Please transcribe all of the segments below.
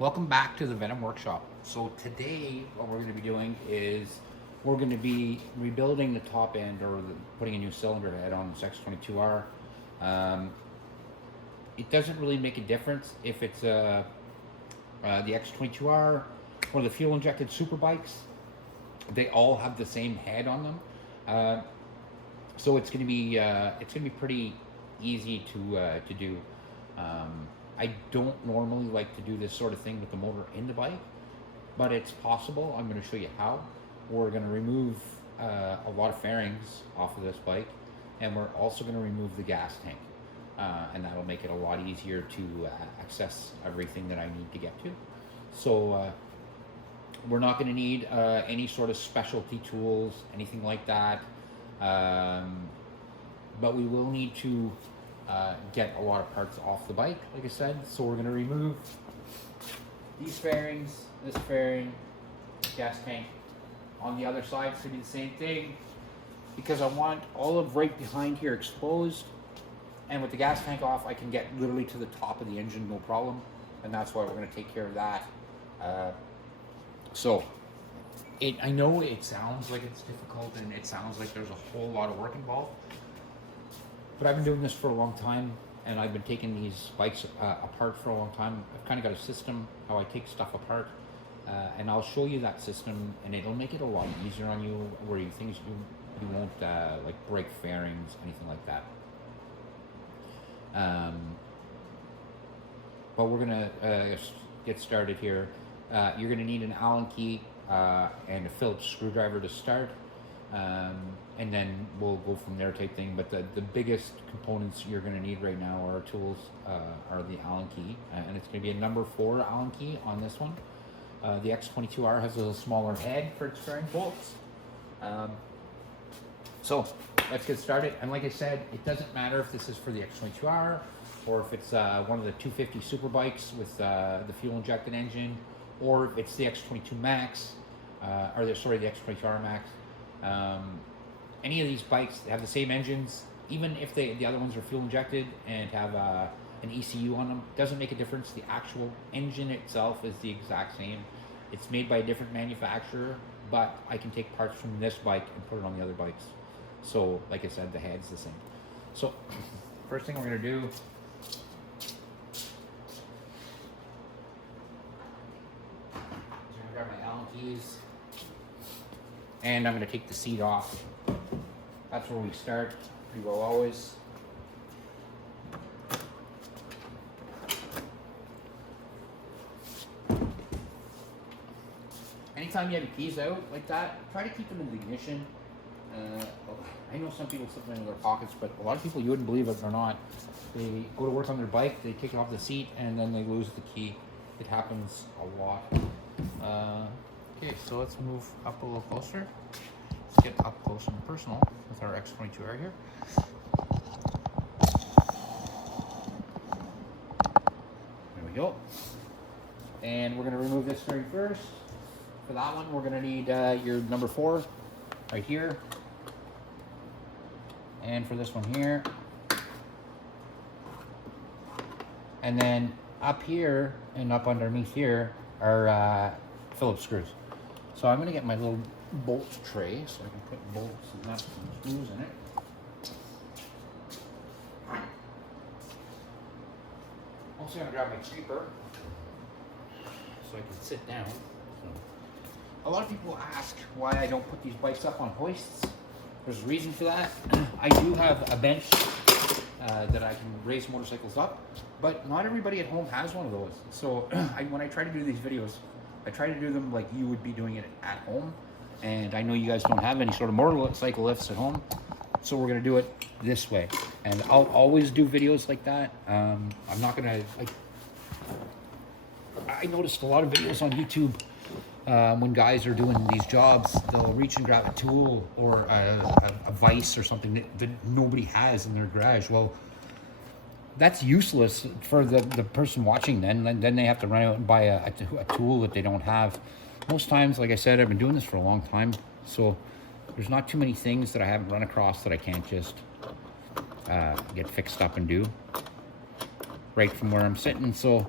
Welcome back to the Venom Workshop. So today what we're going to be doing is we're going to be rebuilding the top end, or putting a new cylinder head on this X22R. It doesn't really make a difference if it's the X22R or the fuel injected super bikes. They all have the same head on them. So it's going to be pretty easy to do. I don't normally like to do this sort of thing with the motor in the bike, but it's possible. I'm going to show you how. We're going to remove a lot of fairings off of this bike, and we're also going to remove the gas tank, and that'll make it a lot easier to access everything that I need to get to. So we're not going to need any sort of specialty tools, anything like that, but we will need to get a lot of parts off the bike, like I said. So we're going to remove these fairings, this fairing, gas tank. On the other side, it's going to be the same thing, because I want all of right behind here exposed, and with the gas tank off, I can get literally to the top of the engine, no problem, and that's why we're going to take care of that. I know it sounds like it's difficult, and it sounds like there's a whole lot of work involved, but I've been doing this for a long time, and I've been taking these bikes apart for a long time. I've kind of got a system how I take stuff apart, and I'll show you that system, and it'll make it a lot easier on you, where you won't like break fairings, anything like that. But we're gonna get started here. You're gonna need an Allen key and a Phillips screwdriver to start. And then we'll go from there type thing. But the biggest components you're going to need right now, or tools, are the Allen key. And it's going to be a number 4 Allen key on this one. The X22R has a smaller head for its fairing bolts. So let's get started. And like I said, it doesn't matter if this is for the X22R or if it's one of the 250 super bikes with the fuel injected engine, or if it's the X22 Max, the X22R Max. Any of these bikes have the same engines, even if the other ones are fuel injected and have an ECU on them. Doesn't make a difference. The actual engine itself is the exact same. It's made by a different manufacturer, but I can take parts from this bike and put it on the other bikes. So like I said, the head's the same. So first thing we're going to do, I'm going to grab my Allen keys, and I'm going to take the seat off. That's where we start, pretty well always. Anytime you have your keys out like that, try to keep them in the ignition. I know some people slip them in their pockets, but a lot of people, you wouldn't believe it or not, they go to work on their bike, they take it off the seat, and then they lose the key. It happens a lot. Okay, so let's move up a little closer. Let's get up close and personal with our X22R here. There we go. And we're going to remove this fairing first. For that one, we're going to need your number 4 right here. And for this one here. And then up here and up underneath here are Phillips screws. So I'm going to get my little bolt tray so I can put bolts and nuts and screws in it. Also going to grab my creeper so I can sit down. So, a lot of people ask why I don't put these bikes up on hoists. There's a reason for that. I do have a bench that I can raise motorcycles up, but not everybody at home has one of those. So when I try to do these videos, I try to do them like you would be doing it at home. And I know you guys don't have any sort of motorcycle lifts at home, so we're gonna do it this way. And I'll always do videos like that. I'm not gonna, I noticed a lot of videos on YouTube when guys are doing these jobs, they'll reach and grab a tool or a vise or something that nobody has in their garage. Well, that's useless for the person watching. Then they have to run out and buy a tool that they don't have. Most times, like I said, I've been doing this for a long time, so there's not too many things that I haven't run across that I can't just get fixed up and do right from where I'm sitting. So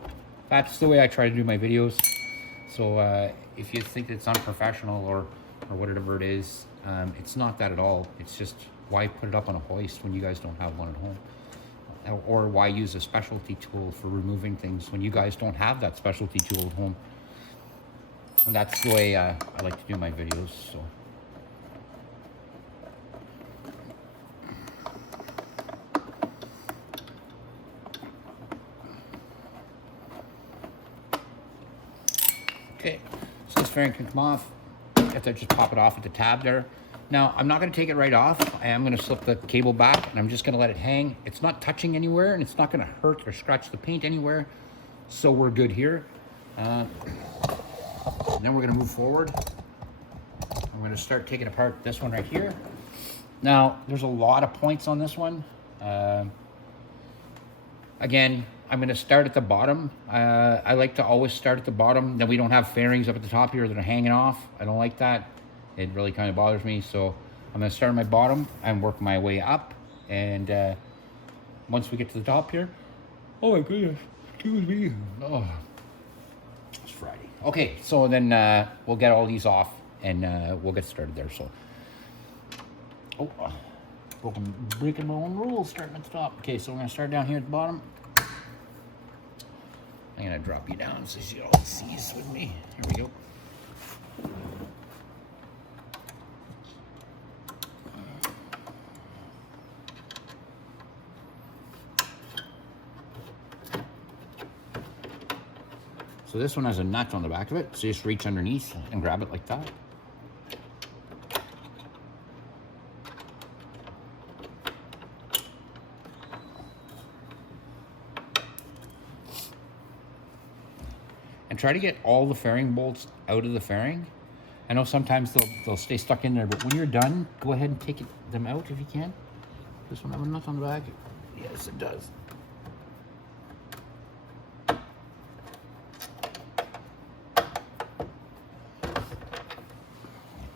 that's the way I try to do my videos. So if you think it's unprofessional or whatever it is, it's not that at all. It's just, why put it up on a hoist when you guys don't have one at home? Or why use a specialty tool for removing things when you guys don't have that specialty tool at home? And that's the way I like to do my videos. So okay, so this fairing can come off. You have to just pop it off at the tab there. Now, I'm not going to take it right off. I am going to slip the cable back, and I'm just going to let it hang. It's not touching anywhere, and it's not going to hurt or scratch the paint anywhere. So we're good here. And then we're going to move forward. I'm going to start taking apart this one right here. Now, there's a lot of points on this one. Again, I'm going to start at the bottom. I like to always start at the bottom. Then we don't have fairings up at the top here that are hanging off. I don't like that. It really kind of bothers me. So I'm going to start at my bottom and work my way up. And once we get to the top here, oh my goodness, excuse me. Oh, it's Friday. Okay, so then we'll get all these off and we'll get started there. So, breaking my own rules, starting at the top. Okay, so we're going to start down here at the bottom. I'm going to drop you down so you all see this with me. Here we go. So this one has a nut on the back of it, so just reach underneath and grab it like that. And try to get all the fairing bolts out of the fairing. I know sometimes they'll stay stuck in there, but when you're done, go ahead and take them out if you can. This one have a nut on the back? Yes, it does.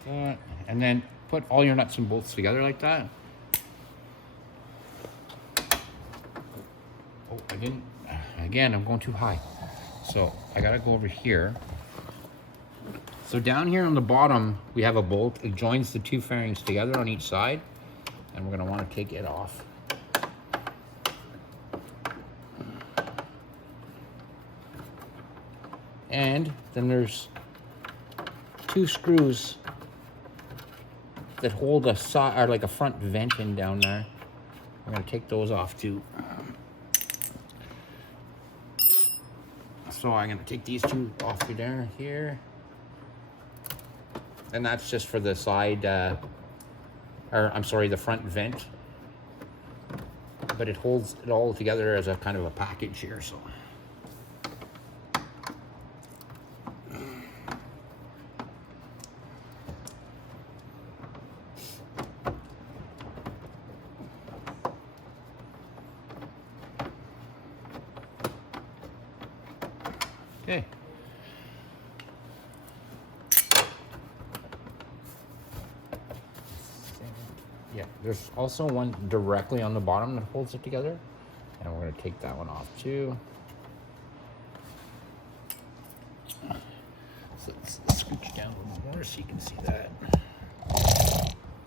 That, and then put all your nuts and bolts together like that. Oh, I didn't. Again, I'm going too high. So I gotta go over here. So down here on the bottom, we have a bolt. It joins the two fairings together on each side. And we're gonna wanna take it off. And then there's two screws that hold a side or like a front vent in down there. We're gonna take those off too. So I'm gonna take these two off there here, and that's just for the side, or I'm sorry, the front vent. But it holds it all together as a kind of a package here. So. Okay. Yeah, there's also one directly on the bottom that holds it together. And we're going to take that one off too. So let's scooch down a little more so you can see that.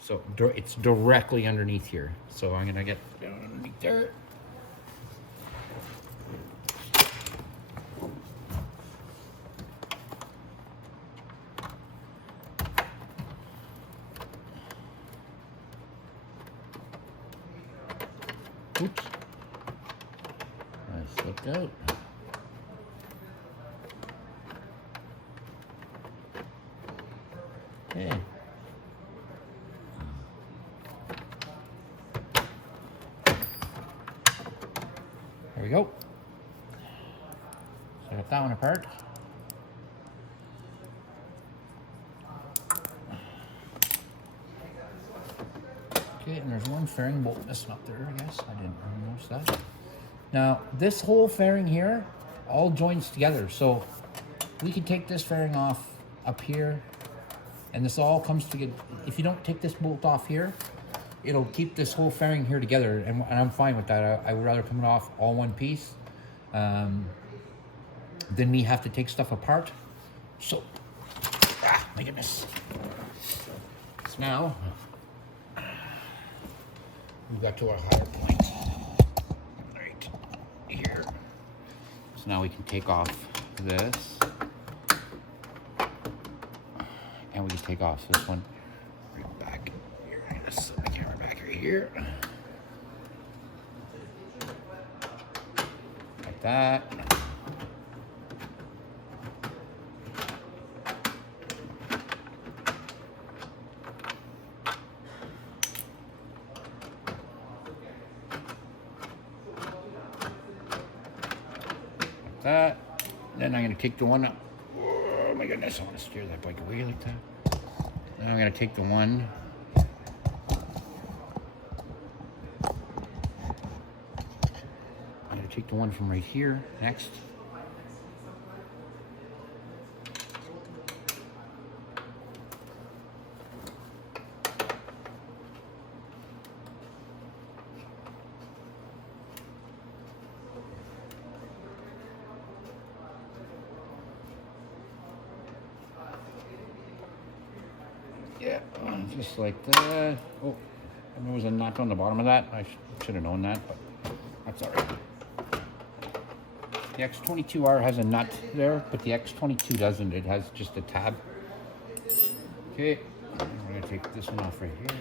So it's directly underneath here. So I'm going to get down underneath there. Oops. I slipped out. Okay. There we go. So I got that one apart. Okay, and there's one fairing bolt missing up there, I guess. I didn't notice that. Now, this whole fairing here all joins together. So we can take this fairing off up here, and this all comes together. If you don't take this bolt off here, it'll keep this whole fairing here together, and I'm fine with that. I would rather come it off all one piece. then we have to take stuff apart. So, my goodness. So now, we got to our higher point right here. So now we can take off this, and we can take off this one right back here. I'm gonna set my camera back right here, like that. That. Then I'm going to take the one up. Oh my goodness, I want to steer that bike away like that. Then I'm going to take the one. I'm going to take the one from right here next. Yeah, just like that. Oh, there was a nut on the bottom of that. I should have known that, but that's all right. The X22R has a nut there, but the X22 doesn't. It has just a tab. Okay, we're gonna take this one off right here.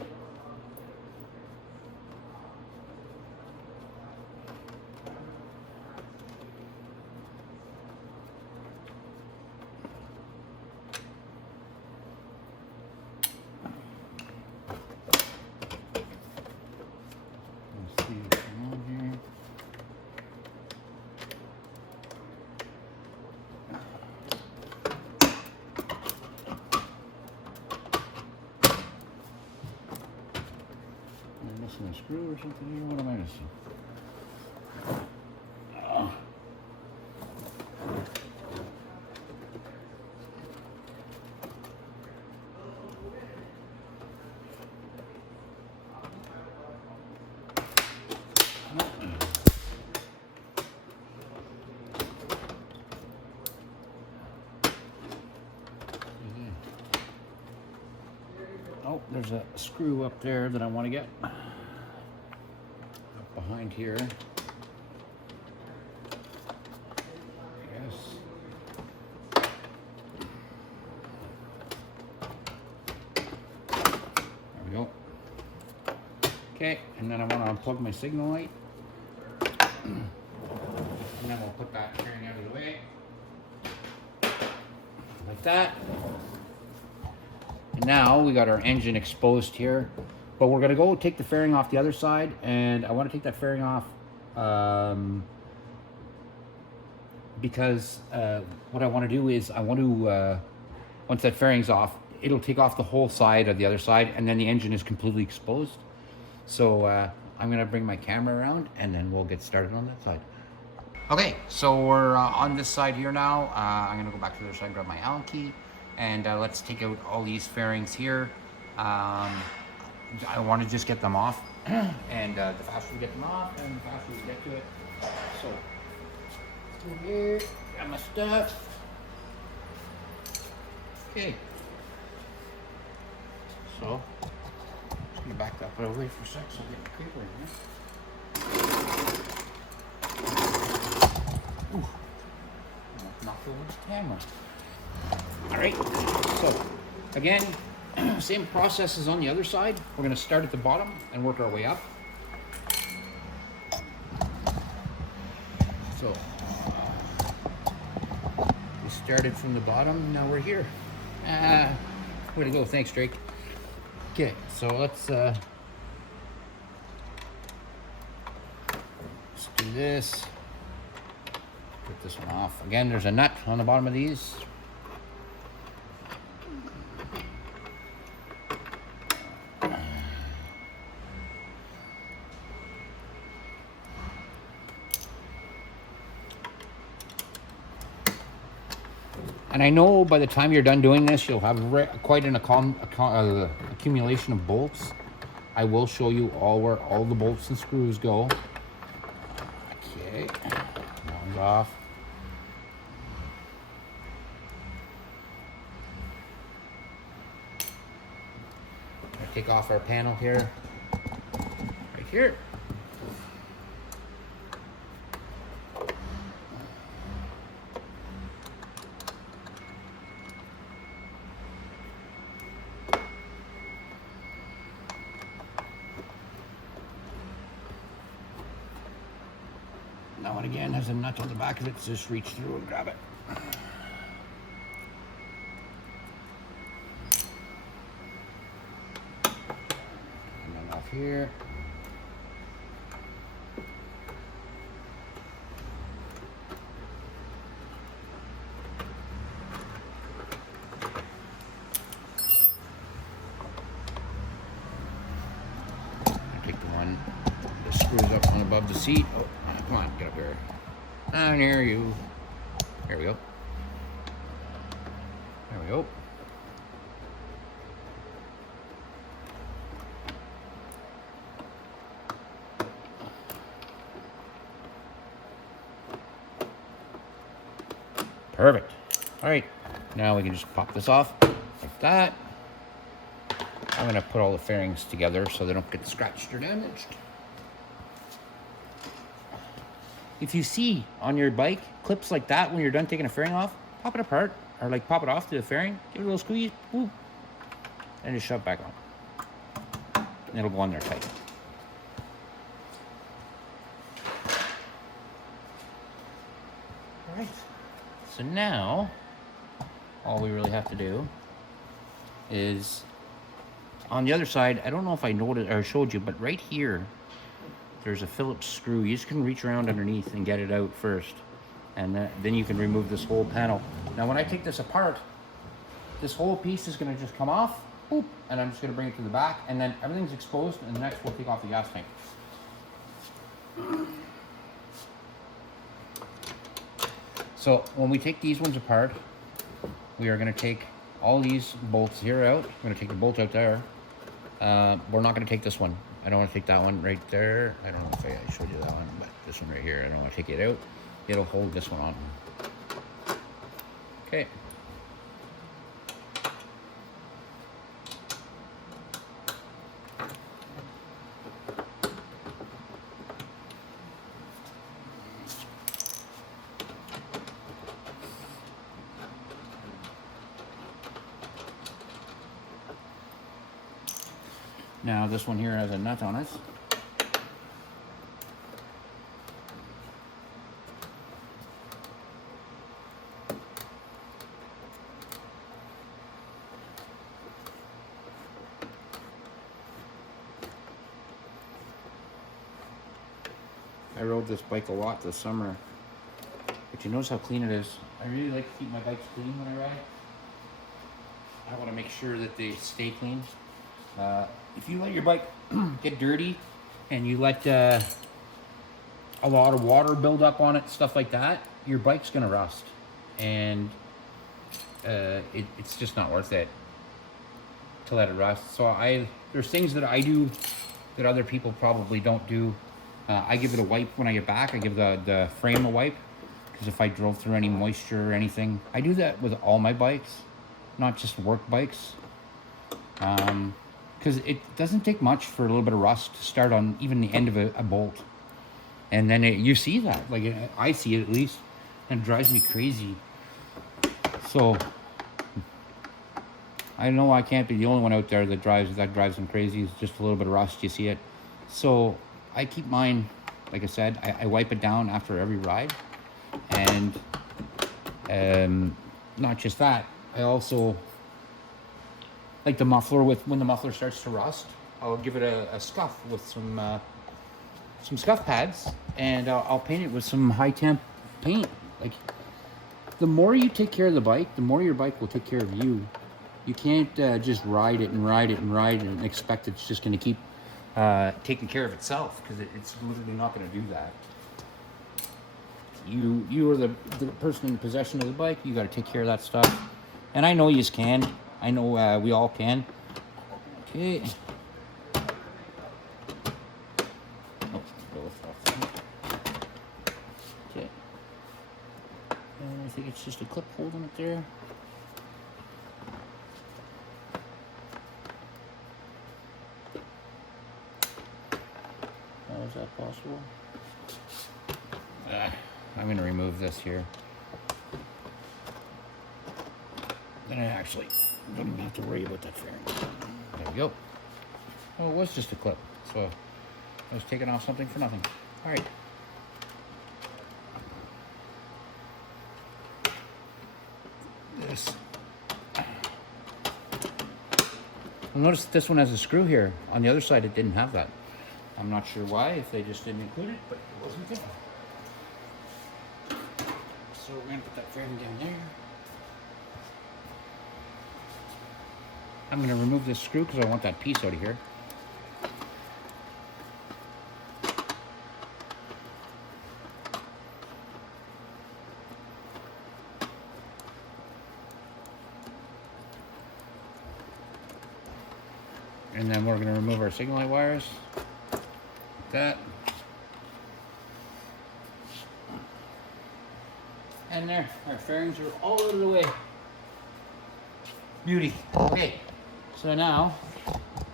Missing a screw or something here? What am I missing? Oh, there's a screw up there that I want to get. Behind here. Yes. There we go. Okay, and then I want to unplug my signal light. And then we'll put that fairing out of the way. Like that. And now we got our engine exposed here. But we're going to go take the fairing off the other side, and I want to take that fairing off because what I want to do is I want to, once that fairing's off, it'll take off the whole side of the other side, and then the engine is completely exposed. So I'm going to bring my camera around, and then we'll get started on that side. Okay, so we're on this side here now. I'm going to go back to the other side, grab my Allen key, and let's take out all these fairings here. I want to just get them off, and the faster we get them off, and the faster we get to it. So, through here, got my stuff. Okay. So, just gonna back that away for a sec so I get the paper in here. Ooh, knock over this camera. All right. So, again. Same process as on the other side. We're going to start at the bottom and work our way up. So we started from the bottom, now we're here. Way to go, thanks Drake. Okay, so let's do this. Put this one off. Again, there's a nut on the bottom of these. And I know by the time you're done doing this, you'll have quite an accumulation of bolts. I will show you all where all the bolts and screws go. Okay, that one's off. take off our panel here, right here. That one again has a nut on the back of it, so just reach through and grab it. And then off here. I take the one that screws up on above the seat. Oh, come on, get up here. Down here, you. There we go. There we go. Perfect. All right, now we can just pop this off like that. I'm gonna put all the fairings together so they don't get scratched or damaged. If you see on your bike clips like that when you're done taking a fairing off, pop it apart, or like pop it off to the fairing, give it a little squeeze, whoop, and just shove it back on. And it'll go on there tight. All right. So now, all we really have to do is, on the other side, I don't know if I noticed or showed you, but right here, there's a Phillips screw. You just can reach around underneath and get it out first. And then you can remove this whole panel. Now when I take this apart, this whole piece is gonna just come off, boop, and I'm just gonna bring it to the back, and then everything's exposed, and next we'll take off the gas tank. So when we take these ones apart, we are gonna take all these bolts here out. We're gonna take the bolt out there. We're not gonna take this one. I don't want to take that one right there. I don't know if I showed you that one, but this one right here, I don't want to take it out. It'll hold this one on. Okay. Now this one here has a nut on it. I rode this bike a lot this summer, but you notice how clean it is. I really like to keep my bikes clean when I ride. I want to make sure that they stay clean. If you let your bike get dirty and you let a lot of water build up on it, stuff like that, your bike's gonna rust, and it's just not worth it to let it rust. So there's things that I do that other people probably don't do. I give it a wipe when I get back. I give the frame a wipe, because if I drove through any moisture or anything, I do that with all my bikes, not just work bikes. Because it doesn't take much for a little bit of rust to start on even the end of a bolt. And then you see that, like I see it at least, and it drives me crazy. So I know I can't be the only one out there that drives them crazy. It's just a little bit of rust, you see it. So I keep mine, like I said, I wipe it down after every ride. And not just that, I also, like the muffler, when the muffler starts to rust, I'll give it a scuff with some scuff pads, and I'll paint it with some high temp paint. Like, the more you take care of the bike, the more your bike will take care of you. You can't just ride it and ride it and ride it and expect it's just going to keep taking care of itself, because it's literally not going to do that. You are the person in possession of the bike. You got to take care of that stuff, and I know you can. I know we all can. Okay. Okay. And I think it's just a clip holding it there. that possible? I'm going to remove this here. Then I actually don't even have to worry about that fairing. There we go. Oh, it was just a clip, so I was taking off something for nothing. All right. This. Well, notice this one has a screw here. On the other side, it didn't have that. I'm not sure why, if they just didn't include it, but it wasn't there. So we're going to put that fairing down there. I'm going to remove this screw because I want that piece out of here. And then we're going to remove our signal light wires. Like that. And there, our fairings are all out of the way. Beauty. Okay, so now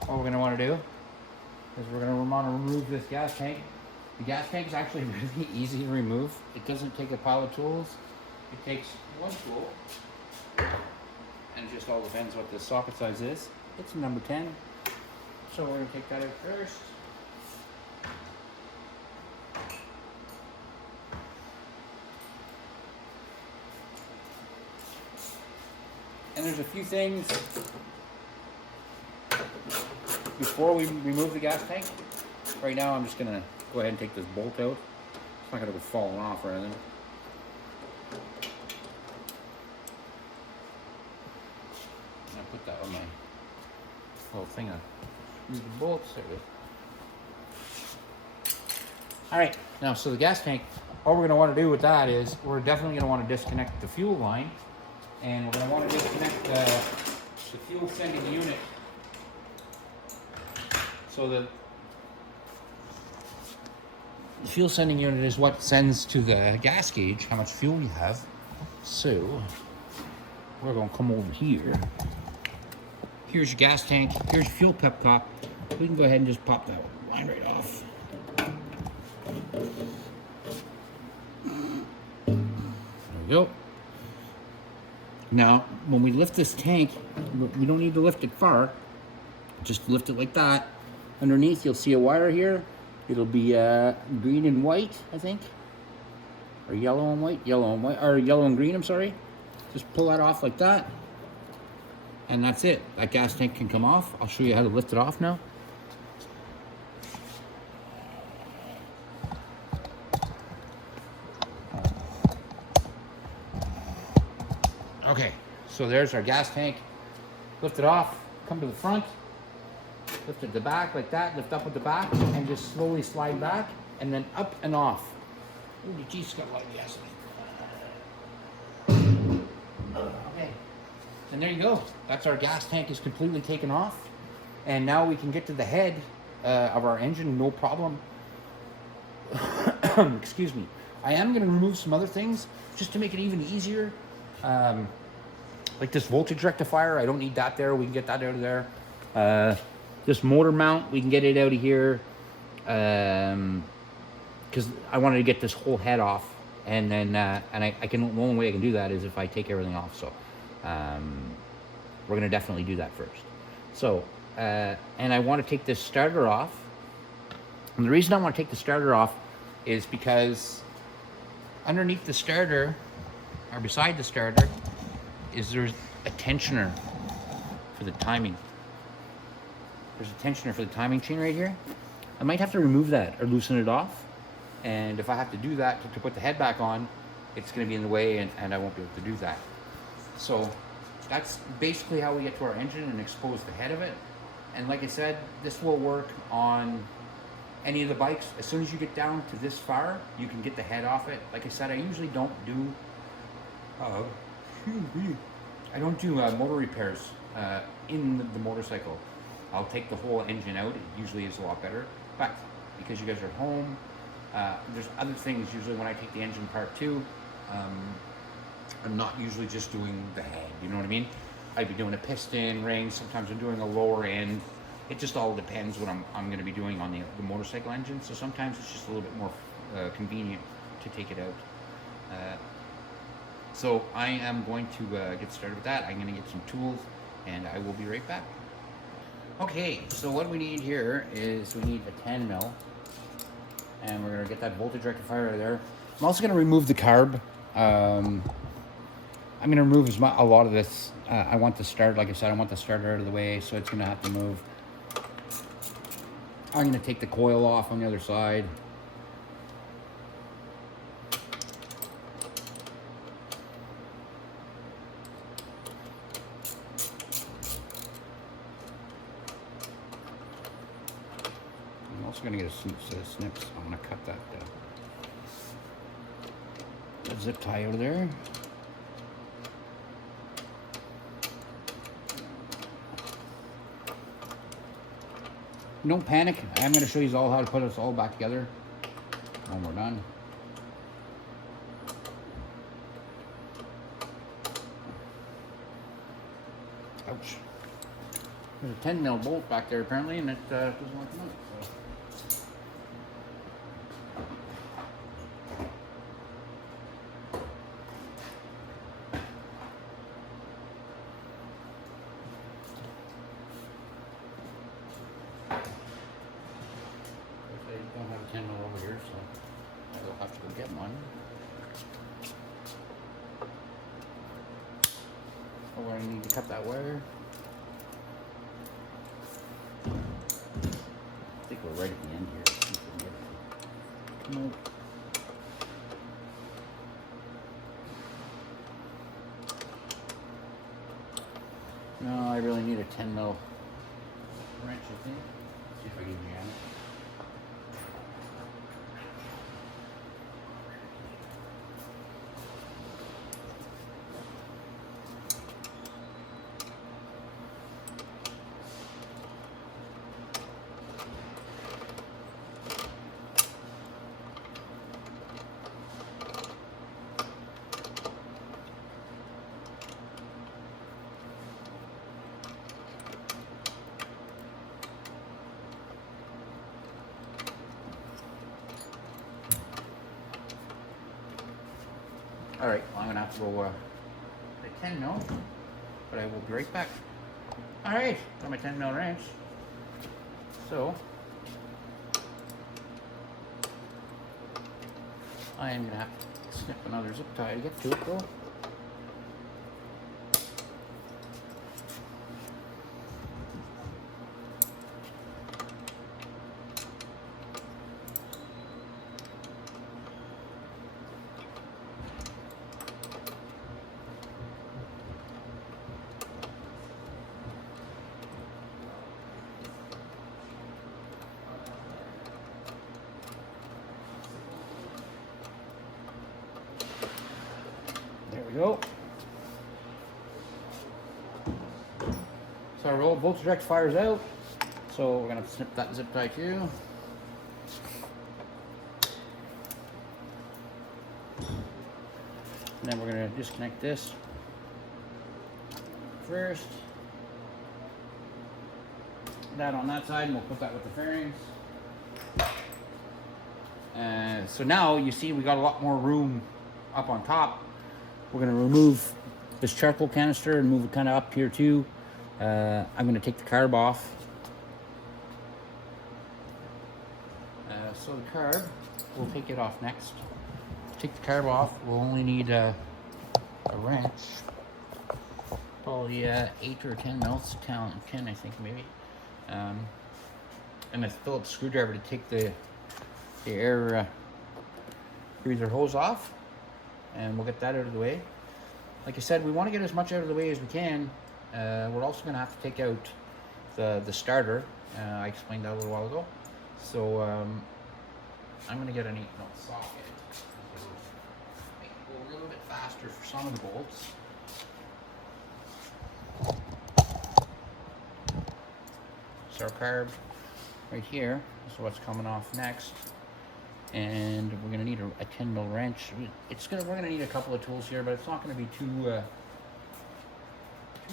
what we're going to want to do is we're going to want to remove this gas tank. The gas tank is actually really easy to remove. It doesn't take a pile of tools. It takes one tool, and it just all depends what the socket size is. It's a number 10. So we're going to take that out first. And there's a few things before we remove the gas tank. Right now I'm just going to go ahead and take this bolt out. It's not going to go falling off or anything. And I put that on my little thing of the bolts. There we go. Alright, now so the gas tank, all we're going to want to do with that is we're definitely going to want to disconnect the fuel line. And we're going to want to disconnect the fuel sending unit. So the fuel sending unit is what sends to the gas gauge how much fuel you have. So we're going to come over here. Here's your gas tank. Here's your fuel pep top. We can go ahead and just pop that line right off. There we go. Now, when we lift this tank, we don't need to lift it far. Just lift it like that. Underneath, you'll see a wire here. It'll be green and white, I think. Or yellow and white. Yellow and white. Or yellow and green, I'm sorry. Just pull that off like that. And that's it. That gas tank can come off. I'll show you how to lift it off now. Okay, so there's our gas tank. Lift it off, come to the front, lift it to the back like that, lift up with the back, and just slowly slide back, and then up and off. Ooh, the G's got a lot of gas in it. Okay, and there you go. That's our gas tank is completely taken off. And now we can get to the head of our engine, no problem. Excuse me. I am gonna remove some other things just to make it even easier. Like this voltage rectifier, I don't need that there. We can get that out of there. This motor mount, we can get it out of here. Because I wanted to get this whole head off, and then I can. The only way I can do that is if I take everything off. So we're gonna definitely do that first. So and I want to take this starter off. And the reason I want to take the starter off is because underneath the starter, or beside the starter, there's a tensioner for the timing. There's a tensioner for the timing chain right here. I might have to remove that or loosen it off. And if I have to do that to put the head back on, it's going to be in the way, and I won't be able to do that. So that's basically how we get to our engine and expose the head of it. And like I said, this will work on any of the bikes. As soon as you get down to this far, you can get the head off it. Like I said, I usually don't do I don't do motor repairs in the motorcycle. I'll take the whole engine out. It usually is a lot better. But because you guys are home, there's other things usually when I take the engine apart too. I'm not usually just doing the head, you know what I mean? I'd be doing a piston ring. Sometimes I'm doing a lower end It just all depends what I'm going to be doing on the motorcycle engine. So sometimes it's just a little bit more convenient to take it out. So I am going to get started with that. I'm going to get some tools, and I will be right back. Okay, so what we need here is we need a 10 mil, and we're going to get that voltage rectifier out of there. I'm also going to remove the carb. I'm going to remove a lot of this. I want the start, like I said, I want the starter out of the way, so it's going to have to move. I'm going to take the coil off on the other side. I'm also going to get a set of snips. I'm going to cut that zip tie out of there. Don't panic. I'm going to show you all how to put us all back together when we're done. Ouch. There's a 10 mil bolt back there apparently, and it doesn't want to move. So. I don't have a 10 mil over here, so I will have to go get one. Oh, I need to cut that wire. I think we're right at the end here. Let's see if we can get it. Nope. No, I really need a 10 mil wrench, I think. Let's see if I can jam it. All right, well, I'm gonna have to go at 10 mil, but I will be right back. All right, got my 10 mil wrench. So I am gonna have to snip another zip tie to get to it though. There we go. So our voltage rectifier's out. So we're gonna snip that zip tie too. And then we're gonna disconnect this first. That on that side, and we'll put that with the fairings. So now you see we got a lot more room up on top. We're going to remove this charcoal canister and move it kind of up here too. I'm going to take the carb off. So the carb, we'll take it off next. Take the carb off. We'll only need a wrench, probably 8 or 10 mils, 10 I think maybe, and a Phillips screwdriver to take the air breather hose off. And we'll get that out of the way. Like I said, we want to get as much out of the way as we can. We're also going to have to take out the starter. I explained that a little while ago. So I'm going to get an 8-mil socket. Make it go a little bit faster for some of the bolts. So our carb right here is what's coming off next. And we're gonna need a 10 mil wrench. We're gonna need a couple of tools here, but it's not gonna be too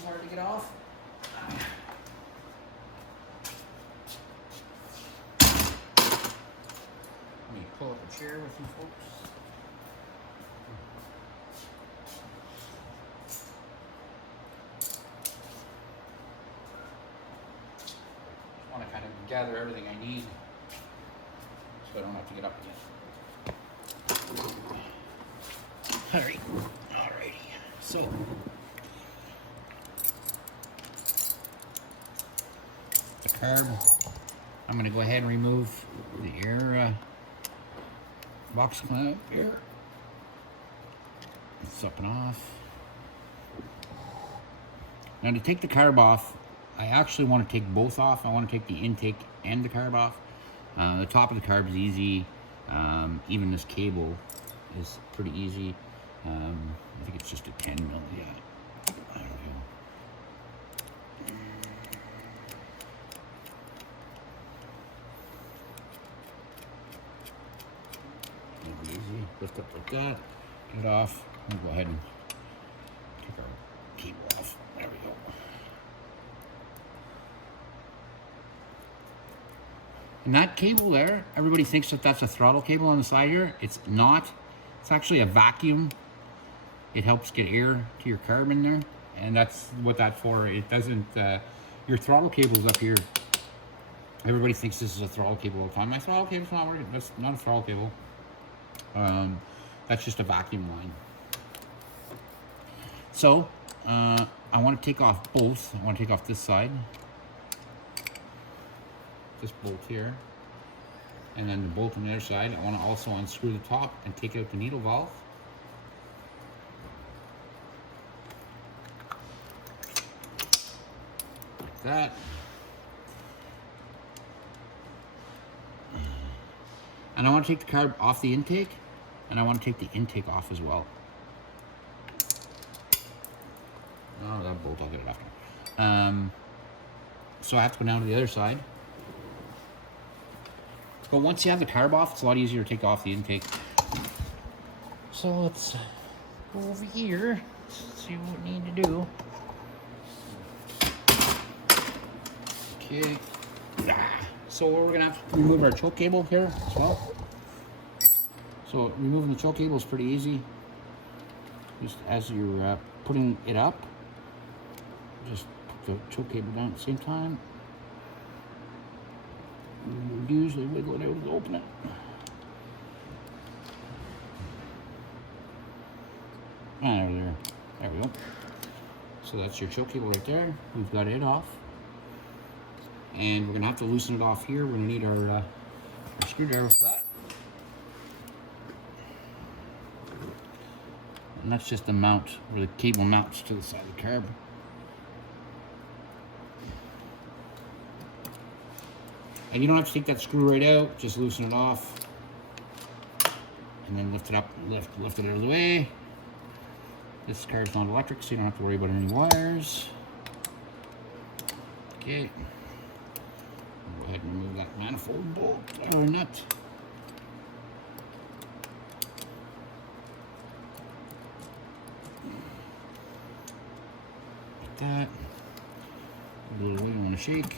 hard to get off. pull up a chair with you folks. Just want to kind of gather everything I need so I don't have to get up again. Alrighty. So the carb, I'm going to go ahead and remove the air box clamp here. It's up and off. Now to take the carb off, I actually want to take both off. I want to take the intake and the carb off. The top of the carb is easy. Even this cable is pretty easy. I think it's just a 10 mil, yeah. I don't know. Easy. Lift up like that. Get it off. We'll go ahead and take our cable off. There we go. And that cable there, everybody thinks that that's a throttle cable on the side here. It's not. It's actually a vacuum. It helps get air to your carb in there, and that's what that's for. It doesn't, your throttle cable's up here. Everybody thinks this is a throttle cable all the time. My throttle cable's not working. That's not a throttle cable. That's just a vacuum line. So, I want to take off both. I want to take off this side. This bolt here. And then the bolt on the other side. I want to also unscrew the top and take out the needle valve. Like that. And I want to take the carb off the intake, and I want to take the intake off as well. Oh, that bolt, I'll get it after. So I have to go down to the other side. But once you have the carb off, it's a lot easier to take off the intake. So let's go over here, see what we need to do. Okay. So we're gonna have to remove our choke cable here as well. So removing the choke cable is pretty easy. Just as you're putting it up, just put the choke cable down at the same time. Usually wiggle it out to open it. There we go. So that's your choke cable right there. We've got it off. And we're gonna have to loosen it off here. We're gonna need our screwdriver for that. And that's just the mount, where the cable mounts to the side of the carb. And you don't have to take that screw right out, just loosen it off. And then lift it up, lift it out of the way. This carb's not electric, so you don't have to worry about any wires. Okay. Go ahead and remove that manifold bolt or nut. Like that. A little way you want to shake,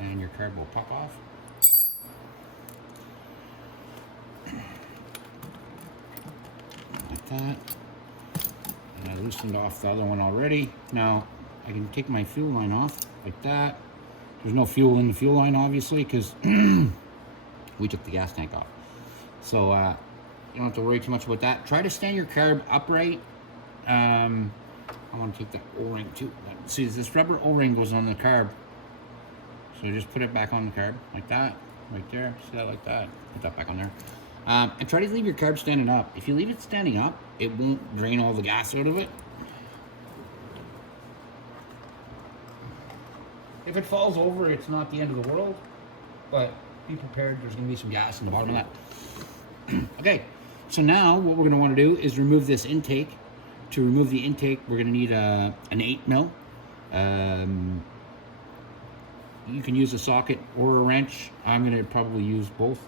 and your carb will pop off. Like that. And I loosened off the other one already. Now I can take my fuel line off like that. There's no fuel in the fuel line, obviously, because we took the gas tank off. So you don't have to worry too much about that. Try to stand your carb upright. I want to take that O-ring too. See, this rubber O-ring goes on the carb. So just put it back on the carb, like that, right there. See that, like that. Put that back on there. And try to leave your carb standing up. If you leave it standing up, it won't drain all the gas out of it. If it falls over, it's not the end of the world, but be prepared, there's gonna be some gas in the bottom of that. Okay, so now what we're gonna wanna do is remove this intake. To remove the intake, we're gonna need an 8 mil. You can use a socket or a wrench. I'm gonna probably use both.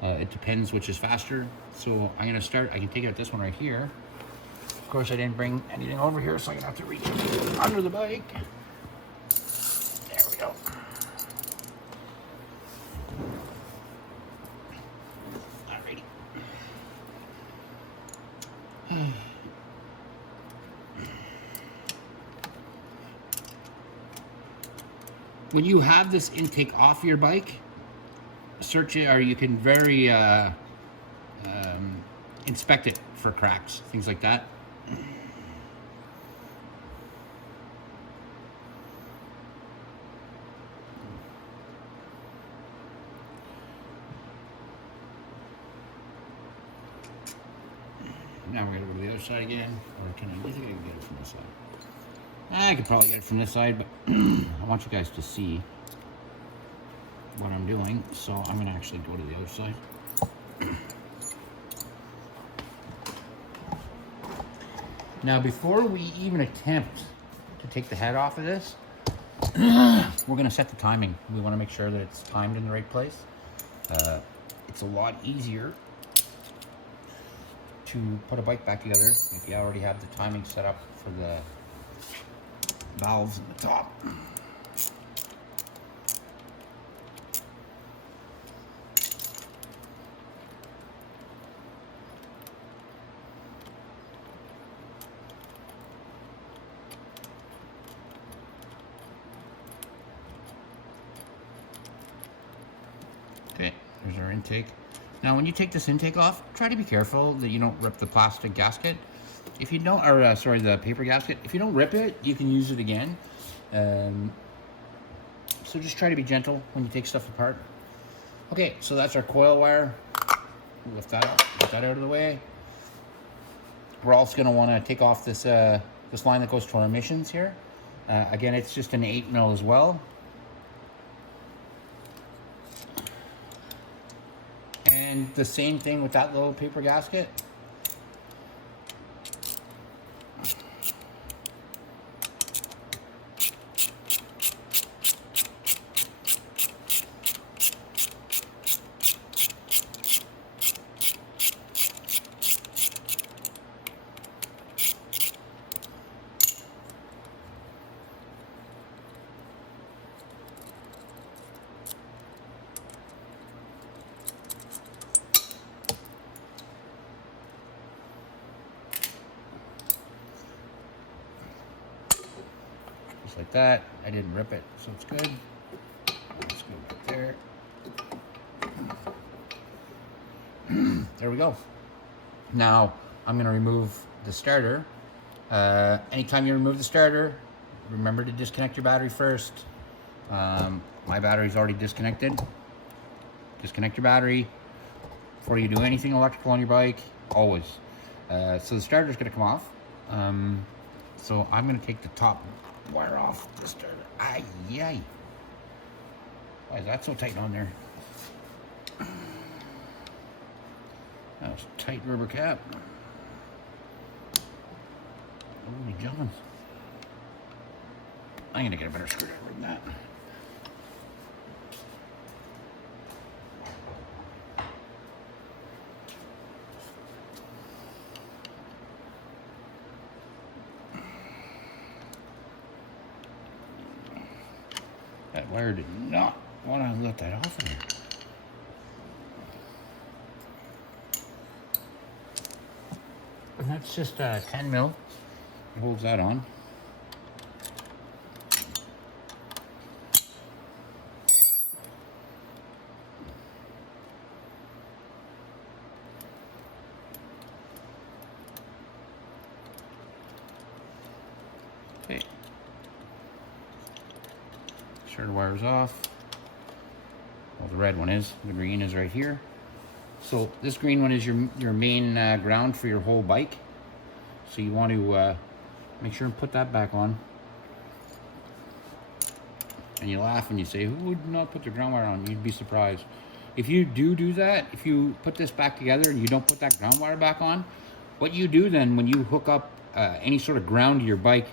It depends which is faster. So I'm gonna start, I can take out this one right here. Of course, I didn't bring anything over here, so I'm gonna have to reach under the bike. There we go. All when you have this intake off your bike, search it, or you can inspect it for cracks, things like that. Now we're gonna go to the other side again, or can I? Do you think I can get it from this side? I could probably get it from this side, but I want you guys to see what I'm doing, so I'm gonna actually go to the other side. Now, before we even attempt to take the head off of this, we're gonna set the timing. We wanna make sure that it's timed in the right place. It's a lot easier to put a bike back together if you already have the timing set up for the valves in the top. Okay, there's our intake. Now, when you take this intake off, try to be careful that you don't rip the plastic gasket. If you don't, or sorry, the paper gasket. If you don't rip it, you can use it again. So just try to be gentle when you take stuff apart. Okay, so that's our coil wire. Lift that up, get that out of the way. We're also going to want to take off this this line that goes to our emissions here. Again, it's just an 8mm as well. And the same thing with that little paper gasket. Like that. I didn't rip it, so it's good. Let's go right there. There we go. Now I'm going to remove the starter. Anytime you remove the starter, remember to disconnect your battery first. My battery's already disconnected. Disconnect your battery before you do anything electrical on your bike, always. So the starter's going to come off. So I'm going to take the top wire off the starter. Ay, yay. Why is that so tight on there? That was a tight rubber cap. Holy John. I'm gonna get a better screwdriver than that. That wire did not want to let that off of there. And that's just 10mm. Holds that on. Okay. Starter wire's off. Well, the red one is. The green is right here. So this green one is your main ground for your whole bike. So you want to make sure and put that back on. And you laugh and you say, who would not put their ground wire on? You'd be surprised. If you do that, if you put this back together and you don't put that ground wire back on, what you do then when you hook up any sort of ground to your bike,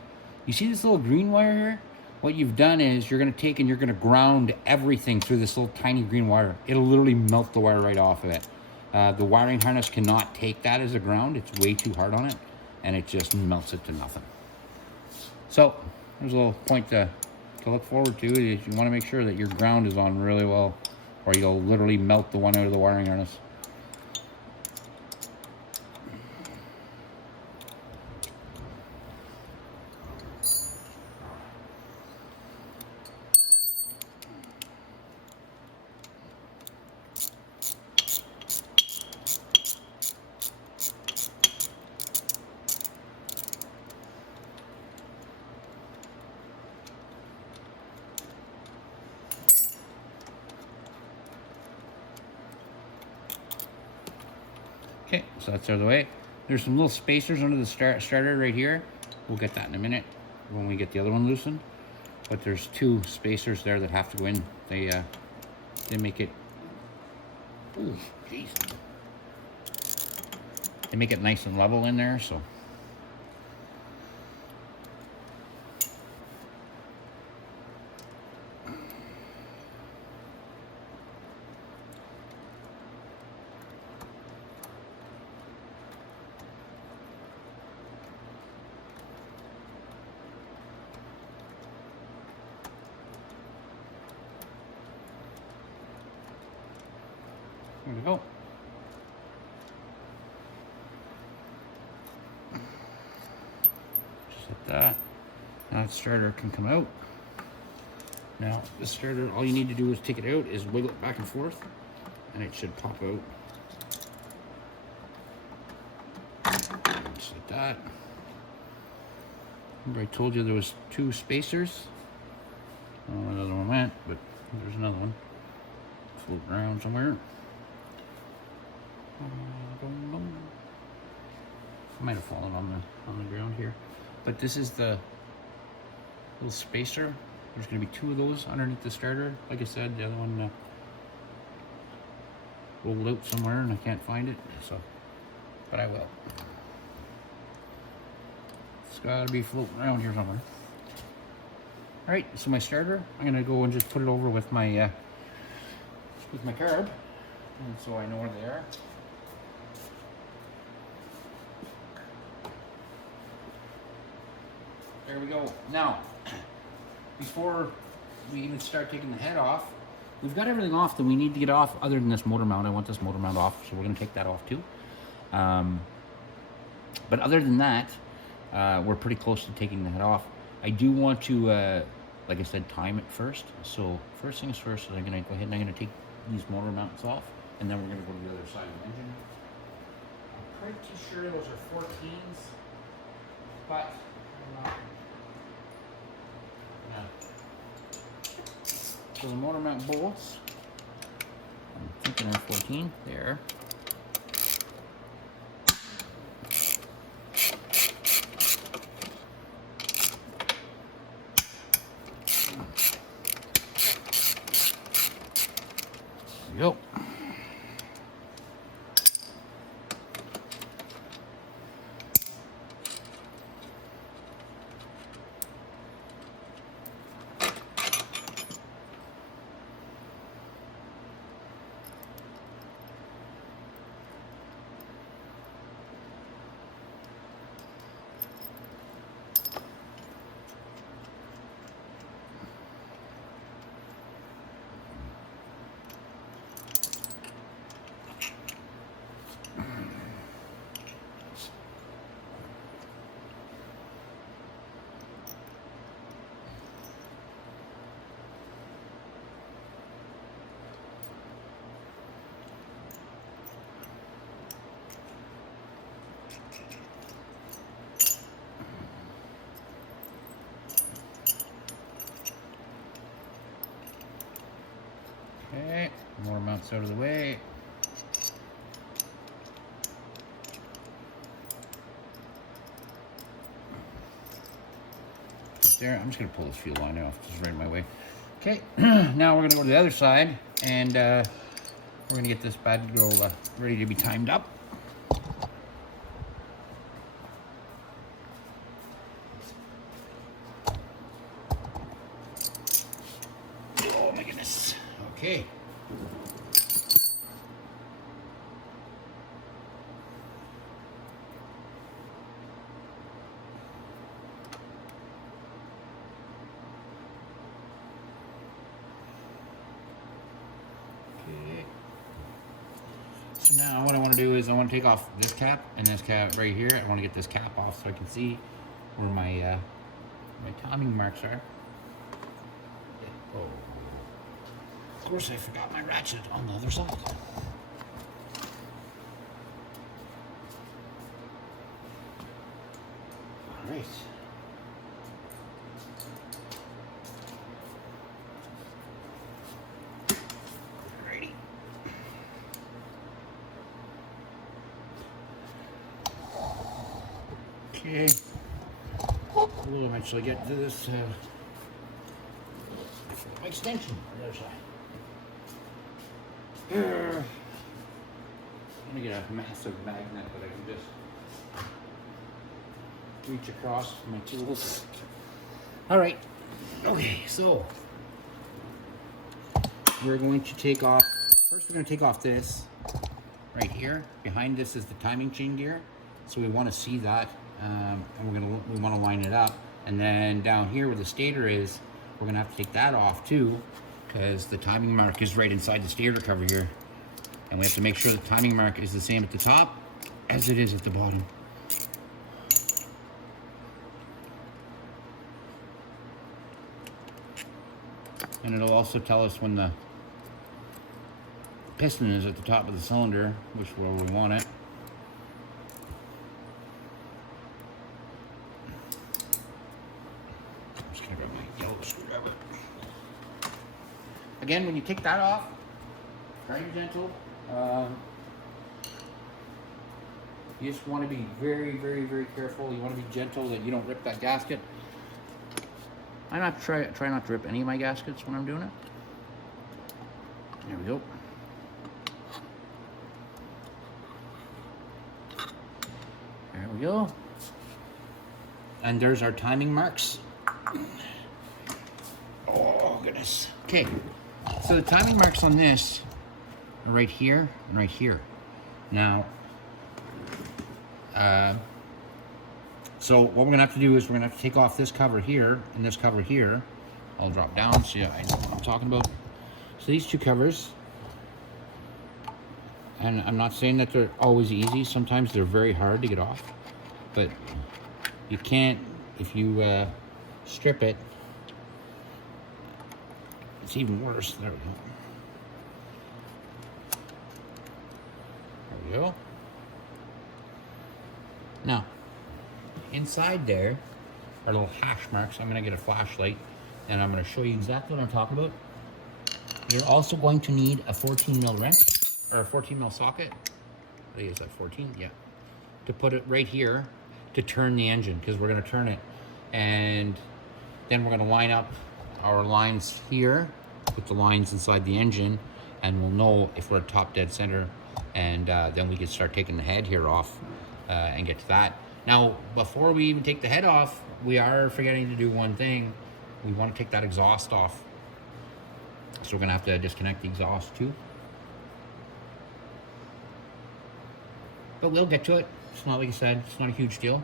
you see this little green wire here? What you've done is you're going to take and you're going to ground everything through this little tiny green wire. It'll literally melt the wire right off of it. The wiring harness cannot take that as a ground. It's way too hard on it, and it just melts it to nothing. So there's a little point to look forward to. Is you want to make sure that your ground is on really well, or you'll literally melt the one out of the wiring harness. Okay, so that's out of the way. There's some little spacers under the starter right here. We'll get that in a minute when we get the other one loosened. But there's two spacers there that have to go in. They make it. Ooh, jeez. They make it nice and level in there, so. There we go. Just like that. Now the starter can come out. Now the starter, all you need to do is take it out, is wiggle it back and forth, and it should pop out. Just like that. Remember I told you there was two spacers? I don't know where the other one went, but there's another one. Floating around somewhere. I don't know. It might have fallen on the ground here. But this is the little spacer. There's going to be two of those underneath the starter. Like I said, the other one rolled out somewhere and I can't find it. So, but I will. It's got to be floating around here somewhere. All right, so my starter, I'm going to go and just put it over with my carb, and so I know where they are. There we go. Now, before we even start taking the head off, we've got everything off that we need to get off other than this motor mount. I want this motor mount off, so we're going to take that off too. But other than that, we're pretty close to taking the head off. I do want to, like I said, time it first. So first things first, I'm going to go ahead and I'm going to take these motor mounts off, and then we're going to go to the other side of the engine. I'm pretty sure those are 14s, but I'm not. So the motor mount bolts, I'm thinking they're 14 there. There we go. Okay, motor mounts out of the way. There, I'm just gonna pull this fuel line off, just right in my way. Okay, now we're gonna go to the other side, and we're gonna get this bad girl ready to be timed up. Oh my goodness. Okay. So now what I want to do is I want to take off this cap and this cap right here. I want to get this cap off so I can see where my my timing marks are. Oh. Of course I forgot my ratchet on the other side. All right. Okay. We'll eventually get to this extension on the other side. I'm gonna get a massive magnet that I can just reach across my tools. All right. Okay, so we're going to take off. First, we're going to take off this right here. Behind this is the timing chain gear, so we want to see that, and we want to line it up. And then down here where the stator is, we're going to have to take that off too, because the timing mark is right inside the stator cover here, and we have to make sure the timing mark is the same at the top as it is at the bottom. And it'll also tell us when the piston is at the top of the cylinder, which is where we want it. I'm just gonna grab my yellow screwdriver. Again, when you take that off, try to be gentle. You just want to be very, very, very careful. You want to be gentle that you don't rip that gasket. I try not to rip any of my gaskets when I'm doing it. There we go. There we go. And there's our timing marks. Oh, goodness. Okay, so the timing marks on this are right here and right here. Now, so what we're gonna have to do is we're gonna have to take off this cover here and this cover here. I'll drop down so yeah, I know what I'm talking about. So these two covers, and I'm not saying that they're always easy. Sometimes they're very hard to get off, but you can't, if you strip it, it's even worse. There we go. There we go. Now, inside there are little hash marks. I'm going to get a flashlight and I'm going to show you exactly what I'm talking about. You're also going to need a 14mm wrench or a 14mm socket. I think it's that 14, yeah. To put it right here to turn the engine, because we're going to turn it. And then we're going to line up our lines here with the lines inside the engine, and we'll know if we're at top dead center, and then we can start taking the head here off and get to that. Now, before we even take the head off, we are forgetting to do one thing. We want to take that exhaust off. So we're gonna have to disconnect the exhaust too. But we'll get to it. It's not, like I said, it's not a huge deal.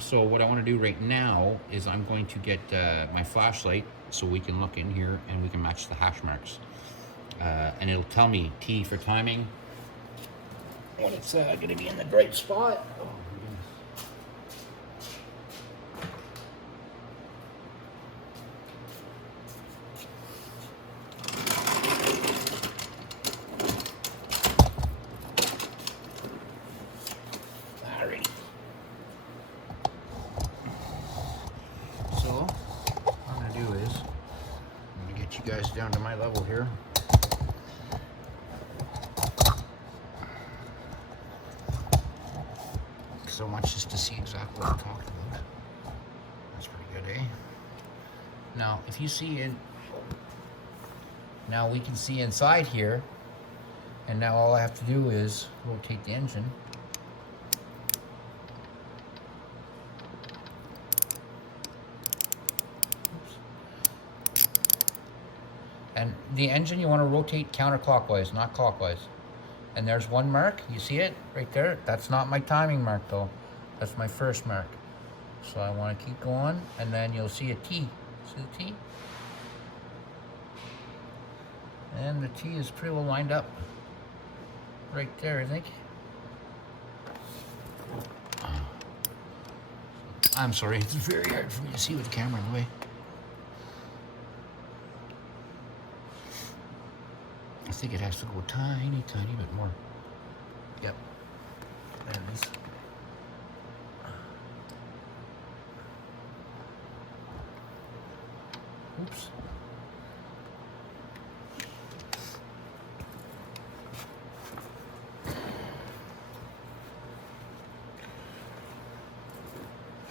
So what I want to do right now is I'm going to get my flashlight so we can look in here and we can match the hash marks. And it'll tell me T for timing when it's going to be in the right spot. Oh my goodness. Alrighty. So what I'm going to do is I'm going to get you guys down to my level here. So much just to see exactly what I'm talking about. That's pretty good, eh? Now, if you see in, now we can see inside here, and now all I have to do is rotate the engine. Oops. And the engine you want to rotate counterclockwise, not clockwise. And there's one mark, you see it right there? That's not my timing mark though. That's my first mark. So I want to keep going, and then you'll see a T. See the T? And the T is pretty well lined up right there, I think. I'm sorry, it's very hard for me to see with the camera in the way. I think it has to go tiny bit more. Yep. There it is. Oops.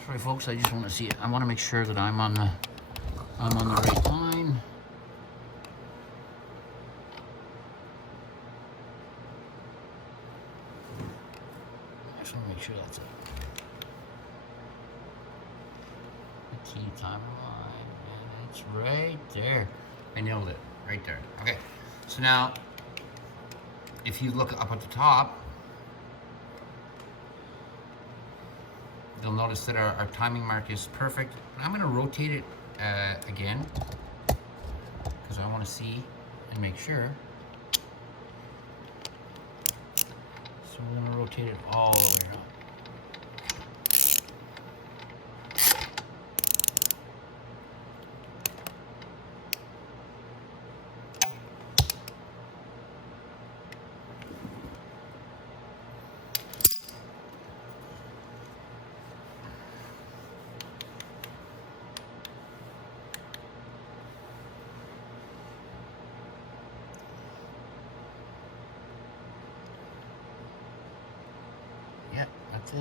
Sorry folks, I just want to see it. I want to make sure that I'm on the right line. I just want to make sure that's it. The T timer line, and it's right there. I nailed it, right there. Okay, so now, if you look up at the top, you'll notice that our timing mark is perfect. I'm going to rotate it again because I want to see and make sure. So we're going to rotate it all the way around. Yeah, that's it.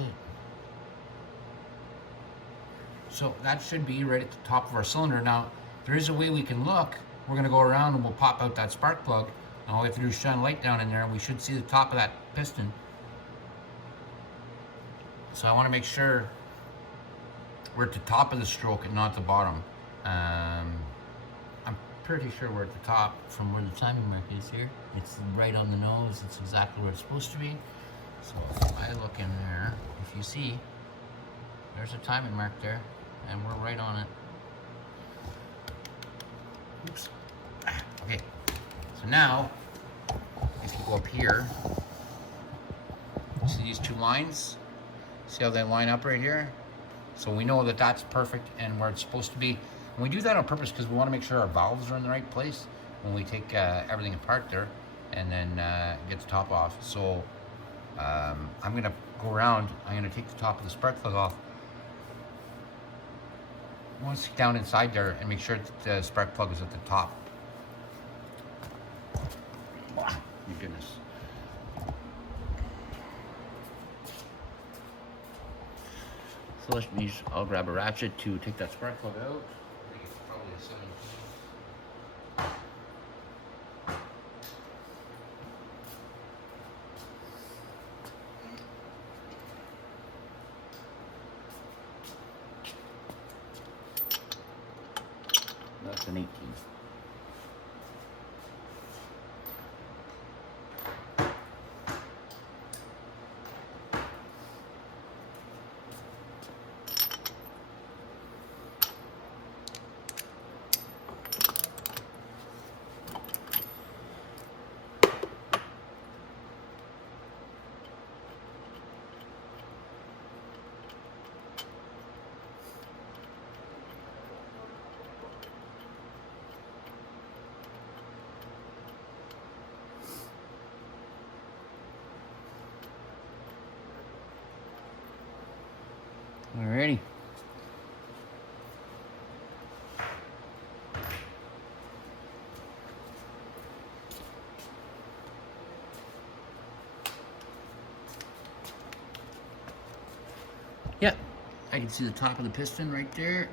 So that should be right at the top of our cylinder. Now, there is a way we can look. We're going to go around and we'll pop out that spark plug. And all we have to do is shine a light down in there and we should see the top of that piston. So I want to make sure we're at the top of the stroke and not the bottom. I'm pretty sure we're at the top from where the timing mark is here. It's right on the nose. It's exactly where it's supposed to be. So if I look in there, if you see, there's a timing mark there, and we're right on it. Oops. Okay, so now, if you go up here, see these two lines? See how they line up right here? So we know that that's perfect and where it's supposed to be. And we do that on purpose because we want to make sure our valves are in the right place when we take everything apart there and then get the top off. So I'm going to go around, I'm going to take the top of the spark plug off. Once down inside there and make sure that the spark plug is at the top. Oh, my goodness. So I'll grab a ratchet to take that spark plug out. I think it's probably a 7. That's an 18. Alrighty. Yep, I can see the top of the piston right there.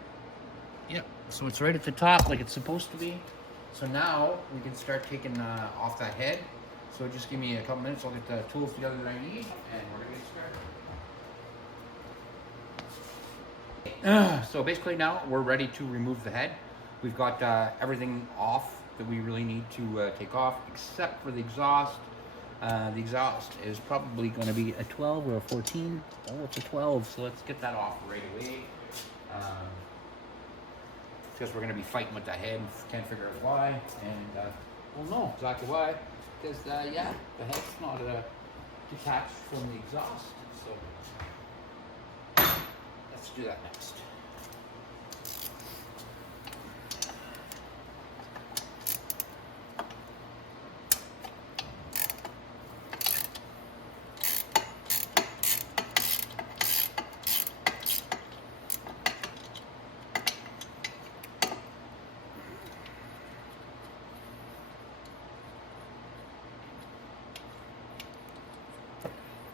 Yep, so it's right at the top like it's supposed to be. So now we can start taking off that head. So just give me a couple minutes, I'll get the tools together that I need, and we're gonna get started. So basically now we're ready to remove the head. We've got everything off that we really need to take off, except for the exhaust. The exhaust is probably going to be a 12 or a 14. Oh, it's a 12, so let's get that off right away. Because we're going to be fighting with the head, can't figure out why, and we'll know exactly why. Because, yeah, the head's not detached from the exhaust, so let's do that next.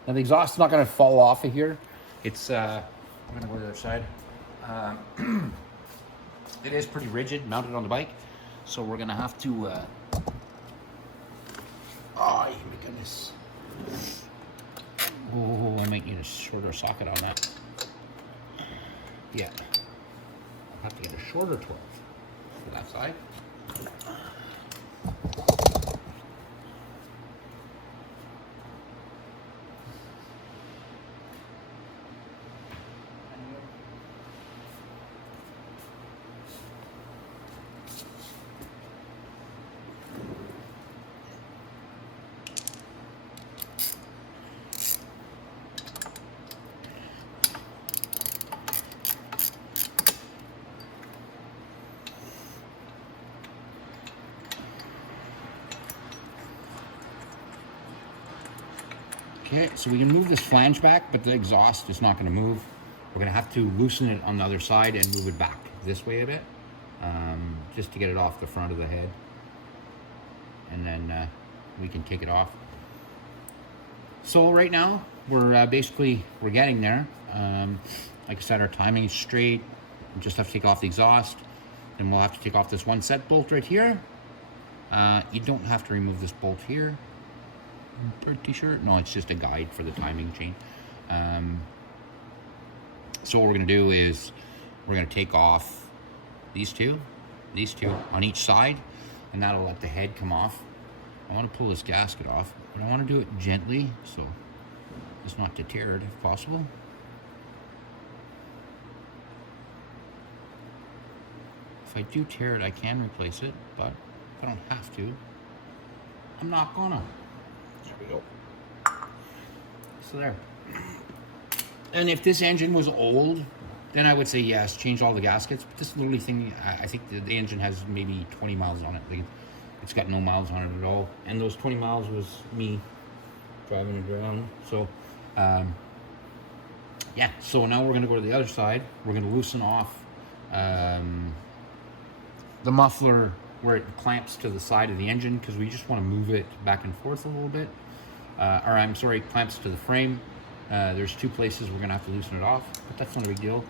Now the exhaust is not going to fall off of here. It's We're gonna go to the other side. It is pretty rigid, mounted on the bike, so we're gonna have to. Oh my goodness! Oh, I might need a shorter socket on that. Yeah, I'll have to get a shorter 12 for that side. Okay, so we can move this flange back, but the exhaust is not going to move. We're going to have to loosen it on the other side and move it back this way a bit, just to get it off the front of the head. And then we can take it off. So right now, we're getting there. Like I said, our timing is straight. We just have to take off the exhaust. Then we'll have to take off this one set bolt right here. You don't have to remove this bolt here. I'm pretty sure. No, it's just a guide for the timing chain. So what we're going to do is we're going to take off these two on each side, and that'll let the head come off. I want to pull this gasket off, but I want to do it gently, so as not to tear it if possible. If I do tear it, I can replace it, but if I don't have to, I'm not gonna. There we go. So there. And if this engine was old, then I would say yes, change all the gaskets. But this literally thing, I think the engine has maybe 20 miles on it. Like, it's got no miles on it at all. And those 20 miles was me driving it around. So, yeah. So now we're gonna go to the other side. We're gonna loosen off the muffler where it clamps to the side of the engine, because we just want to move it back and forth a little bit. Or I'm sorry, clamps to the frame. There's two places we're gonna have to loosen it off, but that's not a big deal.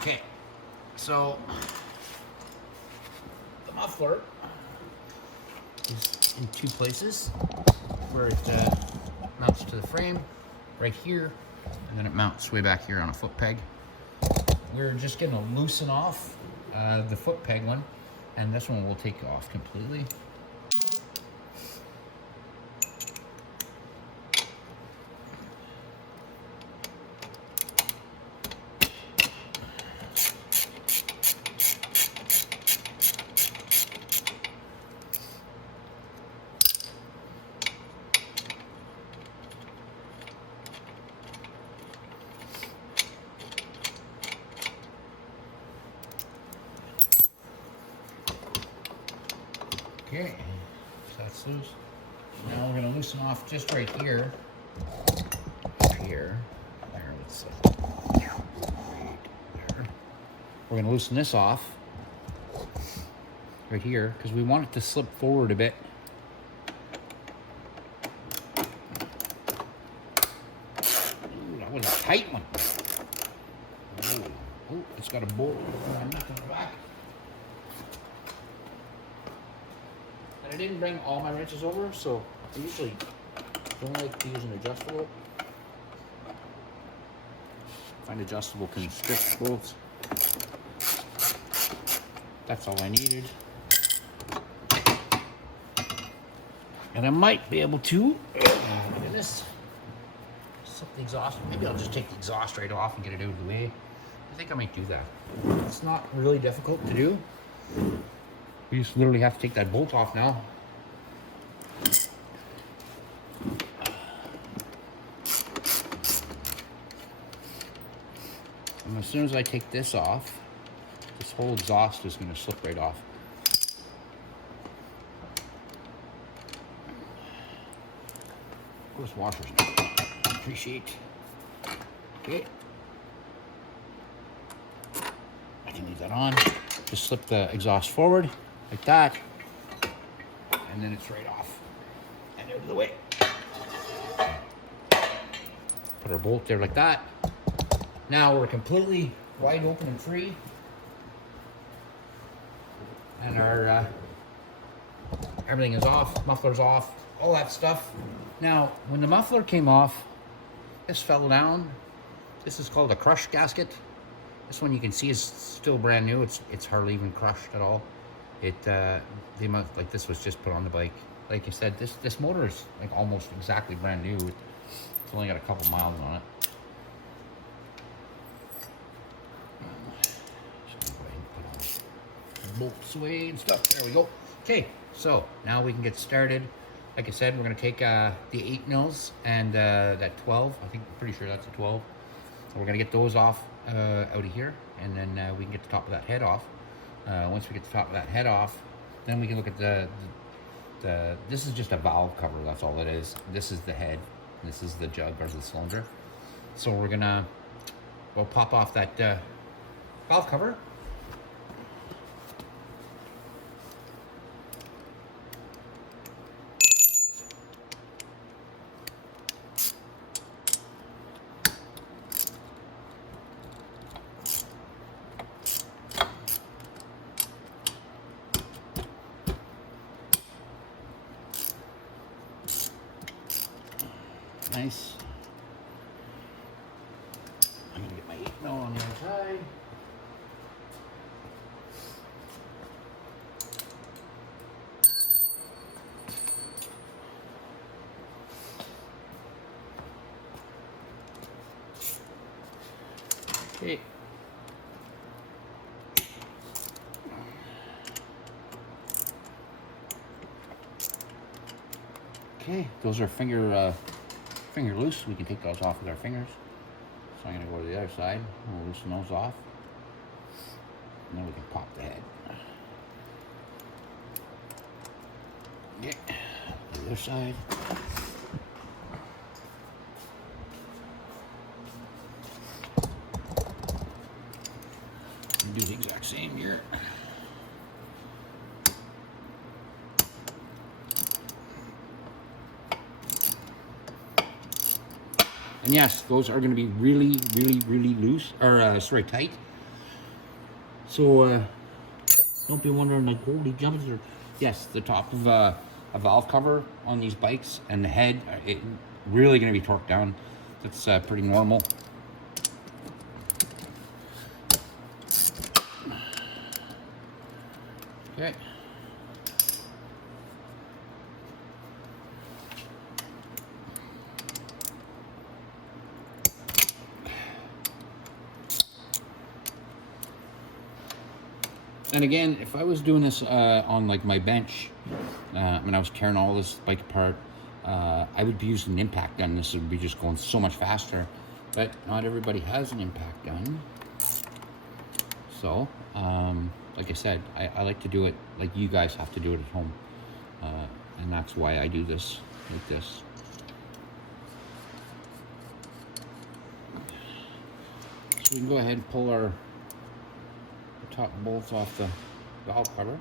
Okay, so the muffler is in two places where it mounts to the frame, right here, and then it mounts way back here on a foot peg. We're just going to loosen off the foot peg one, and this one we'll take off completely. Okay, so that's loose. Now we're going to loosen off just right here. There, let's right there. We're going to loosen this off right here because we want it to slip forward a bit. Ooh, that was a tight one. Oh, it's got a bolt on the back. I didn't bring all my wrenches over, so I usually don't like to use an adjustable. Find adjustable can strip bolts. That's all I needed. And I might be able to, look at this, slip the exhaust. Maybe I'll just take the exhaust right off and get it out of the way. I think I might do that. It's not really difficult to do. We just literally have to take that bolt off now. And as soon as I take this off, this whole exhaust is going to slip right off. Those washers now. Appreciate. Okay. I can leave that on. Just slip the exhaust forward like that, and then it's right off and out of the way. Put our bolt there like that. Now we're completely wide open and free, and our everything is off, muffler's off, all that stuff. Now, when the muffler came off, this fell down. This is called a crush gasket. This one you can see is still brand new. It's hardly even crushed at all. They must, like, this was just put on the bike. Like I said, this motor is like almost exactly brand new. It's only got a couple miles on it. Just gonna go ahead and put on bolts away and stuff. There we go. Okay, so now we can get started. Like I said, we're gonna take the 8 mils and that 12. I think, pretty sure that's a 12. So we're gonna get those off out of here, and then we can get the top of that head off. Once we get the top of that head off, then we can look at the this is just a valve cover, that's all it is. This is the head, this is the jug or the cylinder. So we'll pop off that valve cover. Nice. I'm gonna get my 8 mil on the other side. Okay. Okay, those are finger loose. We can take those off with our fingers. So I'm going to go to the other side. We'll loosen those off. And then we can pop the head. Okay, the other side. Do the exact same here. And yes, those are going to be really, really, really loose, or sorry, tight. So don't be wondering, like, holy jumps. Or yes, the top of a valve cover on these bikes and the head, it really going to be torqued down. That's pretty normal. Okay. And again, if I was doing this on like my bench, when I was tearing all this bike apart, I would be using an impact gun. This would be just going so much faster. But not everybody has an impact gun. So, like I said, I like to do it like you guys have to do it at home. And that's why I do this like this. So we can go ahead and pull our top bolts off the valve cover.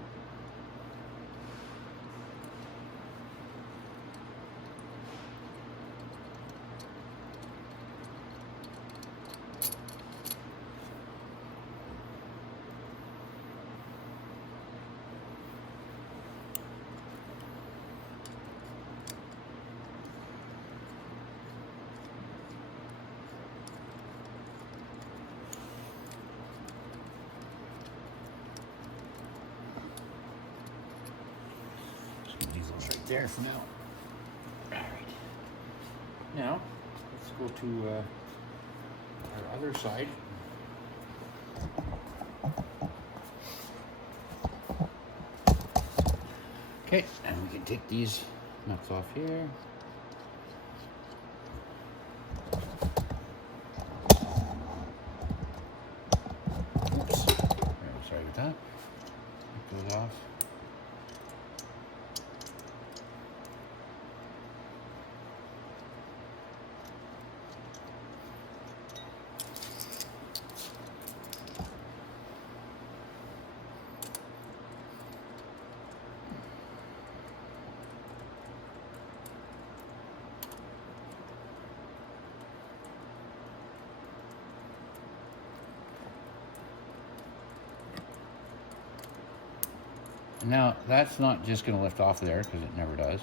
Right there for now. All right. Now, let's go to our other side. Okay, and we can take these nuts off here. Oops. Sorry about that. Take those off. Now, that's not just going to lift off there, because it never does.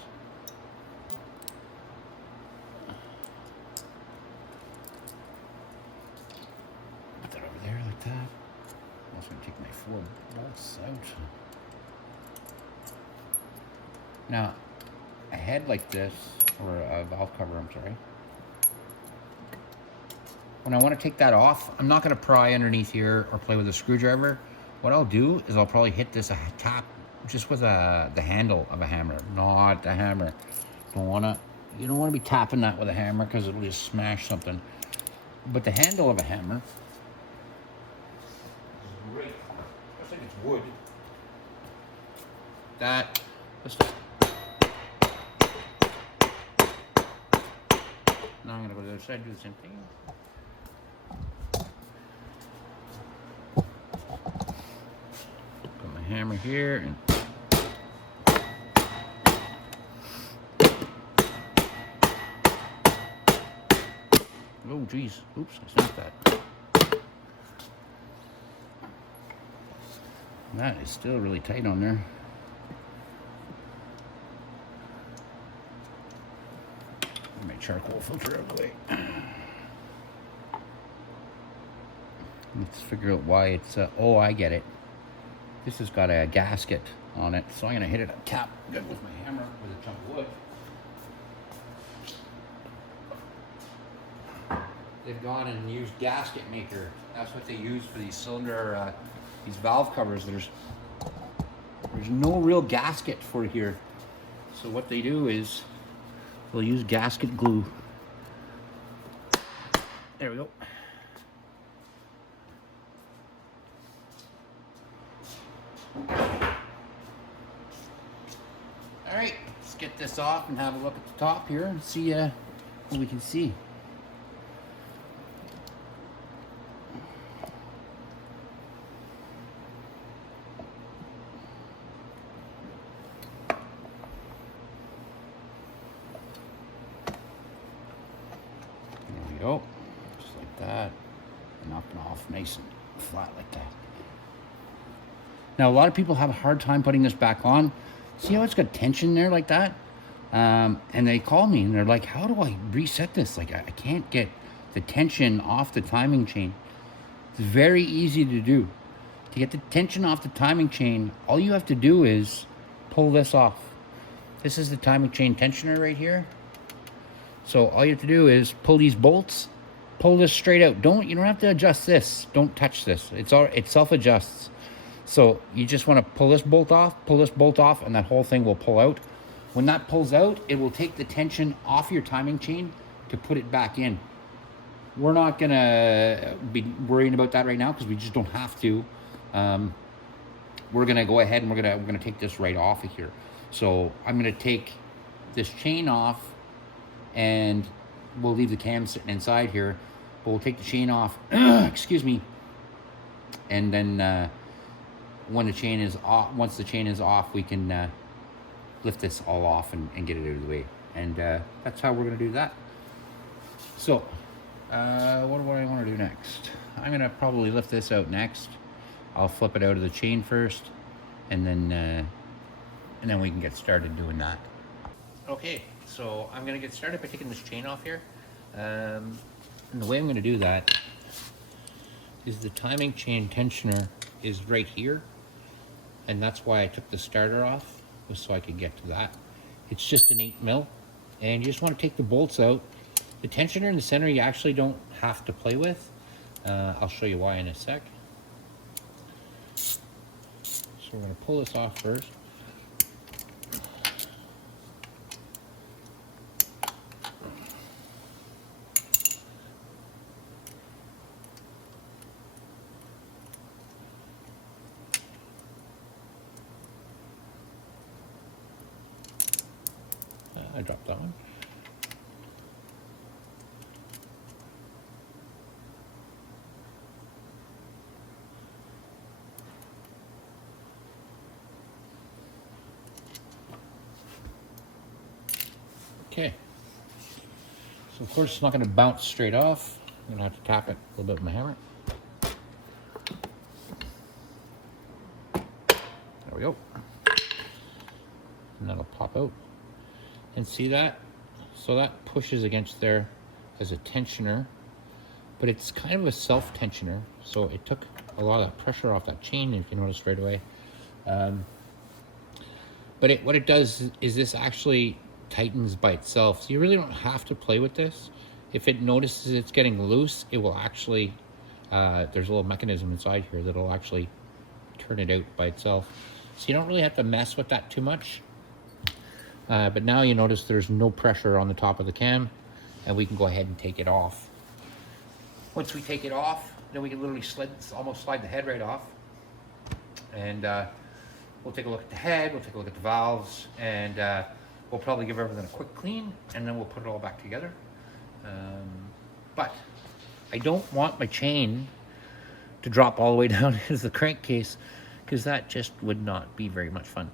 Put that over there like that. I'm also going to take my 4 bolts out. Now, a head like this, or a valve cover, I'm sorry. When I want to take that off, I'm not going to pry underneath here or play with a screwdriver. What I'll do is I'll probably hit this a tap just with the handle of a hammer, not the hammer. You don't want to be tapping that with a hammer because it'll just smash something. But the handle of a hammer is great. I think it's wood. That. Now I'm going to go to the other side, do the same thing. Put my hammer here and oh geez, oops, I snapped that. That is still really tight on there. My charcoal filter out of the way. Let's figure out why it's, oh, I get it. This has got a gasket on it, so I'm going to hit it a tap good with my hammer with a chunk of wood. They've gone and used gasket maker. That's what they use for these cylinder, these valve covers. There's no real gasket for here. So what they do is they'll use gasket glue. There we go. All right, let's get this off and have a look at the top here and see what we can see. There we go, just like that. Knocking off nice and flat like that. Now, a lot of people have a hard time putting this back on. See how it's got tension there like that? And they call me and they're like, how do I reset this? Like, I can't get the tension off the timing chain. It's very easy to do. To get the tension off the timing chain, all you have to do is pull this off. This is the timing chain tensioner right here. So all you have to do is pull these bolts, pull this straight out. You don't have to adjust this. Don't touch this. It self-adjusts. So you just want to pull this bolt off, and that whole thing will pull out. When that pulls out, it will take the tension off your timing chain to put it back in. We're not going to be worrying about that right now because we just don't have to. We're going to go ahead and we're going to take this right off of here. So I'm going to take this chain off, and we'll leave the cam sitting inside here. But we'll take the chain off, excuse me, and then once the chain is off, we can lift this all off and get it out of the way. And that's how we're going to do that. So what do I want to do next? I'm going to probably lift this out next. I'll flip it out of the chain first, and then we can get started doing that. Okay, so I'm going to get started by taking this chain off here. And the way I'm going to do that is the timing chain tensioner is right here. And that's why I took the starter off, was so I could get to that. It's just an 8 mil, and you just want to take the bolts out. The tensioner in the center you actually don't have to play with. I'll show you why in a sec. So we're going to pull this off first. I dropped that one. Okay. So of course it's not going to bounce straight off. I'm going to have to tap it a little bit with my hammer. There we go. pop out. And see that? So that pushes against there as a tensioner, but it's kind of a self-tensioner, so it took a lot of pressure off that chain, if you notice right away. But what it does is this actually tightens by itself, so you really don't have to play with this. If it notices it's getting loose, it will actually, there's a little mechanism inside here that'll actually turn it out by itself. So you don't really have to mess with that too much. But now you notice there's no pressure on the top of the cam, and we can go ahead and take it off. Once we take it off, then we can literally almost slide the head right off. And we'll take a look at the head, we'll take a look at the valves, and we'll probably give everything a quick clean, and then we'll put it all back together. But I don't want my chain to drop all the way down into the crankcase, because that just would not be very much fun.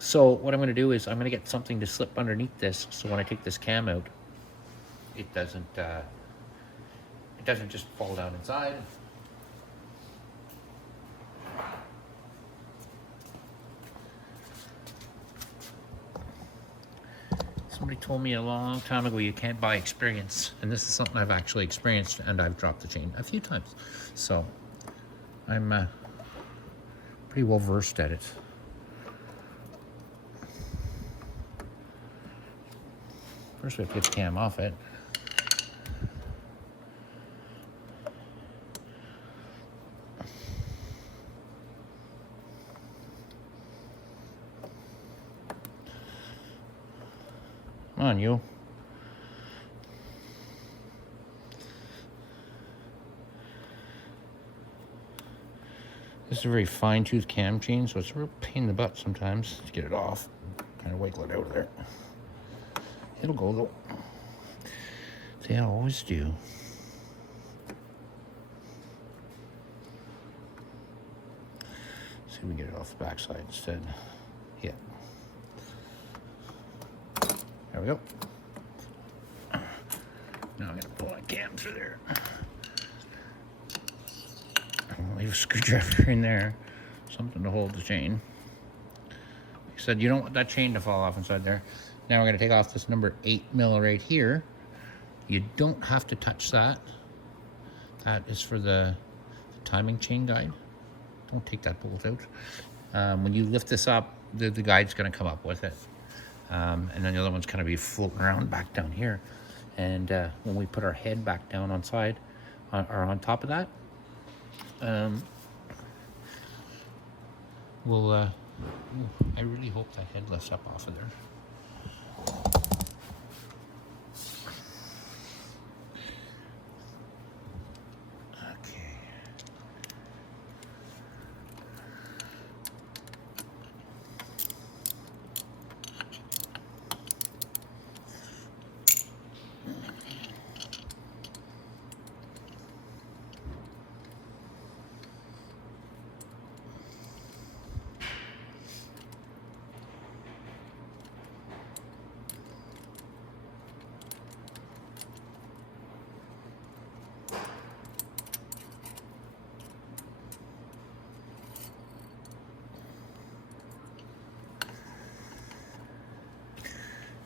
So what I'm going to do is I'm going to get something to slip underneath this, so when I take this cam out, it doesn't just fall down inside. Somebody told me a long time ago you can't buy experience, and this is something I've actually experienced, and I've dropped the chain a few times. So I'm pretty well versed at it. First we have to get the cam off it. Come on, you. This is a very fine-tooth cam chain, so it's a real pain in the butt sometimes to get it off. Kind of wiggle it out of there. It'll go though. They always do. See if we can get it off the backside instead. Yeah. There we go. Now I'm going to pull that cam through there. I'll leave a screwdriver in there. Something to hold the chain. Like I said, you don't want that chain to fall off inside there. Now we're going to take off this number 8mm right here. You don't have to touch that. That is for the timing chain guide. Don't take that bolt out. When you lift this up, the guide's going to come up with it. And then the other one's kind of be floating around back down here. And when we put our head back down on side, or on top of that, we'll, I really hope that head lifts up off of there.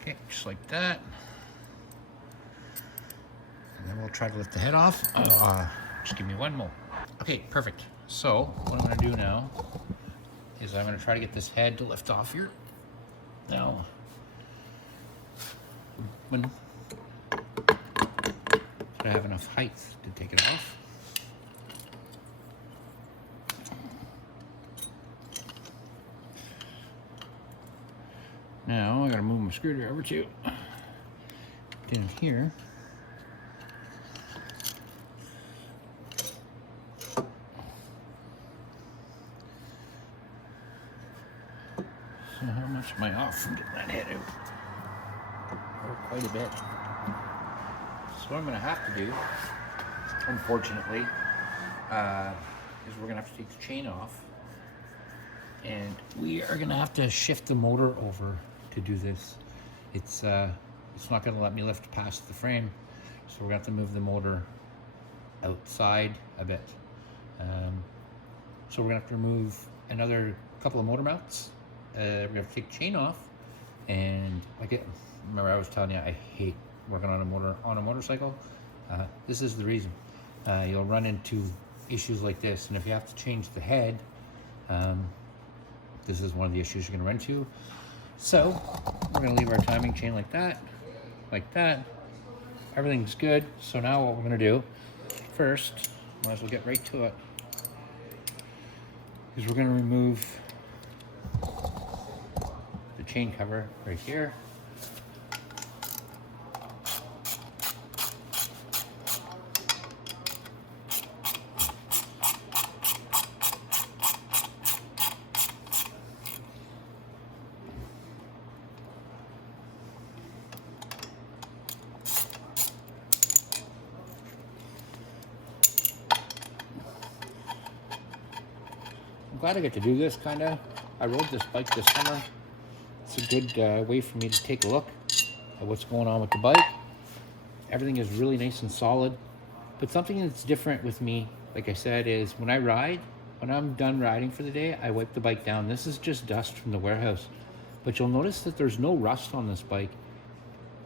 Okay, just like that. And then we'll try to lift the head off. Just give me one more. Okay, perfect. So what I'm going to do now is I'm going to try to get this head to lift off here. Now, when I have enough height to take it off. Now I gotta move my screwdriver too. In here. So how much am I off from getting that head out? Oh, quite a bit. So what I'm gonna have to do, unfortunately, is we're gonna have to take the chain off, and we are gonna have to shift the motor over to do this. It's not going to let me lift past the frame, so we're going to have to move the motor outside a bit. So we're going to have to remove another couple of motor mounts. We're going to have to take the chain off, And like, remember I was telling you I hate working on a motorcycle. This is the reason. You'll run into issues like this, and if you have to change the head, this is one of the issues you're going to run into. So we're going to leave our timing chain like that, like that. Everything's good. So now what we're going to do first, might as well get right to it, is we're going to remove the chain cover right here. I'm glad I get to do this, kind of. I rode this bike this summer. It's a good way for me to take a look at what's going on with the bike. Everything is really nice and solid. But something that's different with me, like I said, is when I ride, when I'm done riding for the day, I wipe the bike down. This is just dust from the warehouse. But you'll notice that there's no rust on this bike.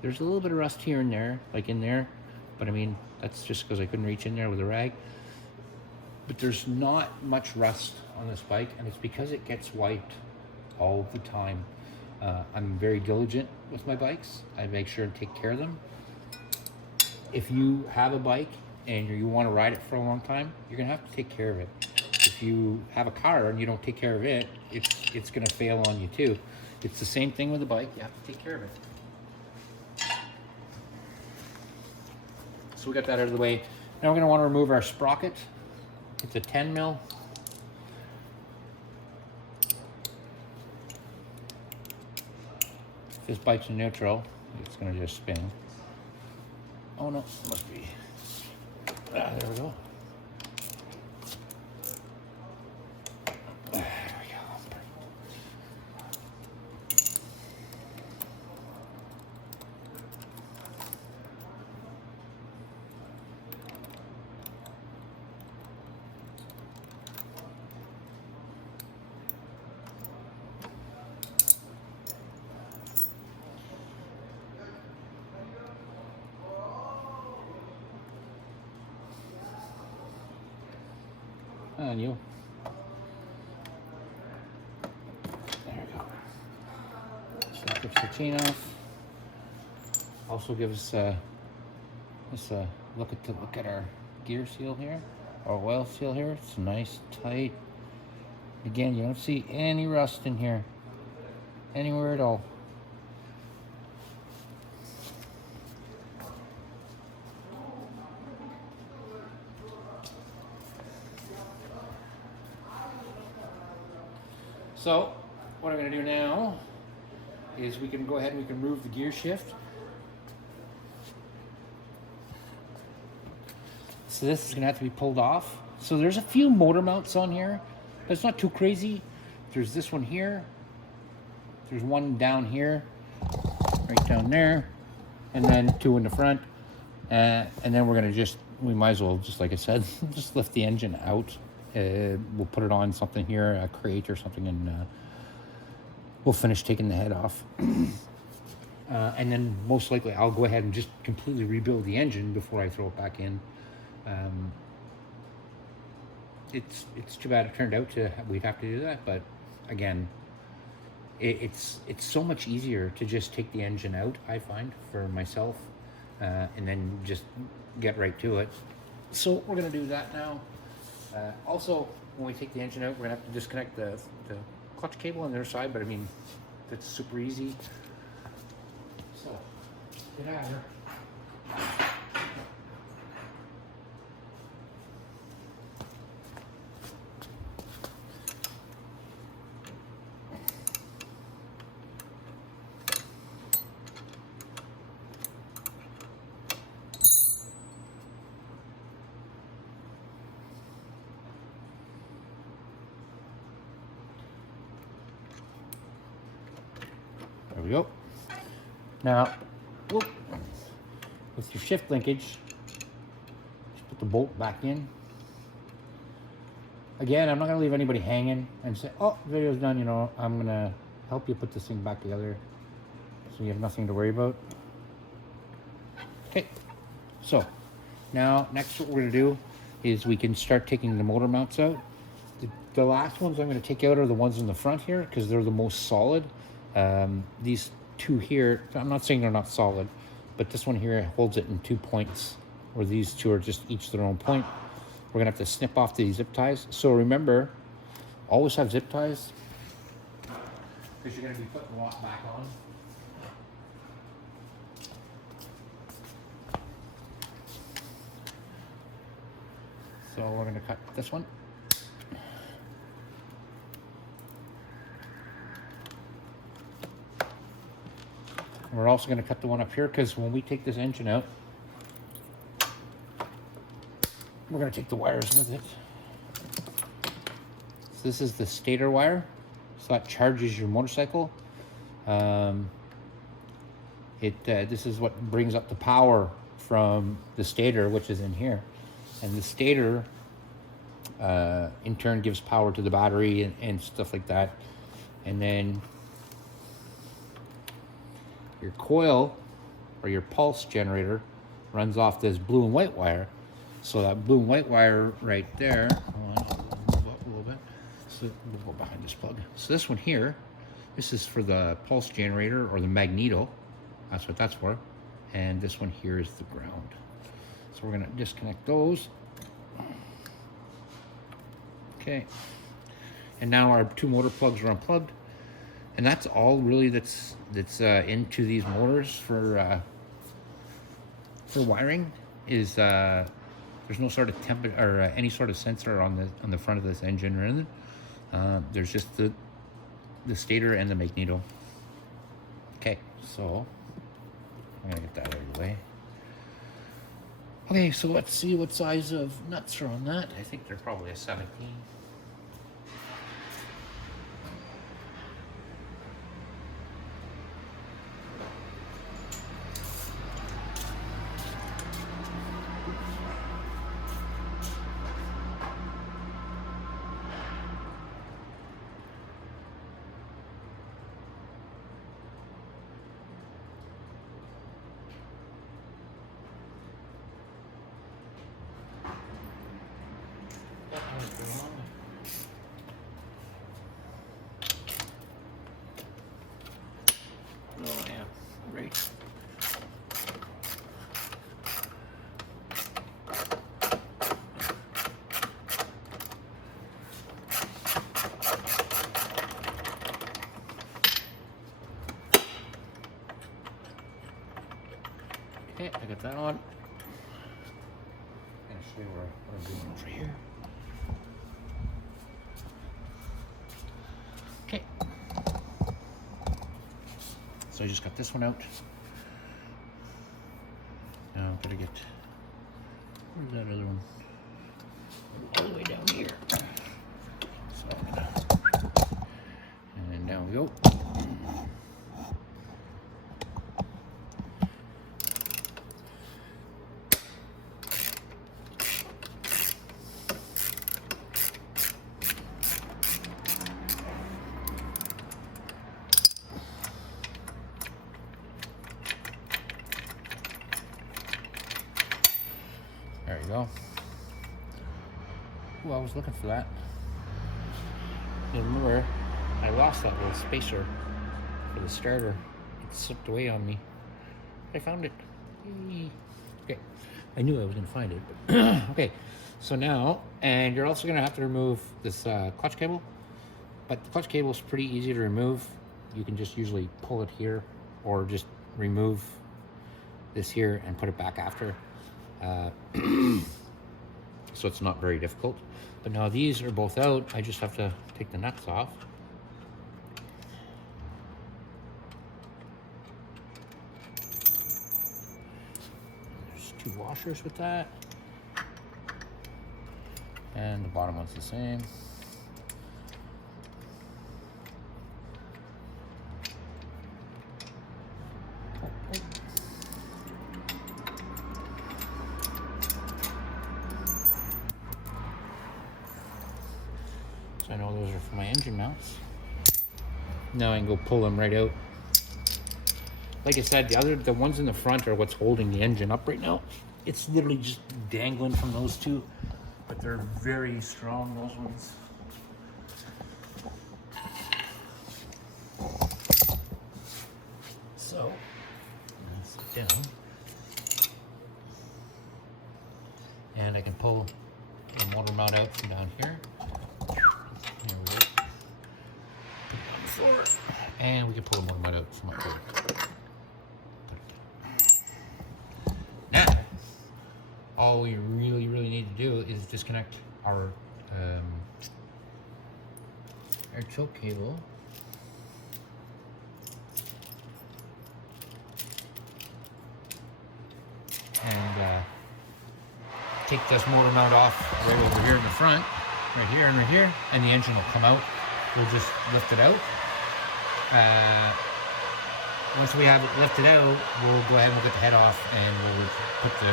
There's a little bit of rust here and there, like in there. But I mean, that's just because I couldn't reach in there with a rag. But there's not much rust on this bike, and it's because it gets wiped all the time. I'm very diligent with my bikes. I make sure to take care of them. If you have a bike and you want to ride it for a long time, you're gonna have to take care of it. If you have a car and you don't take care of it, it's gonna fail on you too. It's the same thing with a bike. You have to take care of it. So we got that out of the way. Now we're gonna want to remove our sprocket. It's a 10 mil. If this bike's in neutral, it's gonna just spin. Oh no, it must be. There we go. There we go. On you. There we go. So that gets the chain off. Also gives us let's look at our gear seal here, our oil seal here. It's nice, tight. Again, you don't see any rust in here, anywhere at all. So what I'm going to do now is we can go ahead and we can remove the gear shift. So this is going to have to be pulled off. So there's a few motor mounts on here, but it's not too crazy. There's this one here. There's one down here, right down there, and then two in the front. And then we're going to we might as well, just like I said, just lift the engine out. We'll put it on something here, a crate or something, and we'll finish taking the head off. And then most likely I'll go ahead and just completely rebuild the engine before I throw it back in. It's too bad it turned out we'd have to do that, but again, it's so much easier to just take the engine out, I find, for myself, and then just get right to it. So we're gonna do that now. Also, when we take the engine out, we're gonna have to disconnect the clutch cable on the other side, but I mean, that's super easy. So, get out of here. There we go. Now, whoop, with your shift linkage, just put the bolt back in. Again, I'm not going to leave anybody hanging and say, oh, the video's done, you know, I'm going to help you put this thing back together. so you have nothing to worry about. Okay, so now next what we're going to do is we can start taking the motor mounts out. The last ones I'm going to take out are the ones in the front here because they're the most solid. These two here, I'm not saying they're not solid, but this one here holds it in 2 points, where these two are just each their own point. We're going to have to snip off these zip ties. So remember, always have zip ties because you're going to be putting a lot back on. So we're going to cut this one. We're also going to cut the one up here because when we take this engine out, we're going to take the wires with it. So this is the stator wire. So that charges your motorcycle. This is what brings up the power from the stator, which is in here. And the stator, in turn, gives power to the battery and stuff like that. And then your coil or your pulse generator runs off this blue and white wire. So that blue and white wire right there, hold on, I'll move up a little bit. So we'll go behind this plug. So this one here, this is for the pulse generator or the magneto. That's what that's for. And this one here is the ground. So we're gonna disconnect those. Okay. And now our two motor plugs are unplugged. And that's all really that's into these motors for wiring is there's no sort of temperature or any sort of sensor on the front of this engine or anything. There's just the stator and the magneto. Okay, so I'm gonna get that out of the way. Okay, so let's see what size of nuts are on that. I think they're probably a 17. Oh yeah, great. Okay, I got that on. I'm gonna show you what I'm doing over here. Okay. So I just got this one out. Now I'm gonna get, where's that other one? All the way down here. So I'm gonna, and then down we go. There you go. Ooh, I was looking for that. You remember, I lost that little spacer for the starter. It slipped away on me. I found it. Yay. Okay, I knew I was going to find it. But okay, so now, and you're also going to have to remove this clutch cable. But the clutch cable is pretty easy to remove. You can just usually pull it here, or just remove this here and put it back after. So it's not very difficult. But now these are both out. I just have to take the nuts off. There's two washers with that. And the bottom one's the same. So I know those are for my engine mounts. Now I can go pull them right out like I said, the ones in the front are what's holding the engine up right now. It's literally just dangling from those two, but they're very strong, those ones. So, sit down. And I can pull the motor mount out from down here. There we go. Put it on the floor. And we can pull the motor mount out from up here. Now, all we really need to do is disconnect our choke cable. And take this motor mount off right over here in the front, right here and right here, and the engine will come out. We'll just lift it out. Once we have it lifted out, we'll go ahead and we'll get the head off, and we'll put the,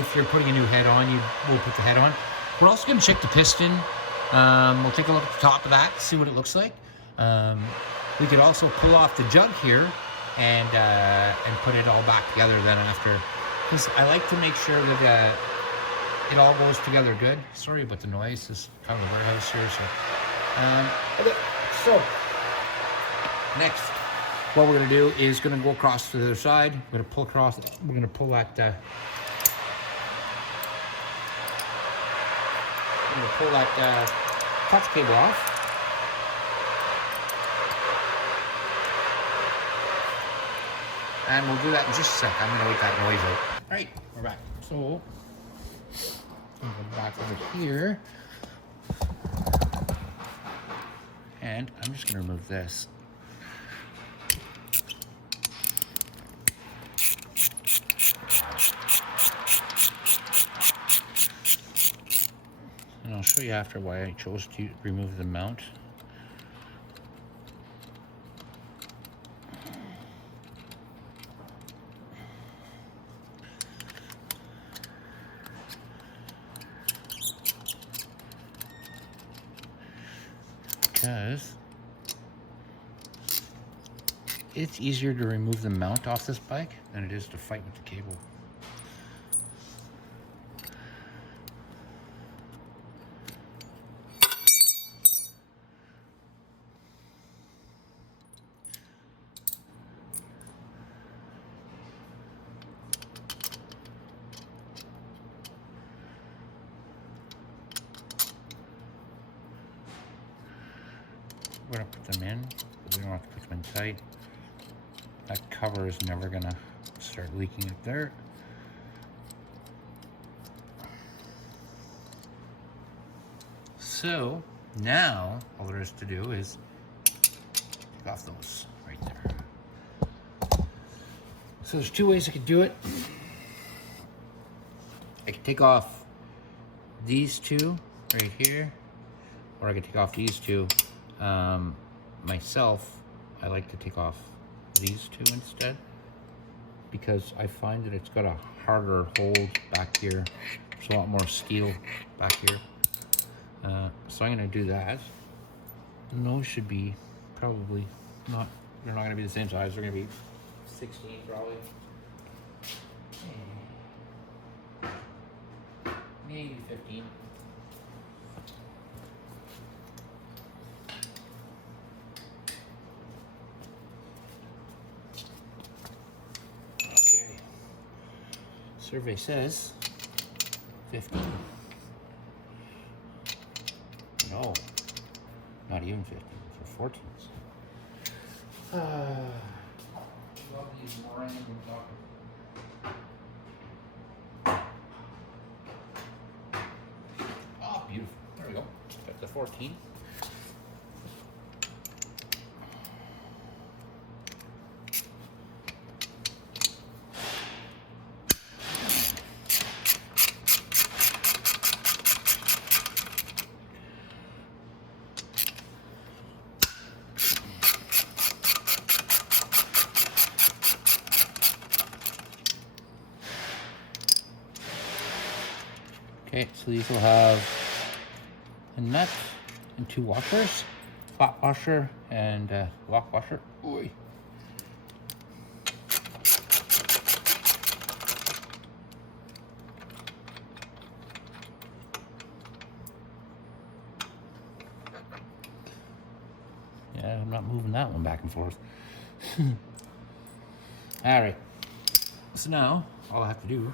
if you're putting a new head on, we'll put the head on. We're also going to check the piston. We'll take a look at the top of that, see what it looks like. We could also pull off the jug here and put it all back together then after, because I like to make sure that it all goes together good. Sorry about the noise. This is kind of the warehouse here. So next, what we're going to do is going to go across to the other side. We're going to pull across. We're going to pull that. We're going to pull that clutch cable off. And we'll do that in just a sec. I'm going to wait that noise out. All right, we're back. So, I'm going to go back over here. And I'm just going to remove this. And I'll show you after why I chose to remove the mount. Because it's easier to remove the mount off this bike than it is to fight with the cable. We're going to put them in, but we don't have to put them in tight. That cover is never going to start leaking up there. So now all there is to do is take off those right there. So there's two ways I could do it. I could take off these two right here, or I could take off these two. Myself, I like to take off these two instead, because I find that it's got a harder hold back here. There's a lot more steel back here. So I'm going to do that. And those should be probably not, they're not going to be the same size. They're going to be 16 probably. Maybe 15. Survey says 15. No, not even 15. For 14s. Love these more random oh, beautiful. There we go. Got the 14. Okay, so these will have a nut and two washers, spot washer and lock washer. Oy. moving that one back and forth. All right. So now all I have to do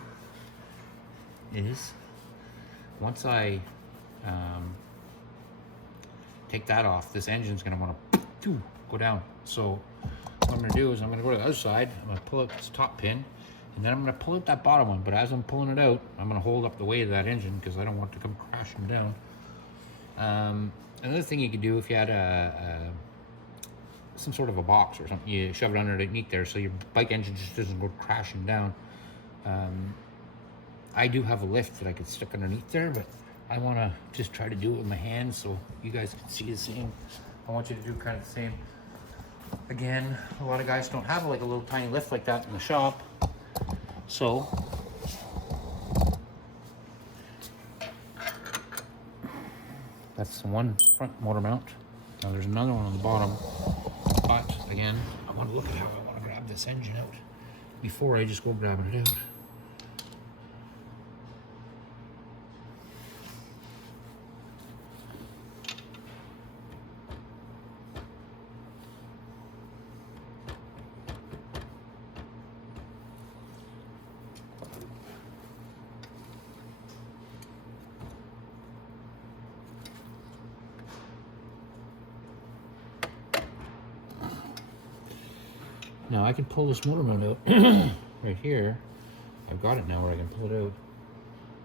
is, once I take that off, this engine's gonna want to go down. So what I'm gonna do is I'm gonna go to the other side. I'm gonna pull out this top pin, and then I'm gonna pull out that bottom one. But as I'm pulling it out, I'm gonna hold up the weight of that engine because I don't want it to come crashing down. Another thing you could do if you had some sort of a box or something, you shove it underneath there so your bike engine just doesn't go crashing down. I do have a lift that I could stick underneath there, but I want to just try to do it with my hands so you guys can see the same. I want you to do kind of the same. Again, a lot of guys don't have like a little tiny lift like that in the shop. So that's the one front motor mount. Now there's another one on the bottom. But again, I want to look at how I want to grab this engine out before I just go grabbing it out. Now I can pull this motor mount out right here. I've got it now where I can pull it out.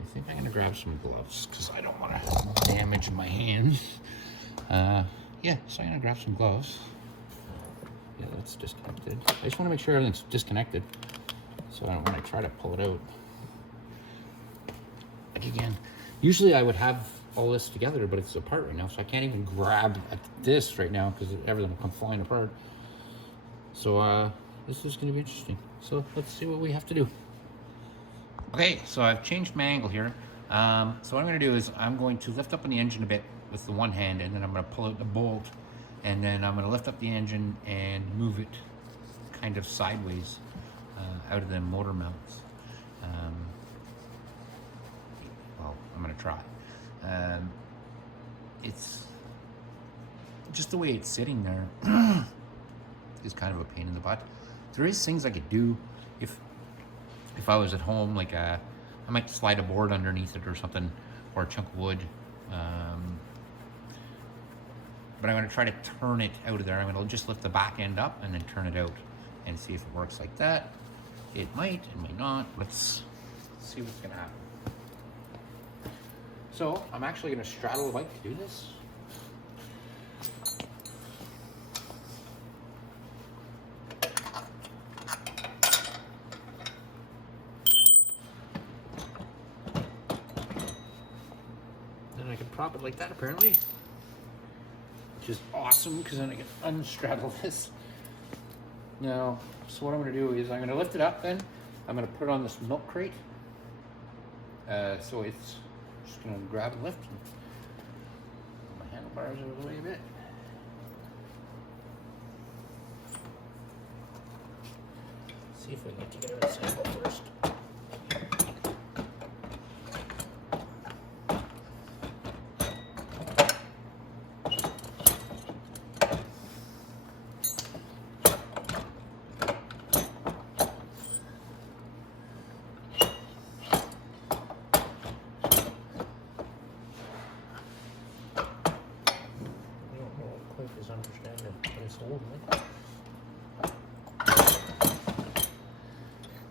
I think I'm gonna grab some gloves because I don't want to damage my hands. Yeah, so I'm gonna grab some gloves. Yeah, that's disconnected. I just want to make sure everything's disconnected, so I don't want to try to pull it out. Like again, usually I would have all this together, but it's apart right now, so I can't even grab at this right now because everything will come flying apart. So this is going to be interesting. So let's see what we have to do. Okay, so I've changed my angle here. So what I'm going to do is I'm going to lift up on the engine a bit with the one hand, and then I'm going to pull out the bolt, and then I'm going to lift up the engine and move it kind of sideways out of the motor mounts. Well, I'm going to try. It's just the way it's sitting there. Is kind of a pain in the butt. There is things I could do if I was at home, like I might slide a board underneath it or something, or a chunk of wood. But I'm going to try to turn it out of there. I'm going to just lift the back end up and then turn it out and see if it works like that. It might not. Let's see what's going to happen. So I'm actually going to straddle the bike to do this. Prop it like that apparently, which is awesome because then I can unstraddle this. Now, so what I'm going to do is I'm going to lift it up, then I'm going to put it on this milk crate. So it's just going to grab and lift. My handlebars out of the way a bit. See if we can get together the sample first.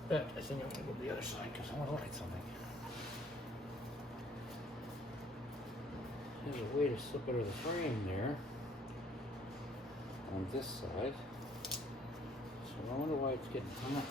But I think I'm going to go to the other side because I want to look at something. There's a way to slip out of the frame there on this side. So I wonder why it's getting hung up.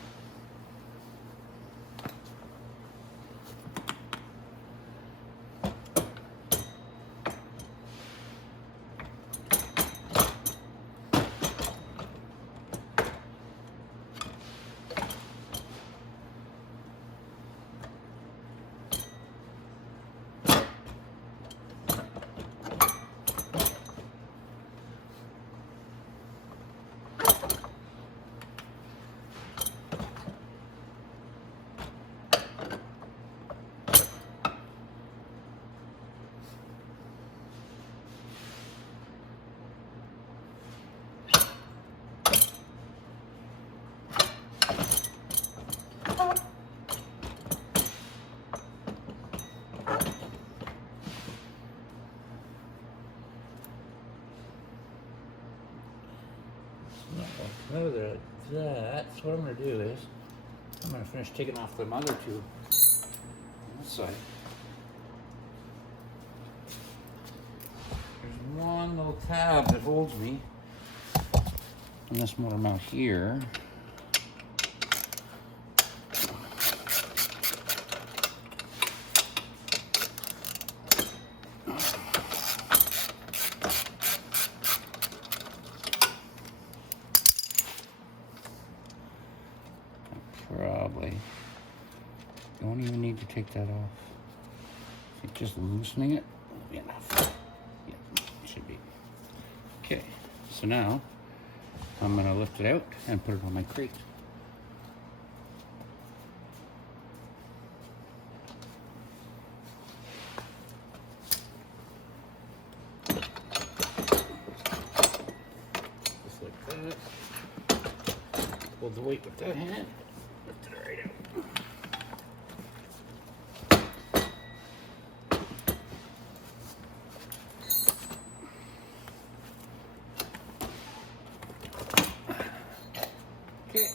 that. So what I'm going to do is I'm going to finish taking off the other two on this side. There's one little tab that holds me on this motor mount here. Probably don't even need to take that off. I think just loosening it will be enough. Yeah, should be. Okay, so now I'm going to lift it out and put it on my crate. Just like that. Hold the weight with that hand. Lift it right out. Okay.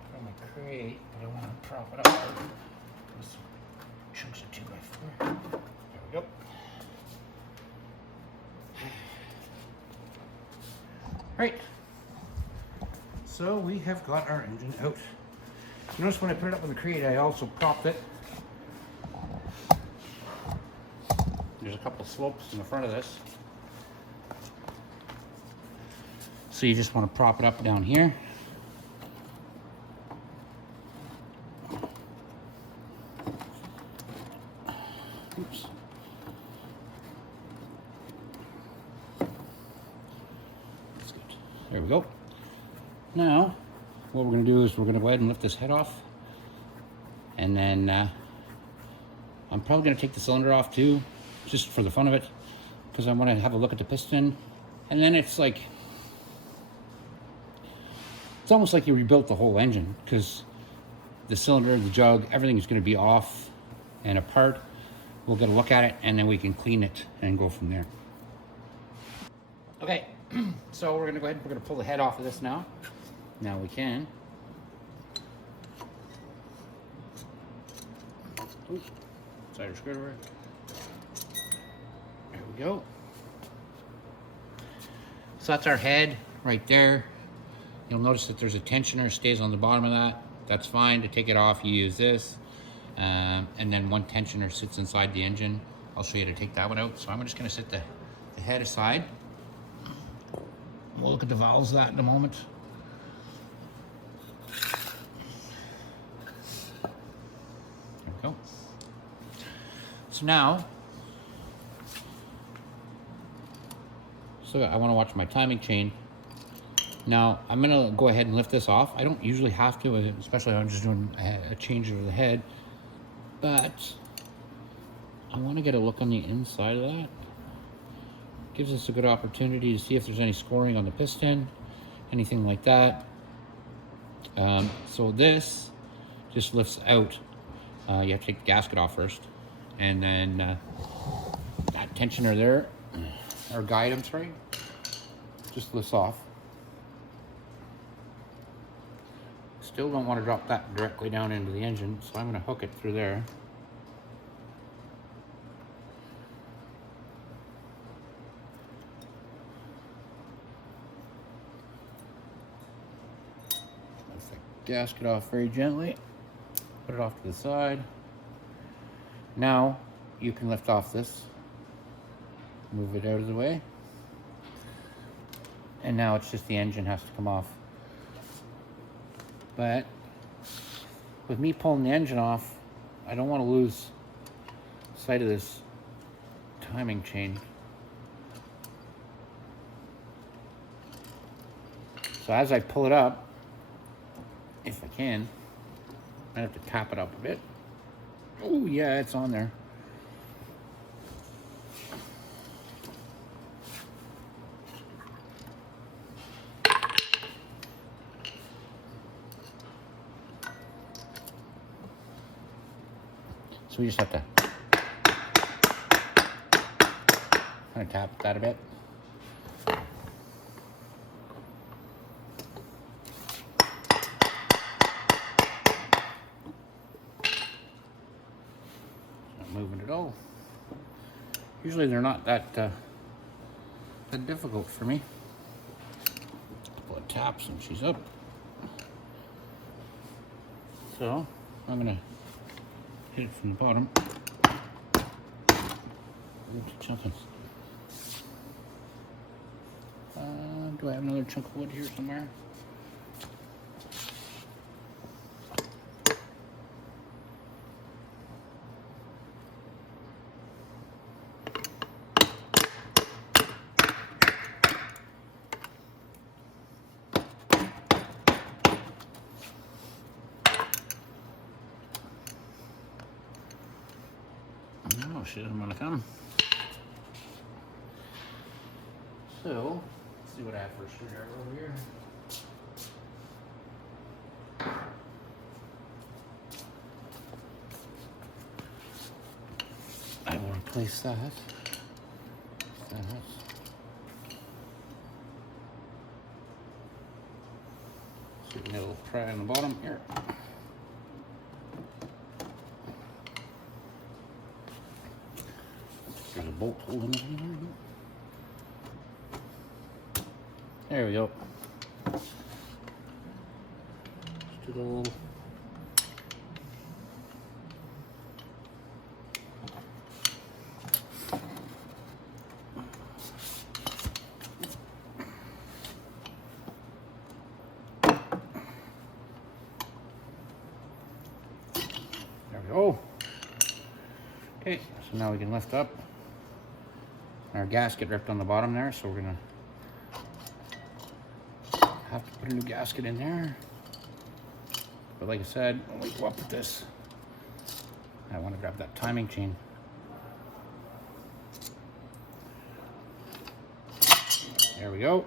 Put on my crate, but I want to prop it up with some chunks of 2x4. There we go. Right. So we have got our engine out. Notice when I put it up in the crate, I also propped it. There's a couple slopes in the front of this. So you just want to prop it up down here. Oops. That's good. There we go. Now, what we're going to do is we're going to go ahead and lift this head off. And then I'm probably going to take the cylinder off too, just for the fun of it, because I want to have a look at the piston. And then it's like, it's almost like you rebuilt the whole engine, because the cylinder, the jug, everything is going to be off and apart. We'll get a look at it and then we can clean it and go from there. Okay, so we're going to go ahead and we're going to pull the head off of this now. Now we can. Ooh, cider screwdriver. There we go. So that's our head right there. You'll notice that there's a tensioner, stays on the bottom of that. That's fine. To take it off, you use this. And then one tensioner sits inside the engine. I'll show you how to take that one out. So I'm just gonna set the head aside. We'll look at the valves of that in a moment. There we go. So now, I wanna watch my timing chain. Now, I'm gonna go ahead and lift this off. I don't usually have to, especially when I'm just doing a change of the head, but I wanna get a look on the inside of that. Gives us a good opportunity to see if there's any scoring on the piston, anything like that. So this just lifts out. You have to take the gasket off first. And then that tensioner there, or guide, I'm sorry, just lifts off. Still don't want to drop that directly down into the engine, so I'm going to hook it through there. Lift the gasket off very gently. Put it off to the side. Now you can lift off this. Move it out of the way. And now it's just the engine has to come off. But with me pulling the engine off, I don't want to lose sight of this timing chain. So as I pull it up, if I can, I have to tap it up a bit. Oh yeah, it's on there. So we just have to kind of tap that a bit. Usually they're not that difficult for me. A couple of taps and she's up. So I'm gonna hit it from the bottom. Chunking. Do I have another chunk of wood here somewhere? Oh, she doesn't want to come. So, let's see what I have for a screwdriver over here. I will replace that. So a little pry on the bottom here. There's a bolt holding it in there. There we go. Just a little. There we go. Okay, so now we can lift up. Our gasket ripped on the bottom there, so we're gonna have to put a new gasket in there. But like I said, when we go up with this, I want to grab that timing chain. There we go.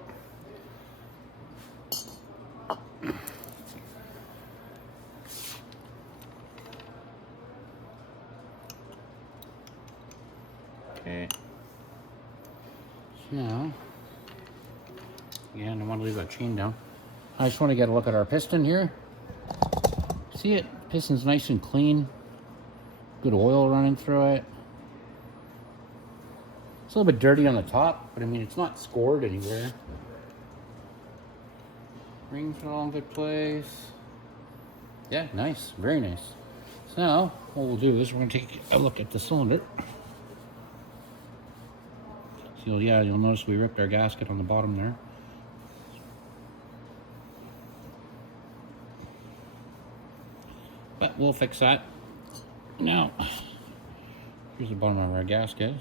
Okay. So now, again, I want to leave that chain down. I just want to get a look at our piston here. See it? Piston's nice and clean. Good oil running through it. It's a little bit dirty on the top, but I mean, it's not scored anywhere. Rings are all in good place. Yeah, nice. Very nice. So now, what we'll do is we're going to take a look at the cylinder. So yeah, you'll notice we ripped our gasket on the bottom there. But we'll fix that. Now, here's the bottom of our gasket.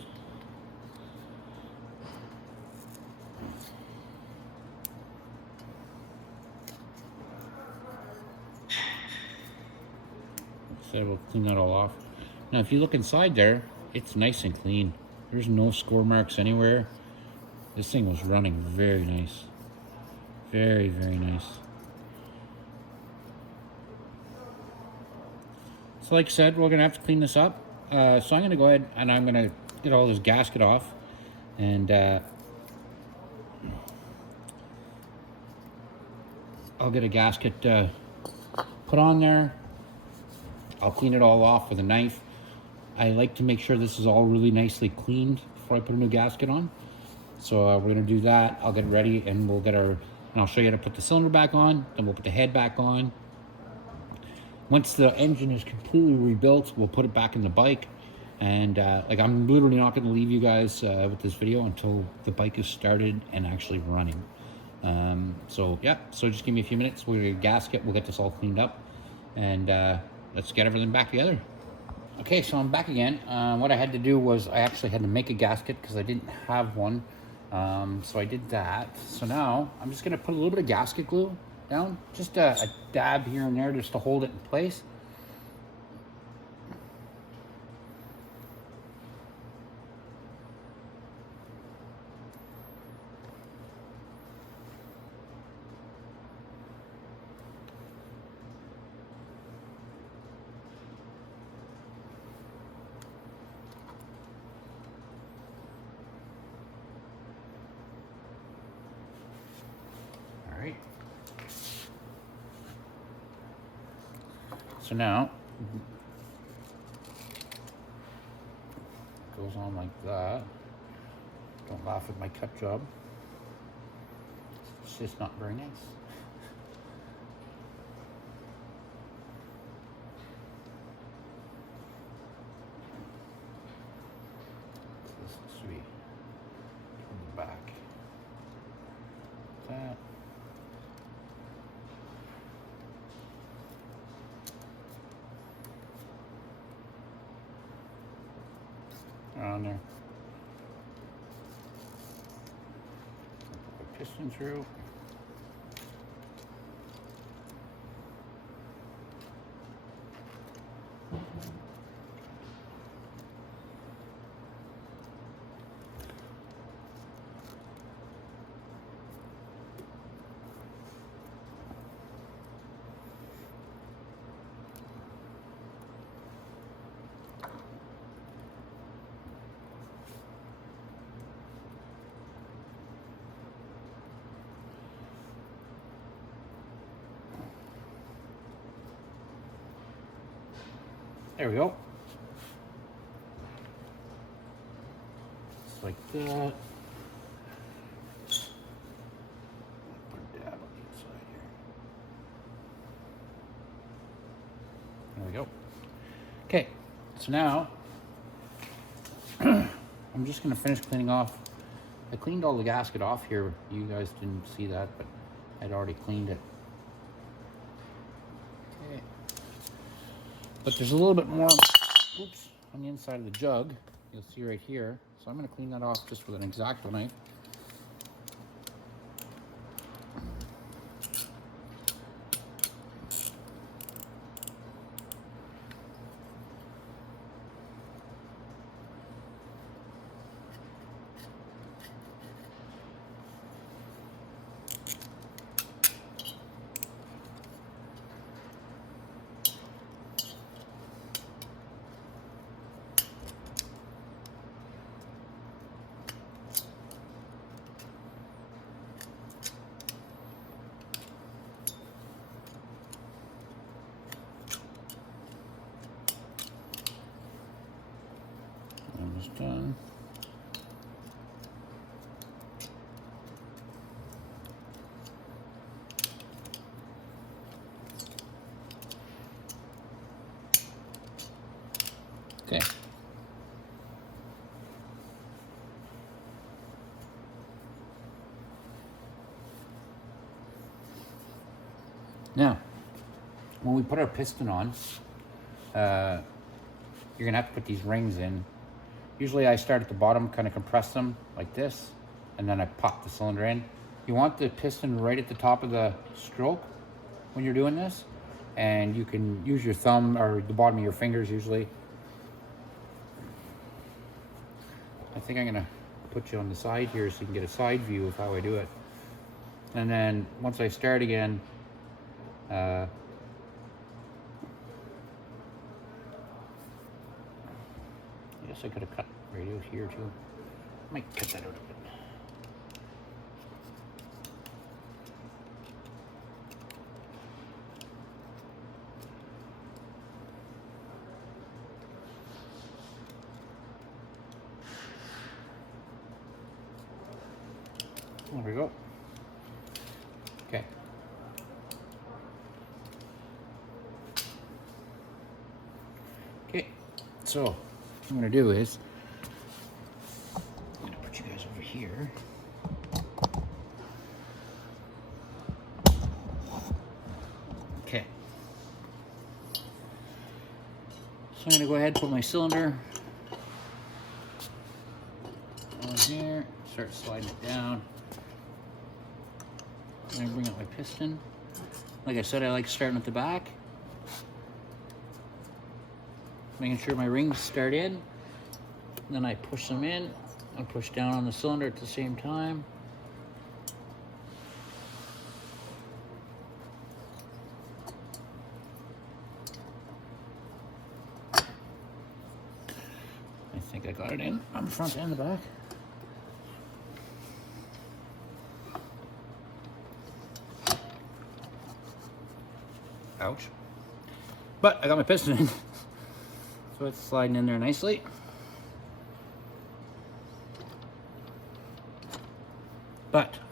So we'll clean that all off. Now, if you look inside there, it's nice and clean. There's no score marks anywhere. This thing was running very nice. Very, very nice. So like I said, we're gonna have to clean this up. So I'm gonna go ahead and I'm gonna get all this gasket off, and I'll get a gasket put on there. I'll clean it all off with a knife. I like to make sure this is all really nicely cleaned before I put a new gasket on. So we're gonna do that. I'll get ready and we'll get our, and I'll show you how to put the cylinder back on, then we'll put the head back on. Once the engine is completely rebuilt, we'll put it back in the bike. And like, I'm literally not gonna leave you guys with this video until the bike is started and actually running. So yeah, so just give me a few minutes. We'll get a gasket, we'll get this all cleaned up, and let's get everything back together. Okay, so I'm back again. What I had to do was I actually had to make a gasket because I didn't have one. So I did that. So now I'm just gonna put a little bit of gasket glue down, just a dab here and there just to hold it in place. So now, go goes on like that. Don't laugh at my cut job. It's just not very nice. This should be on the back. That. On there. Put the piston through. There we go. Just like that. Put a dab on the inside here. There we go. Okay, so now I'm just going to finish cleaning off. I cleaned all the gasket off here. You guys didn't see that, but I'd already cleaned it. Okay. But there's a little bit more, oops, on the inside of the jug. You'll see right here. So I'm going to clean that off just with an X-Acto knife. Almost done. Okay. Now, when we put our piston on, you're gonna have to put these rings in. Usually I start at the bottom, kind of compress them like this, and then I pop the cylinder in. You want the piston right at the top of the stroke when you're doing this, and you can use your thumb or the bottom of your fingers usually. I think I'm gonna put you on the side here so you can get a side view of how I do it. And then once I start again, I guess I could have cut radio here too. I might cut that out a bit. There we go. Okay. Okay, so what I'm gonna do is I'm gonna put you guys over here. Okay. So I'm gonna go ahead and put my cylinder on here, start sliding it down. I'm gonna bring out my piston. Like I said, I like starting at the back. Making sure my rings start in. And then I push them in and push down on the cylinder at the same time. I think I got it in on the front and the back. Ouch. But I got my piston in. So it's sliding in there nicely.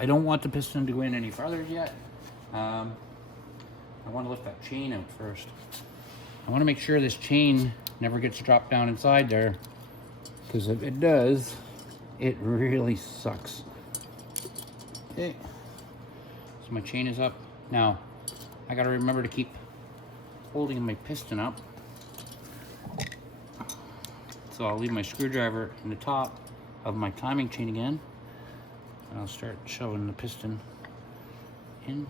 I don't want the piston to go in any farther yet. I want to lift that chain out first. I want to make sure this chain never gets dropped down inside there, because if it does, it really sucks. Okay, so my chain is up. Now, I got to remember to keep holding my piston up. So I'll leave my screwdriver in the top of my timing chain again, and I'll start shoving the piston in.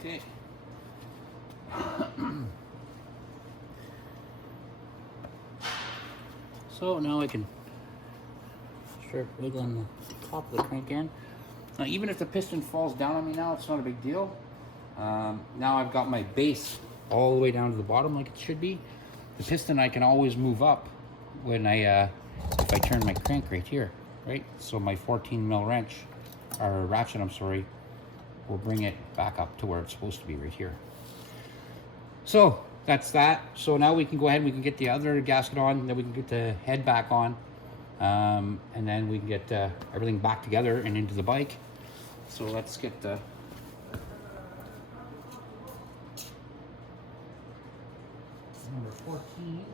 Okay. So now I can start wiggling the top of the crank in. Now, even if the piston falls down on me now, it's not a big deal. Now I've got my base all the way down to the bottom like it should be. The piston I can always move up when if I turn my crank right here, right? So my 14 mil wrench, or ratchet, I'm sorry, will bring it back up to where it's supposed to be right here. So that's that. So now we can go ahead and we can get the other gasket on, then we can get the head back on, and then we can get everything back together and into the bike. So let's get the number 14.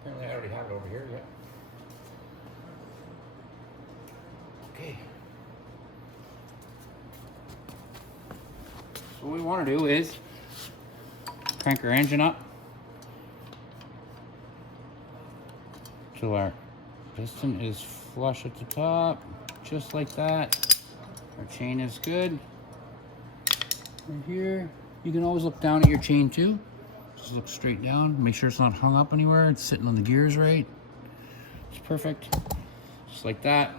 Apparently I already have it over here, yeah. Okay. So what we want to do is crank our engine up till our piston is flush at the top, just like that. Our chain is good. Right here, you can always look down at your chain too. Just look straight down, make sure it's not hung up anywhere. It's sitting on the gears right. It's perfect, just like that.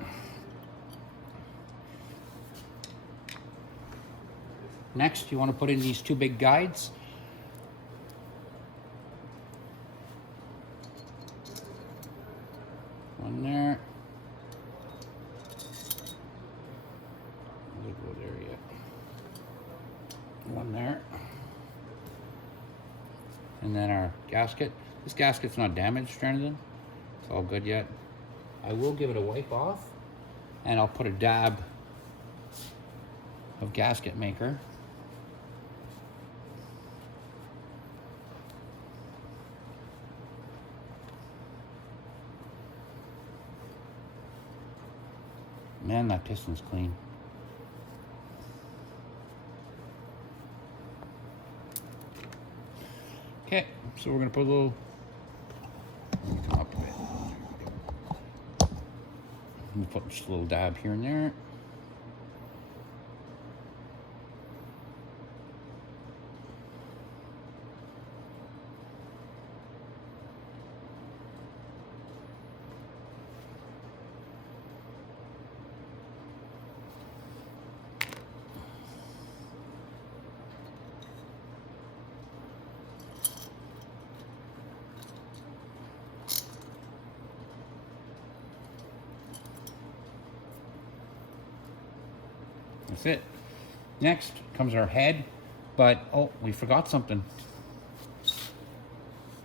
Next, you want to put in these two big guides. One there. Doesn't go there yet. One there. And then our gasket. This gasket's not damaged or anything. It's all good yet. I will give it a wipe off, and I'll put a dab of gasket maker. Man, that piston's clean. Okay, so we're gonna put a little top of it. We'll put just a little dab here and there. That's it. Next comes our head, but oh, we forgot something.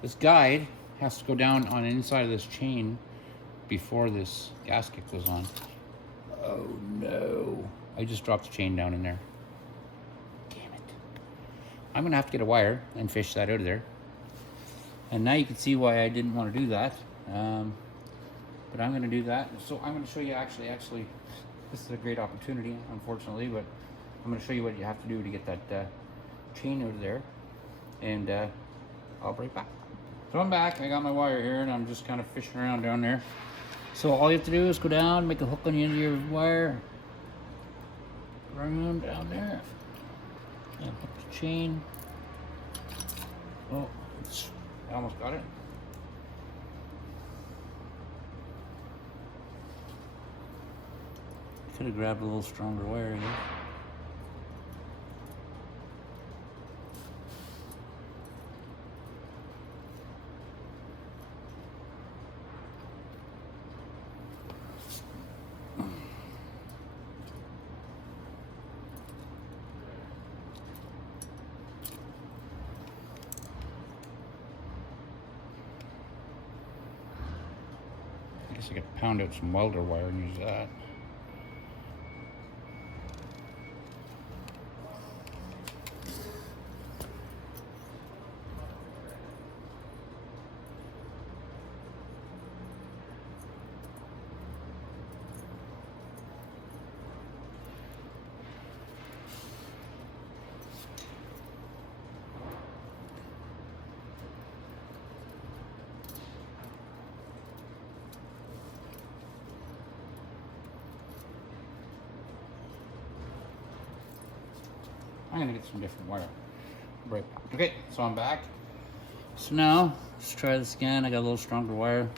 This guide has to go down on the inside of this chain before this gasket goes on. Oh no. I just dropped the chain down in there. Damn it. I'm gonna have to get a wire and fish that out of there. And now you can see why I didn't want to do that. But I'm gonna do that. So I'm gonna show you actually, this is a great opportunity, unfortunately, but I'm going to show you what you have to do to get that chain out of there, and I'll be right back. So I'm back. I got my wire here, and I'm just kind of fishing around down there. So all you have to do is go down, make a hook on the end of your wire, run down there, and hook the chain. Oh, I almost got it. Could have grabbed a little stronger wire here. guess I could pound out some welder wire and use that. I'm gonna get some different wire. Right. Okay, so I'm back. So now, let's try this again. I got a little stronger wire.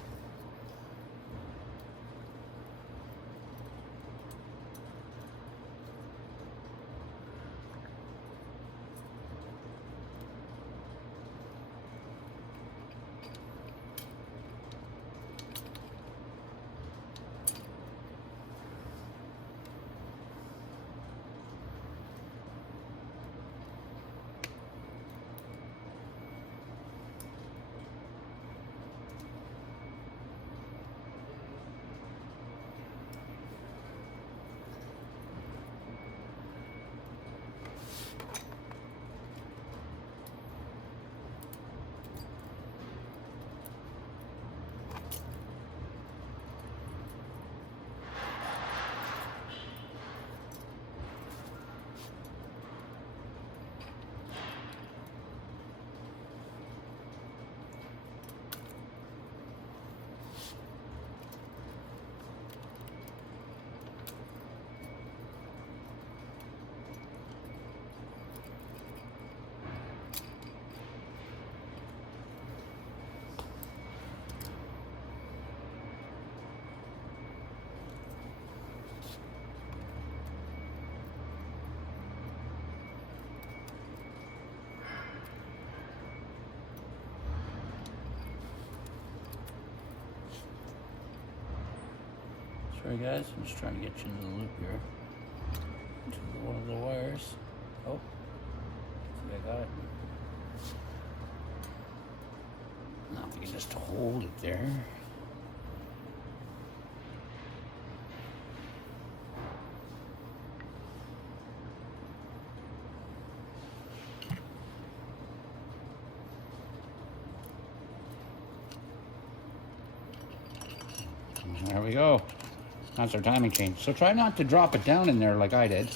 Sorry guys, I'm just trying to get you into the loop here. To one of the wires. Oh, see, I got it. Now if we can just hold it there. There we go. That's our timing chain. So try not to drop it down in there like I did.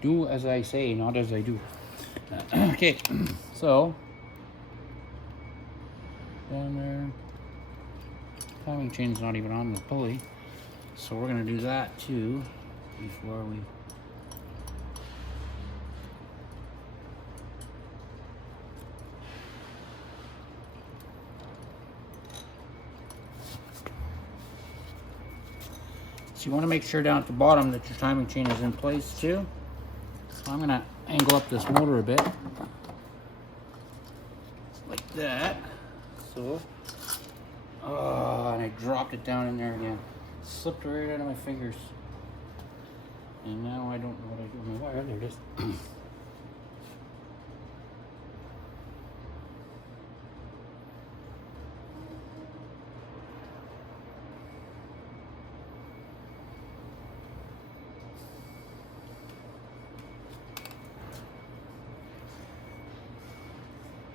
Do as I say, not as I do. Okay, so down there. Timing chain's not even on the pulley. So we're gonna do that too before we So you want to make sure down at the bottom that your timing chain is in place too. So I'm going to angle up this motor a bit. Like that. So, and I dropped it down in there again. Slipped right out of my fingers. And now I don't know what I do with my wire. There it is.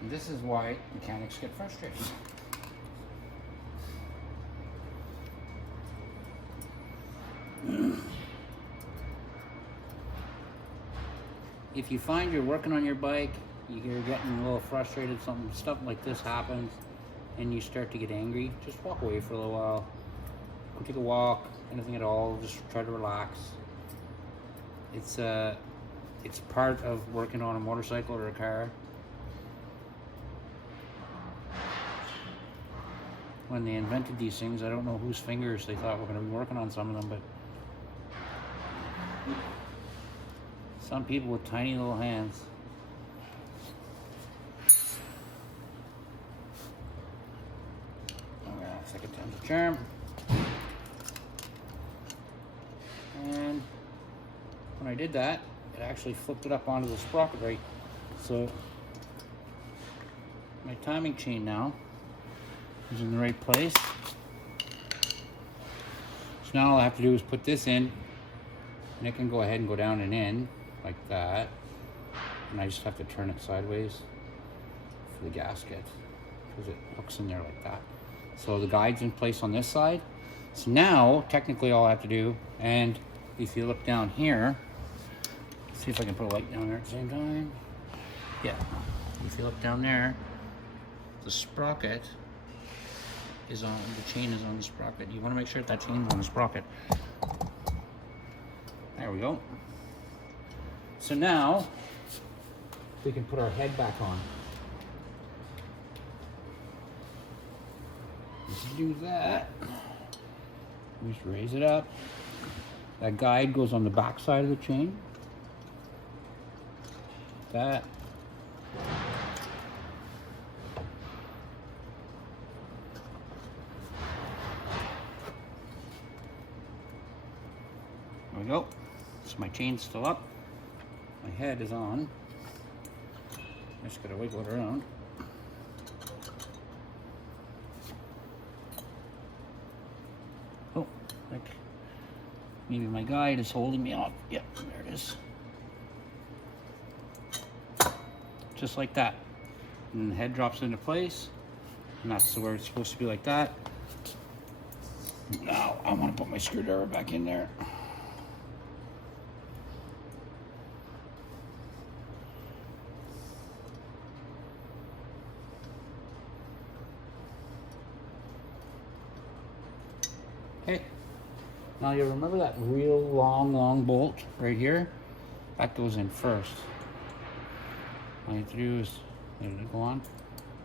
This is why mechanics get frustrated. If you find you're working on your bike, you're getting a little frustrated, stuff like this happens, and you start to get angry, just walk away for a little while. Go take a walk, anything at all, just try to relax. It's part of working on a motorcycle or a car. When they invented these things, I don't know whose fingers they thought were going to be working on some of them, but some people with tiny little hands. Alright, second time's a charm. And when I did that, it actually flipped it up onto the sprocket right. So my timing chain now is in the right place. So now all I have to do is put this in, and it can go ahead and go down and in like that. And I just have to turn it sideways for the gasket because it hooks in there like that. So the guide's in place on this side. So now, technically all I have to do, and if you look down here, see if I can put a light down there at the same time. Yeah, if you look down there, the sprocket is on, the chain is on the sprocket. You want to make sure that chain's on the sprocket. There we go. So now, we can put our head back on. If you do that, we just raise it up. That guide goes on the back side of the chain. That. There we go. So my chain's still up. My head is on. Just gotta wiggle it around. Oh, like maybe my guide is holding me off. Yep, there it is. Just like that. And the head drops into place. And that's where it's supposed to be, like that. Now I want to put my screwdriver back in there. Okay, now you remember that real long bolt right here? That goes in first. All you have to do is let it go on,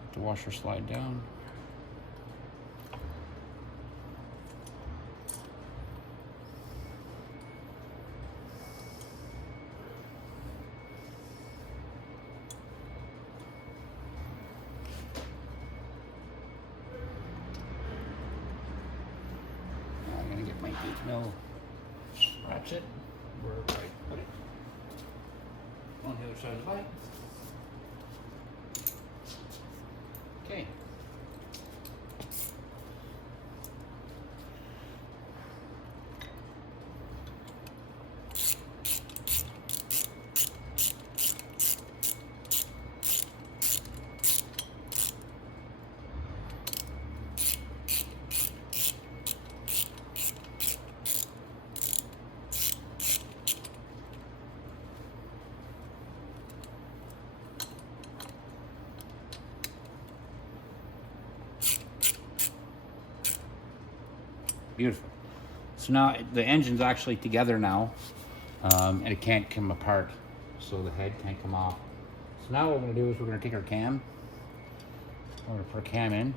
let the washer slide down. My 8mm ratchet where I put it on the other side of the bike. Okay. Beautiful. So now the engine's actually together now, and it can't come apart, so the head can't come off. So now what we're going to do is we're going to take our cam, we're going to put a cam in,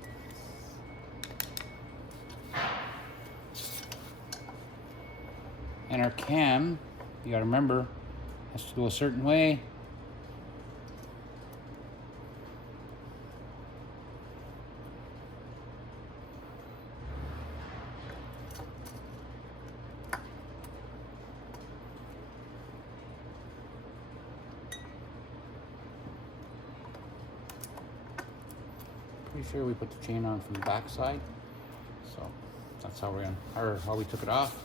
and our cam, you got to remember, has to go a certain way. Pretty sure we put the chain on from the back side, so that's how we're gonna, or how we took it off.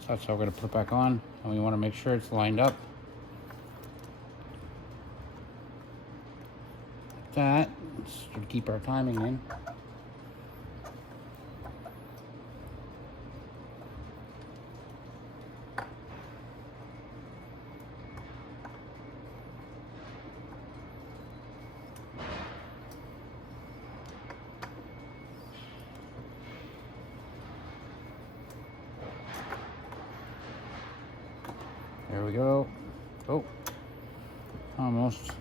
So that's how we're gonna put it back on, and we want to make sure it's lined up like that, just to keep our timing in. There we go. Oh, almost.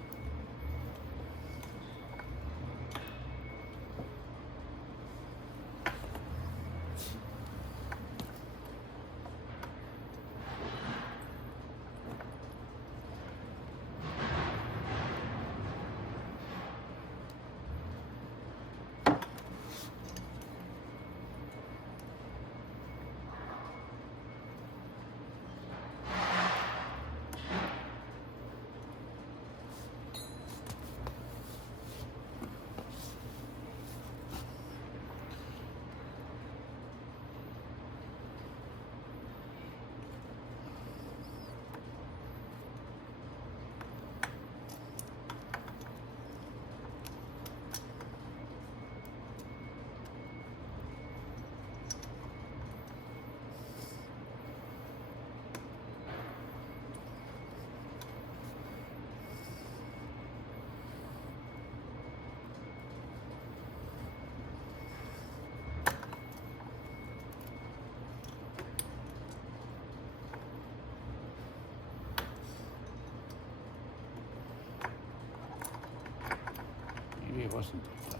maybe it wasn't like that.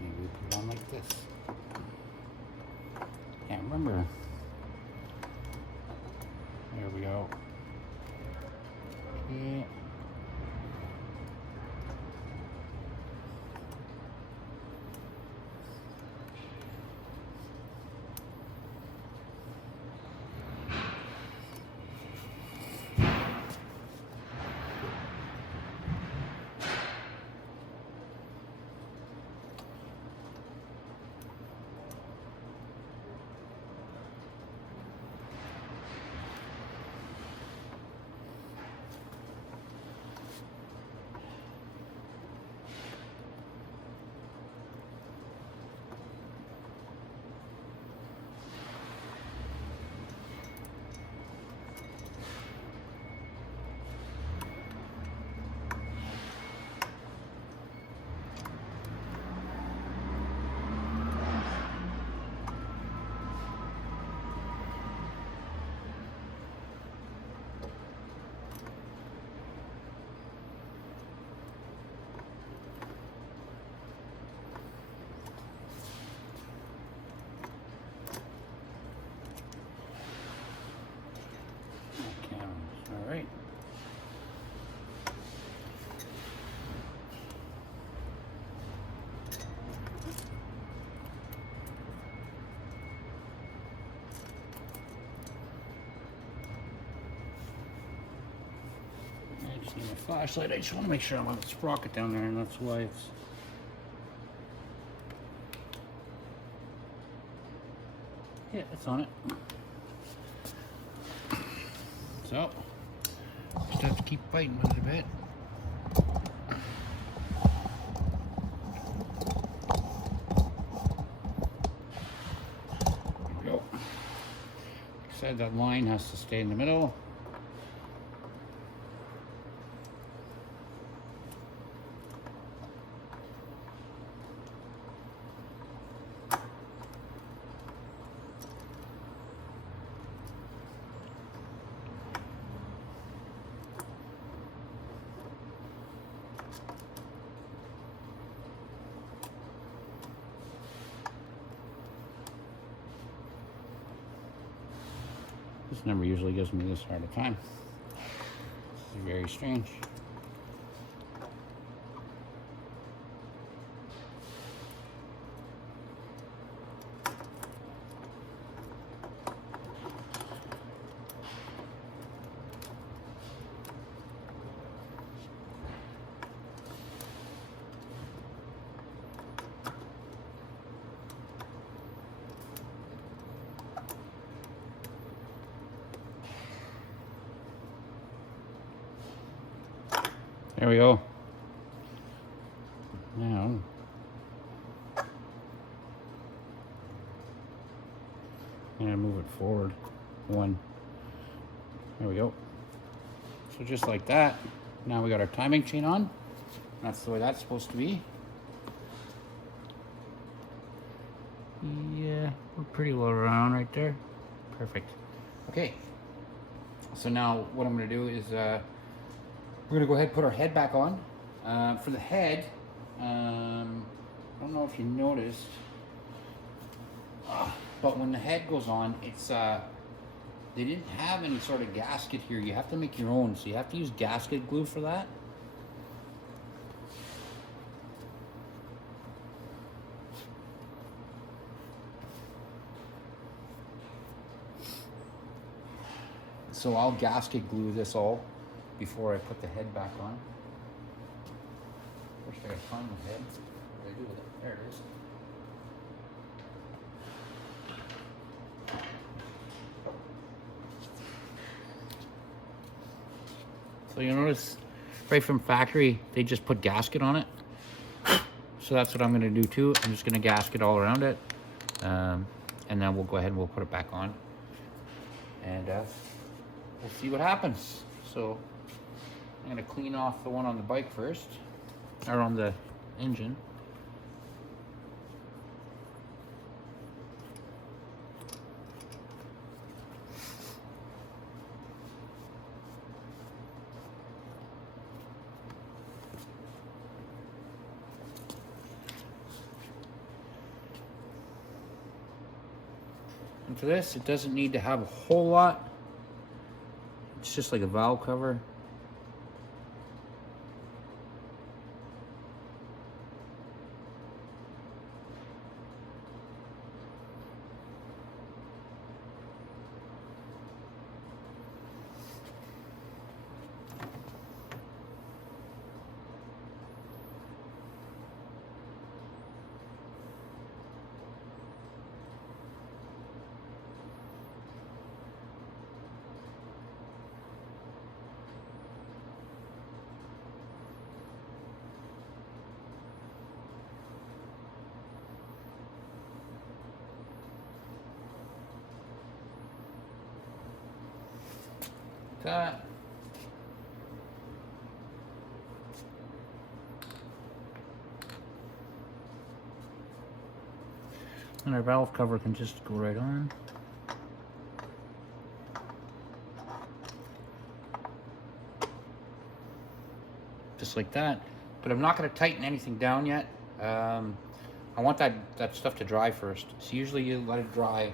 Maybe we put it on like this. Can't remember. There we go. Okay. All right. I just need a flashlight. I just want to make sure I'm on the sprocket down there, and that's why it's. Yeah, it's on it. So, just have to keep fighting with it a bit. There we go. Like I said, that line has to stay in the middle. This number usually gives me this hard a time. This is very strange. There we go. Now, I'm gonna move it forward one. There we go. So just like that. Now we got our timing chain on. That's the way that's supposed to be. Yeah, we're pretty well around right there. Perfect. Okay. So now what I'm gonna do is we're gonna go ahead and put our head back on. For the head, I don't know if you noticed, but when the head goes on, it's they didn't have any sort of gasket here. You have to make your own, so you have to use gasket glue for that. So I'll gasket glue this all before I put the head back on. First I gotta find the head. What do I do with it? There it is. So you notice right from factory, they just put gasket on it. So that's what I'm gonna do too. I'm just gonna gasket all around it. And then we'll go ahead and we'll put it back on. And we'll see what happens. So I'm gonna clean off the one on the bike first, or on the engine. And for this, it doesn't need to have a whole lot. It's just like a valve cover. That. And our valve cover can just go right on. Just like that. But I'm not going to tighten anything down yet. I want that stuff to dry first. So usually you let it dry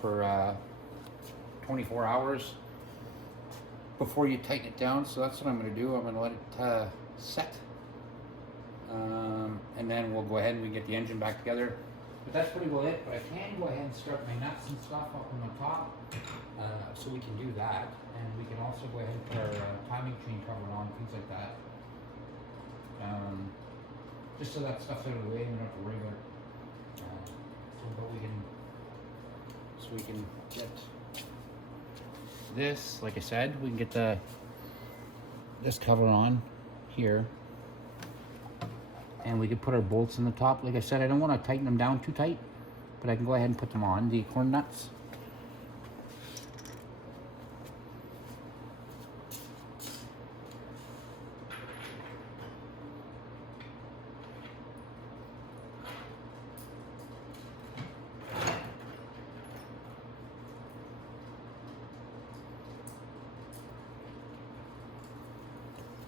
for 24 hours before you tighten it down. So that's what I'm going to do. I'm going to let it set. And then we'll go ahead and we get the engine back together. But that's pretty well it. But I can go ahead and start my nuts and stuff up on the top. So we can do that. And we can also go ahead and put our timing chain cover on, things like that. Just so that stuff's out of the way and we don't have to worry about it. So we can get this, like I said, we can get this cover on here. And we can put our bolts in the top. Like I said, I don't want to tighten them down too tight, but I can go ahead and put them on, the corn nuts.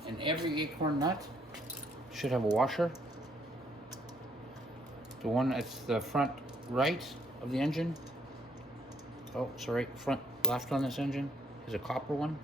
And every acorn nut should have a washer. The one that's the front right of the engine, oh sorry, front left on this engine is a copper one.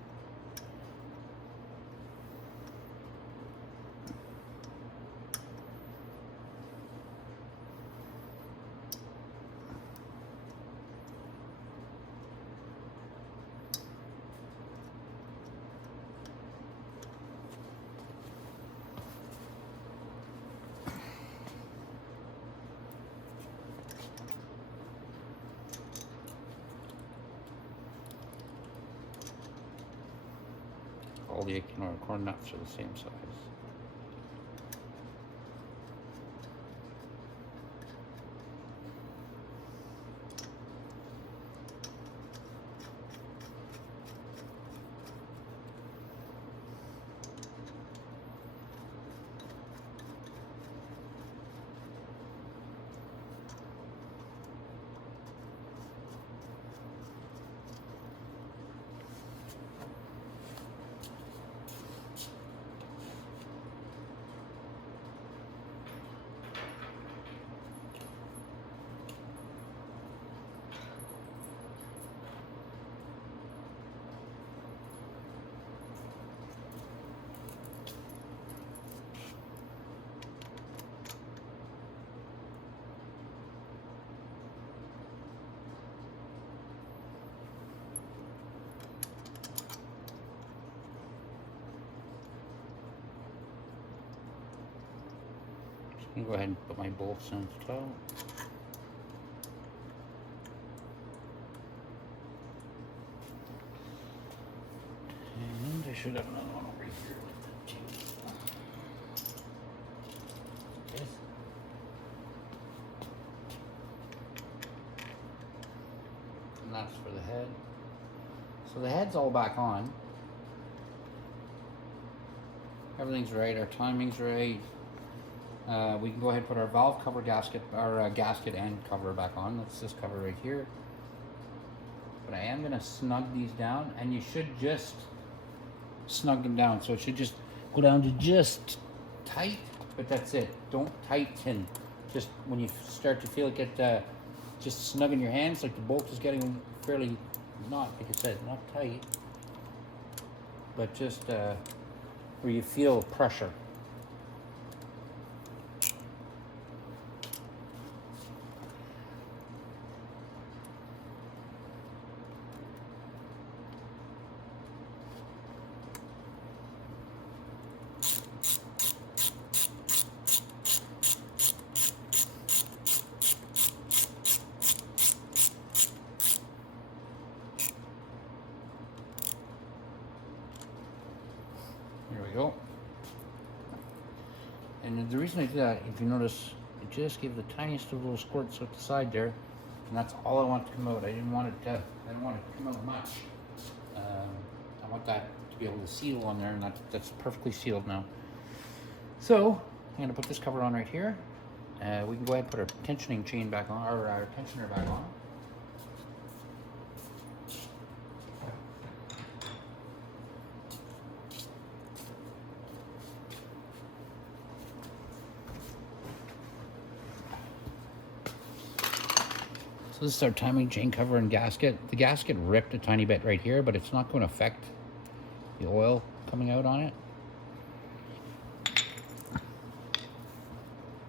All the corn nuts are the same size. I'm gonna go ahead and put my bolts in the top. And I should have another one over here. This. And that's for the head. So the head's all back on. Everything's right, our timing's right. We can go ahead and put our valve cover gasket, our gasket and cover back on. That's this cover right here. But I am going to snug these down, and you should just snug them down. So it should just go down to just tight, but that's it. Don't tighten. Just when you start to feel it get just snug in your hands, like the bolt is getting fairly, not, like I said, not tight, but just where you feel pressure. There we go. And the reason I did that, if you notice, it just gave the tiniest of little squirts at the side there, and that's all I want to come out. I didn't want it to come out much. I want that to be able to seal on there, and that's perfectly sealed now. So I'm gonna put this cover on right here. We can go ahead and put our tensioning chain back on, or our tensioner back on. So this is our timing chain cover and gasket. The gasket ripped a tiny bit right here, but it's not going to affect the oil coming out on it.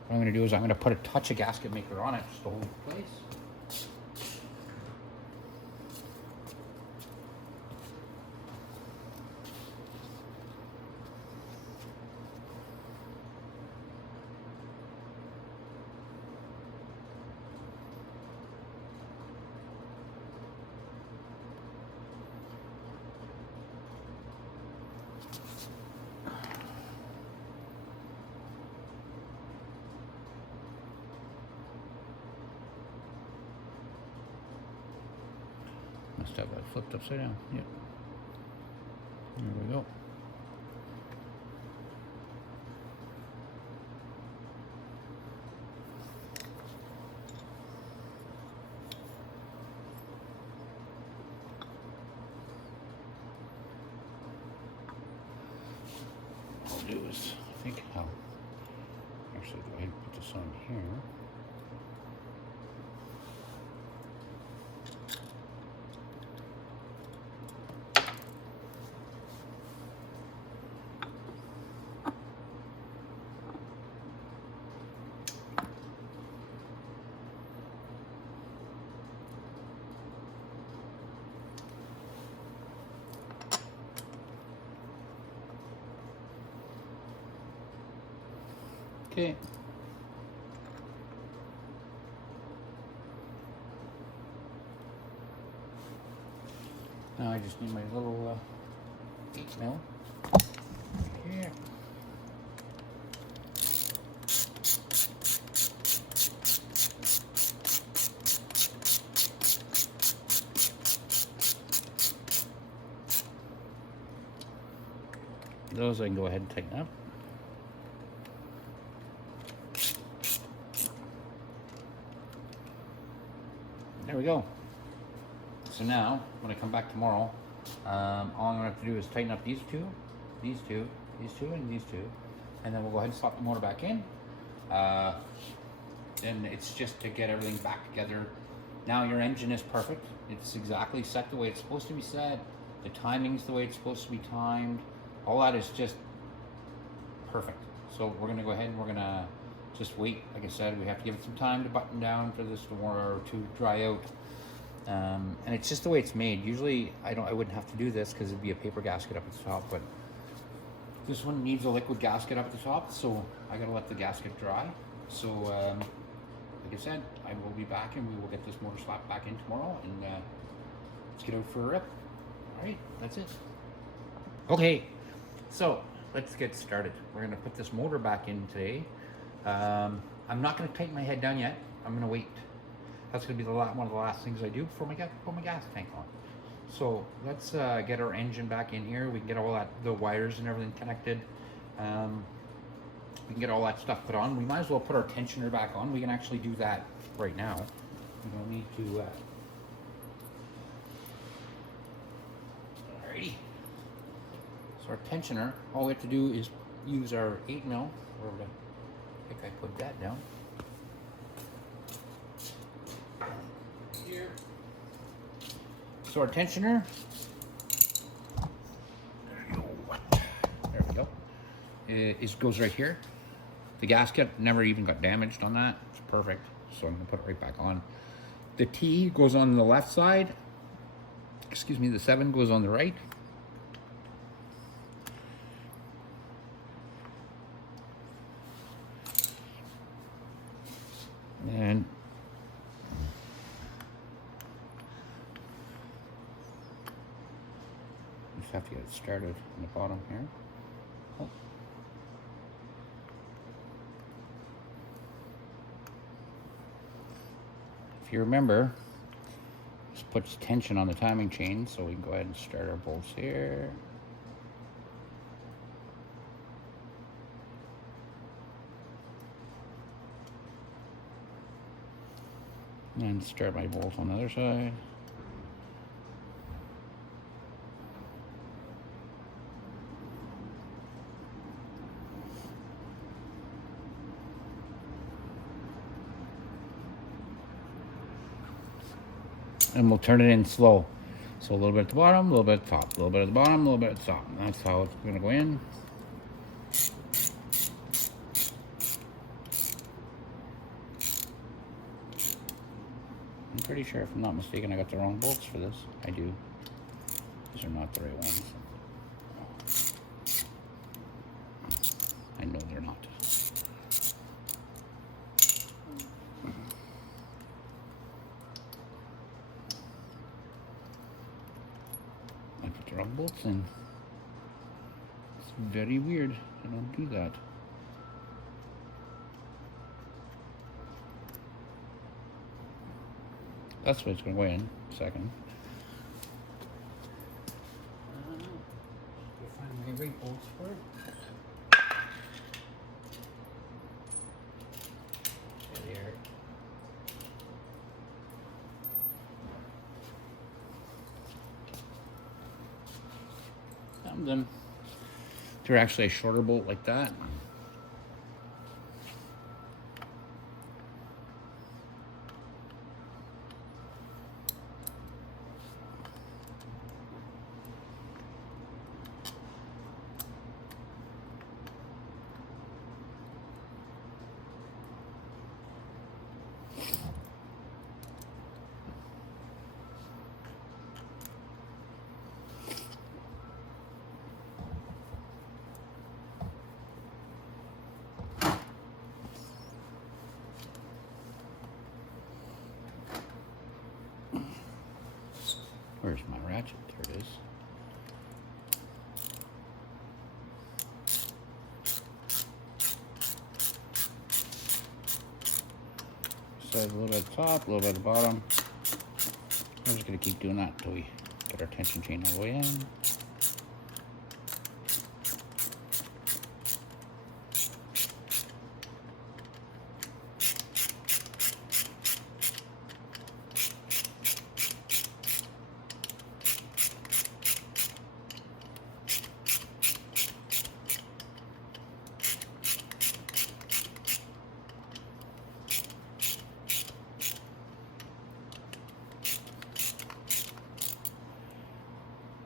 What I'm going to do is I'm going to put a touch of gasket maker on it just to hold it in place. Must have that flipped upside down. Yep. There we go. What I'll do is, I think I'll actually go ahead and put this on here. Okay. Now I just need my little 8mm. Here. Those I can go ahead and tighten up. There we go. So now, when I come back tomorrow, all I'm going to have to do is tighten up these two, and these two, and then we'll go ahead and slot the motor back in. Then it's just to get everything back together. Now your engine is perfect. It's exactly set the way it's supposed to be set. The timing's the way it's supposed to be timed. All that is just perfect. So we're going to go ahead and we're going to just wait. Like I said, we have to give it some time to button down for this to dry out. And it's just the way it's made. Usually I wouldn't have to do this because it'd be a paper gasket up at the top, but this one needs a liquid gasket up at the top, so I gotta let the gasket dry. So like I said, I will be back and we will get this motor slapped back in tomorrow, and let's get out for a rip. All right, that's it. Okay, so let's get started. We're gonna put this motor back in today. I'm not gonna tighten my head down yet. I'm gonna wait. That's going to be one of the last things I do before I put my gas tank on. So let's get our engine back in here. We can get all the wires and everything connected. We can get all that stuff put on. We might as well put our tensioner back on. We can actually do that right now. We don't need to. Alrighty. So our tensioner, all we have to do is use our 8mm. Where would I think I put that down? So our tensioner, there we go. It goes right here. The gasket never even got damaged on that. It's perfect. So I'm gonna put it right back on. The T goes on the left side. Excuse me, the 7 goes on the right. And just have to get it started on the bottom here. Oh. If you remember, this puts tension on the timing chain, so we can go ahead and start our bolts here. And start my bolts on the other side. And we'll turn it in slow. So a little bit at the bottom, a little bit at the top, a little bit at the bottom, a little bit at the top. And that's how it's gonna go in. I'm pretty sure, if I'm not mistaken, I got the wrong bolts for this. I do. These are not the right ones. I know they're not. I put the wrong bolts in. It's very weird. I don't do that. That's what it's going to go in a second. Find my right bolts for it. There. Found them. They're actually a shorter bolt like that. Where's my ratchet? There it is. So a little bit at the top, a little bit at the bottom. We're just going to keep doing that until we get our tension chain all the way in.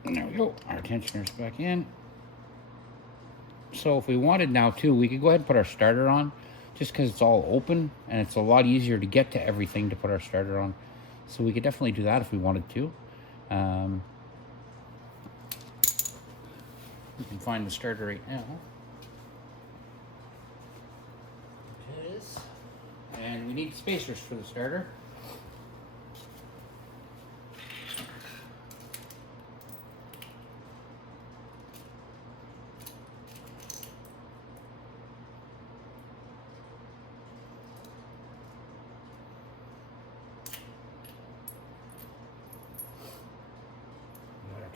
And there we go, our tensioner's back in. So if we wanted now too, we could go ahead and put our starter on, just because it's all open and it's a lot easier to get to everything to put our starter on. So we could definitely do that if we wanted to. We can find the starter right now. It is. And we need spacers for the starter.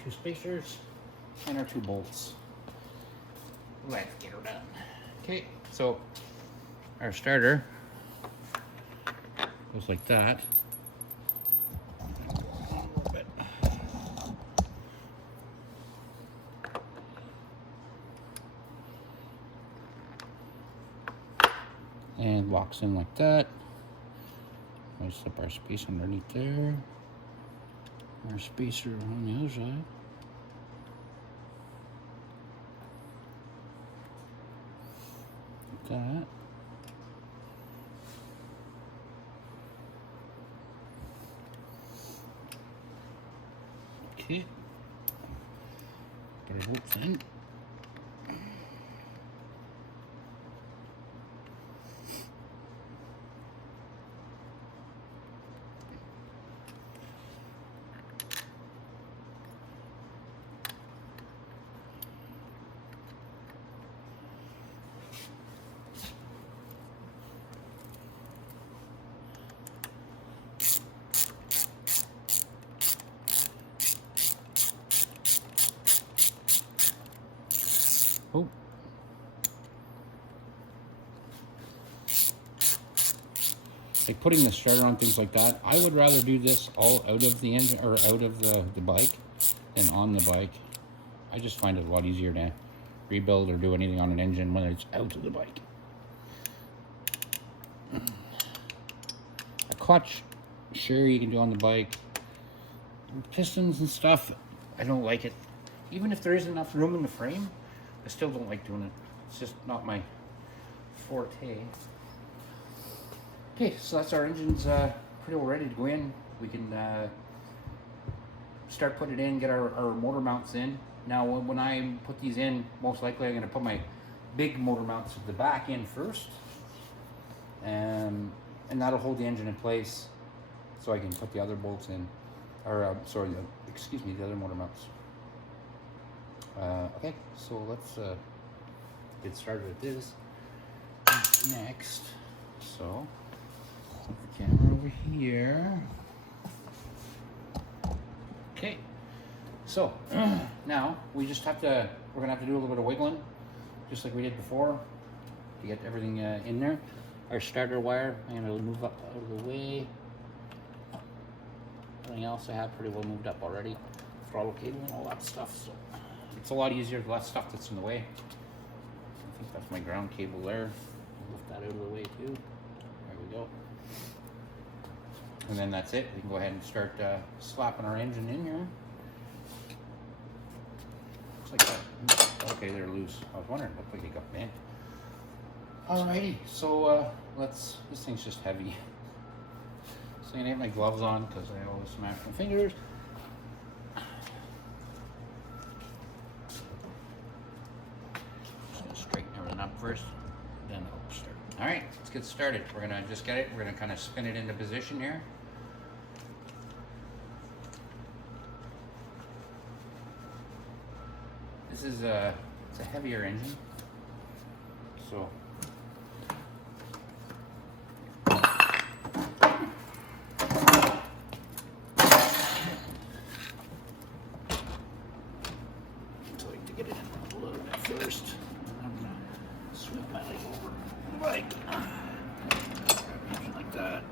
Two spacers and our 2 bolts. Let's get her done. Okay, so our starter goes like that. A little bit. And locks in like that. We'll slip our space underneath there. Our spacer on the other side. Like that. Okay. Put our bolts in. Oh. Like putting the starter on things like that, I would rather do this all out of the engine or out of the bike than on the bike. I just find it a lot easier to rebuild or do anything on an engine when it's out of the bike. A clutch, sure, you can do on the bike. Pistons and stuff, I don't like it. Even if there is enough room in the frame, I still don't like doing it. It's just not my forte. Okay, so that's our engine's pretty well ready to go in. We can start putting it in, get our motor mounts in. Now when I put these in, most likely I'm going to put my big motor mounts at the back in first. And that'll hold the engine in place so I can put the other bolts in. Or, sorry, excuse me, the other motor mounts. Okay, so let's get started with this next. So, put the camera over here. Okay, so now we just have to, we're gonna have to do a little bit of wiggling, just like we did before, to get everything in there. Our starter wire, I'm gonna move up out of the way. Everything else I have pretty well moved up already. Throttle cable and all that stuff, so it's a lot easier, the less stuff that's in the way. I think that's my ground cable there. I'll lift that out of the way too. There we go. And then that's it. We can go ahead and start slapping our engine in here. Looks like that. Okay, they're loose. I was wondering, it looked like they got bent. Alrighty, so this thing's just heavy. So I'm gonna have my gloves on because I always smash my fingers. Just gonna straighten everything up first, then I'll start. Alright, let's get started. We're gonna just get it, we're gonna kind of spin it into position here. This is it's a heavier engine, so get it in a little bit first. I'm gonna swing my leg over the bike. Like that.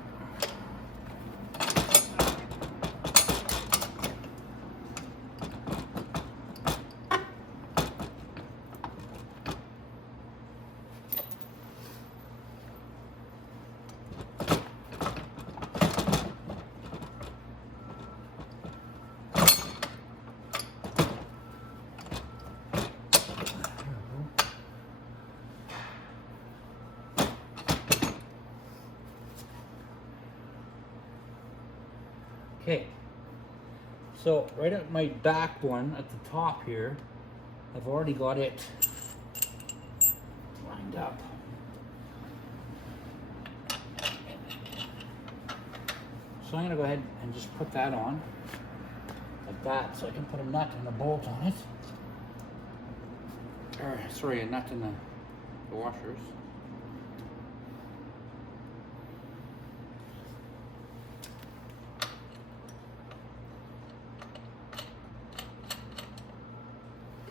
Okay, so right at my back one at the top here, I've already got it lined up. So I'm gonna go ahead and just put that on like that, so I can put a nut and a bolt on it. Or sorry, a nut in the washers.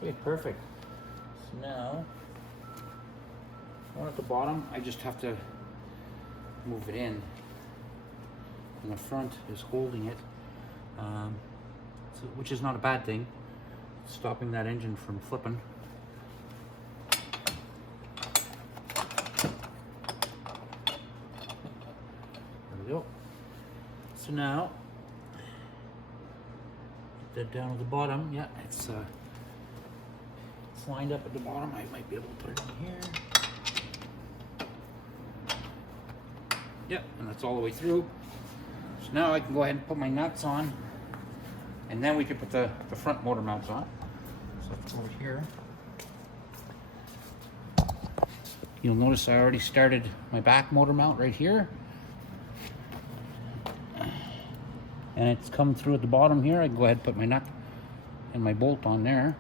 Okay, perfect. So now, one at the bottom, I just have to move it in. And the front is holding it, which is not a bad thing. It's stopping that engine from flipping. There we go. So now, that down at the bottom. Yeah, it's lined up at the bottom. I might be able to put it in here. Yep, and that's all the way through. So now I can go ahead and put my nuts on, and then we can put the front motor mounts on. So let's go over here. You'll notice I already started my back motor mount right here. And it's come through at the bottom here. I can go ahead and put my nut and my bolt on there.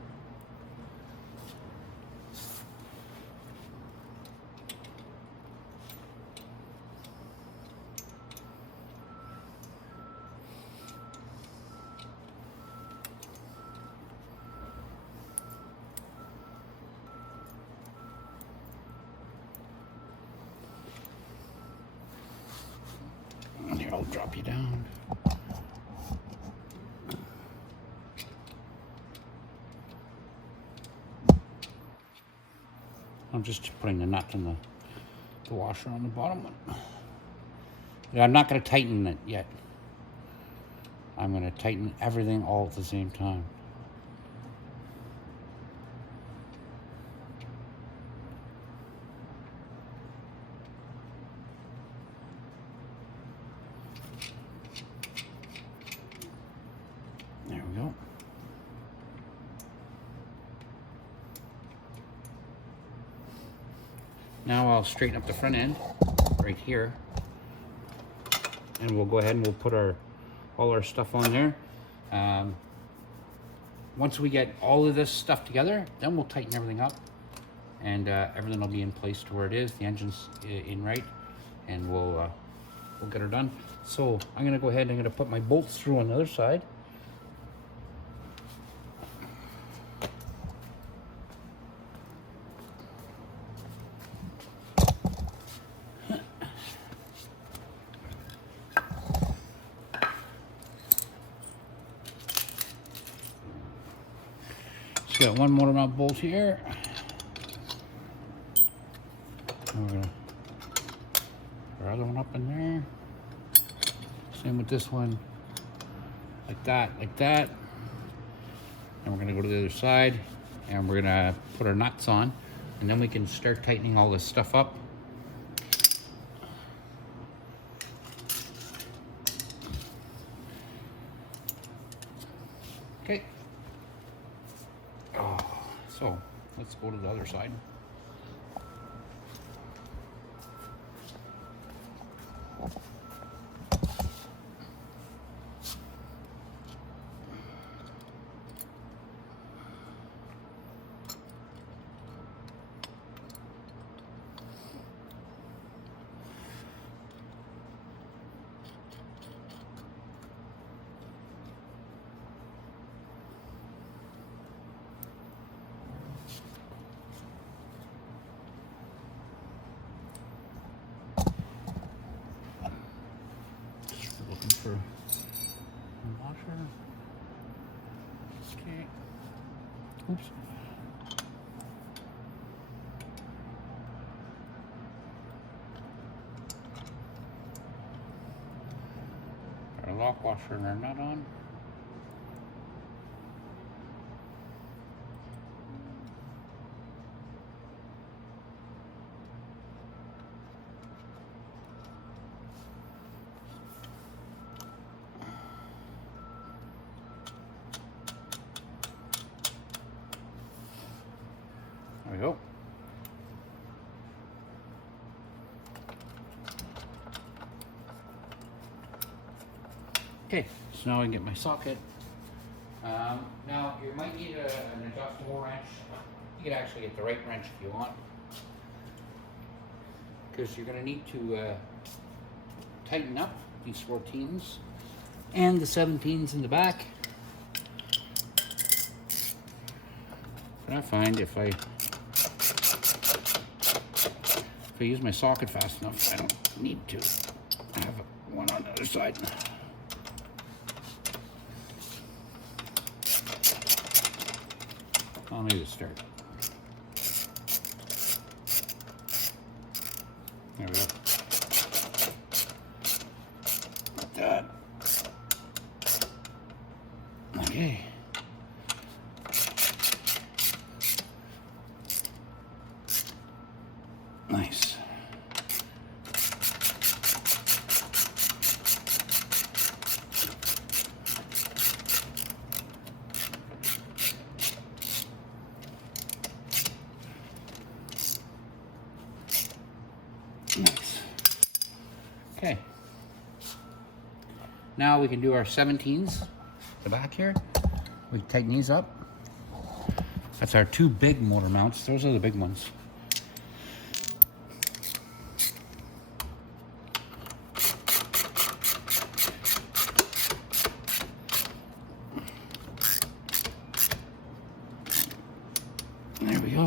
And here, I'll drop you down. I'm just putting the nut in the washer on the bottom one. Yeah, I'm not going to tighten it yet. I'm going to tighten everything all at the same time. There we go. Now I'll straighten up the front end right here, and we'll go ahead and we'll put all our stuff on there. Once we get all of this stuff together, then we'll tighten everything up, and everything will be in place to where it is. The engine's in right, and we'll get her done. So I'm gonna go ahead and I'm gonna put my bolts through on the other side. Got one motor mount bolt here. And we're gonna put our other one up in there. Same with this one. Like that, like that. And we're gonna go to the other side and we're gonna put our nuts on, and then we can start tightening all this stuff up. Okay. So let's go to the other side. Looking for a washer. Okay. Oops. Our lock washer and our nut on. There we go. Okay, so now I can get my socket. Now you might need an adjustable wrench. You can actually get the right wrench if you want, because you're going to need to tighten up these 14s and the 17s in the back. But I find if I use my socket fast enough, I don't need to have one on the other side. I'll need to start. There we go. Like that. Okay. Okay. Now we can do our 17s. The back here. We tighten these up. That's our 2 big motor mounts. Those are the big ones. There we go.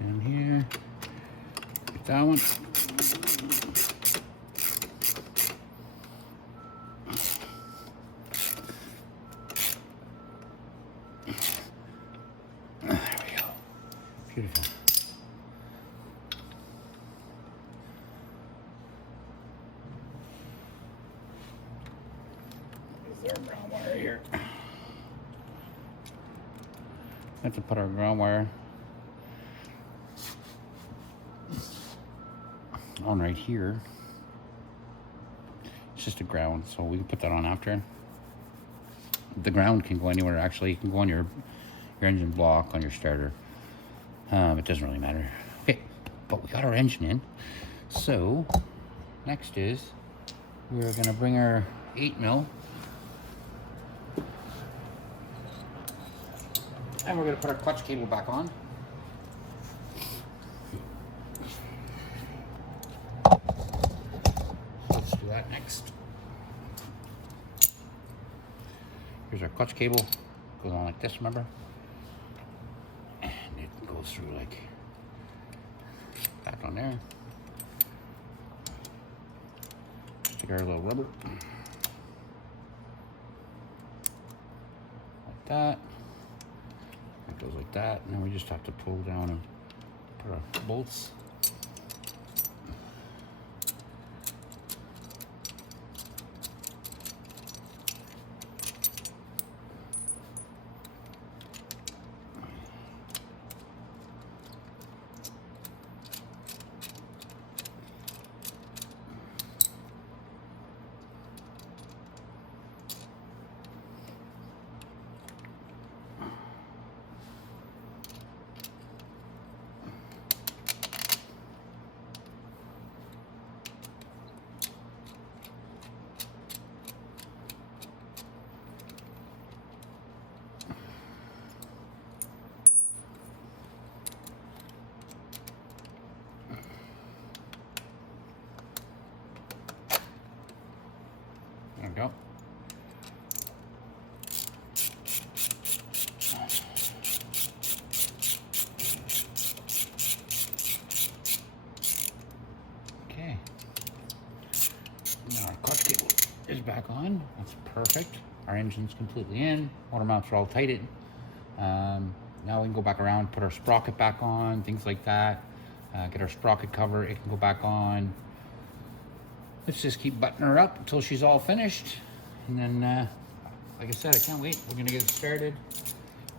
And here, get that one. There we go. Beautiful. Is there a ground wire here? I have to put our ground wire on right here. It's just a ground, so we can put that on after. The ground can go anywhere, actually. It can go on your engine block, on your starter. It doesn't really matter. Okay, but we got our engine in. So, next is, we're gonna bring our 8mm. And we're going to put our clutch cable back on. Let's do that next. Here's our clutch cable. Goes on like this, remember? And it goes through like back on there. Stick our little rubber. Like that. It goes like that, and then we just have to pull down and put our bolts. There we go. Okay. Now our clutch cable is back on. That's perfect. Our engine's completely in. Motor mounts are all tightened. Now we can go back around, put our sprocket back on, things like that. Get our sprocket cover, it can go back on. Let's just keep buttoning her up until she's all finished. And then, like I said, I can't wait. We're gonna get it started.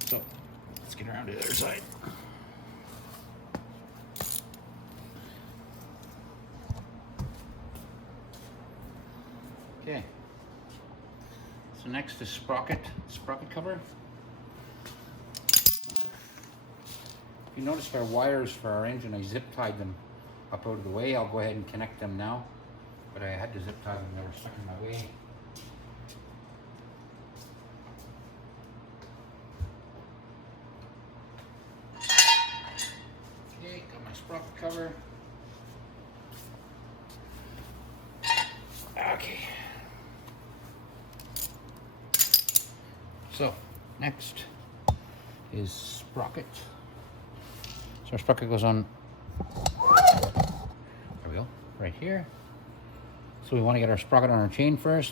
So, let's get around to the other side. Okay. So next is sprocket cover. If you noticed our wires for our engine, I zip tied them up out of the way. I'll go ahead and connect them now. But I had to zip tie them, they were stuck in my way. Okay, got my sprocket cover. Okay. So, next is sprocket. So our sprocket goes on, there we go, right here. So we want to get our sprocket on our chain first.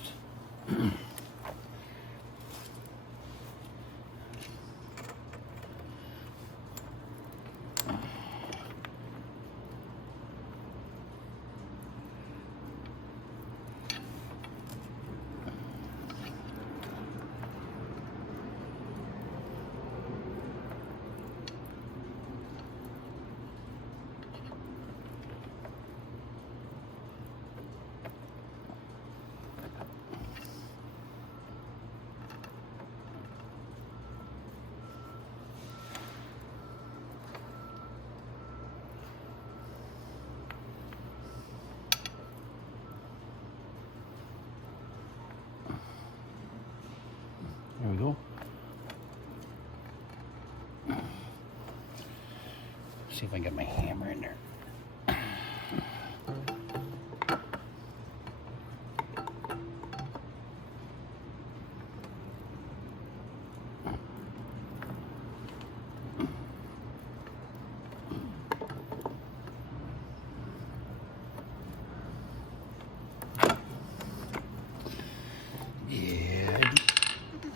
see if I can get my hammer in there.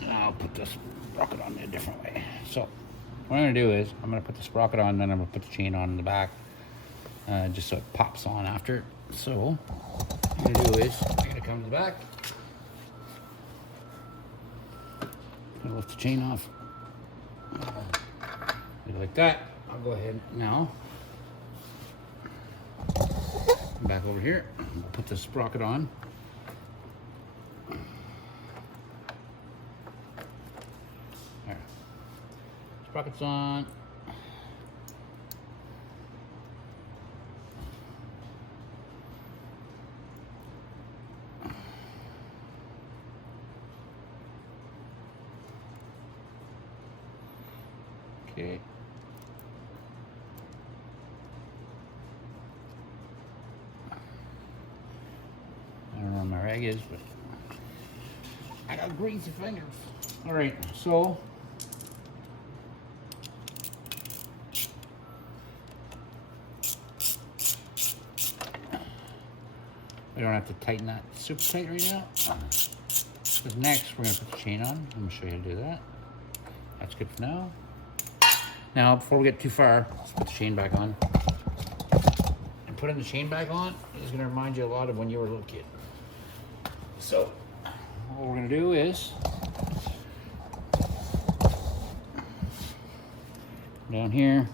I'll put this sprocket on a different way. So what I'm going to do is I'm going to put the sprocket on, then I'm going to put the chain on in the back, just so it pops on after. So what I'm going to do is I'm going to come to the back, I'm going to lift the chain off, like that. I'll go ahead now, back over here, we'll put the sprocket on. There. Sprocket's on. Okay. I don't know where my rag is, but I got greasy fingers. All right, so we don't have to tighten that super tight right now. Because next we're gonna put the chain on. I'm gonna show you how to do that. That's good for now. Now, before we get too far, let's put the chain back on. And putting the chain back on is gonna remind you a lot of when you were a little kid. So, what we're gonna do is down here,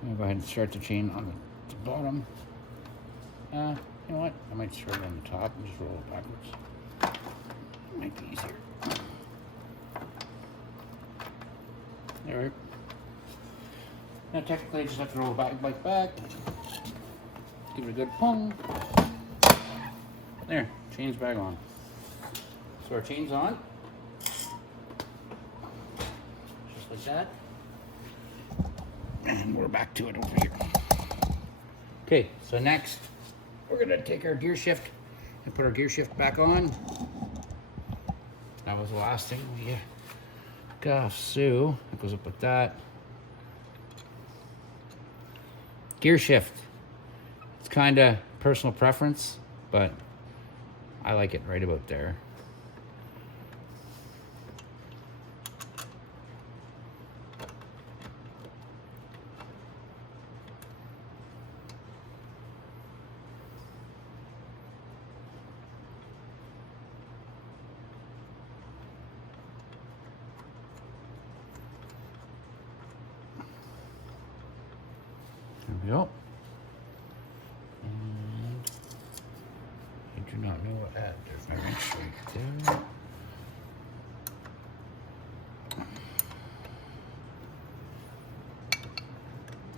I'm gonna go ahead and start the chain on the bottom. You know what? I might start it on the top and just roll it backwards. Might be easier. There. Now technically I just have to roll the bike back. Give it a good pung. There, chain's back on. So our chain's on. Just like that. And we're back to it over here. Okay, so next we're gonna take our gear shift and put our gear shift back on. That was the last thing we got off Sue. It goes up with that. Gear shift. It's kind of personal preference, but I like it right about there. There we go. And I do not know what that. There's my wrench right there.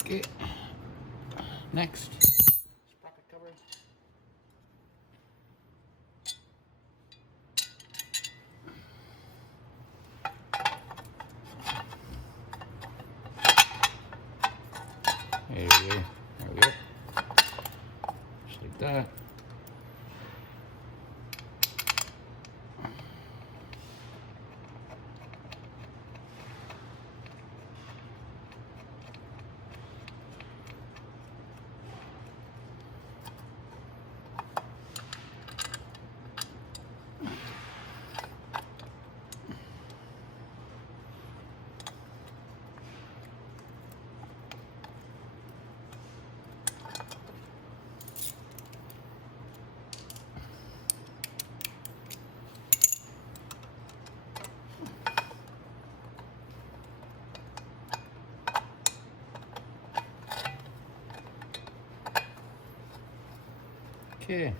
Okay. Next, sprocket cover. There we go. Just like that. Okay.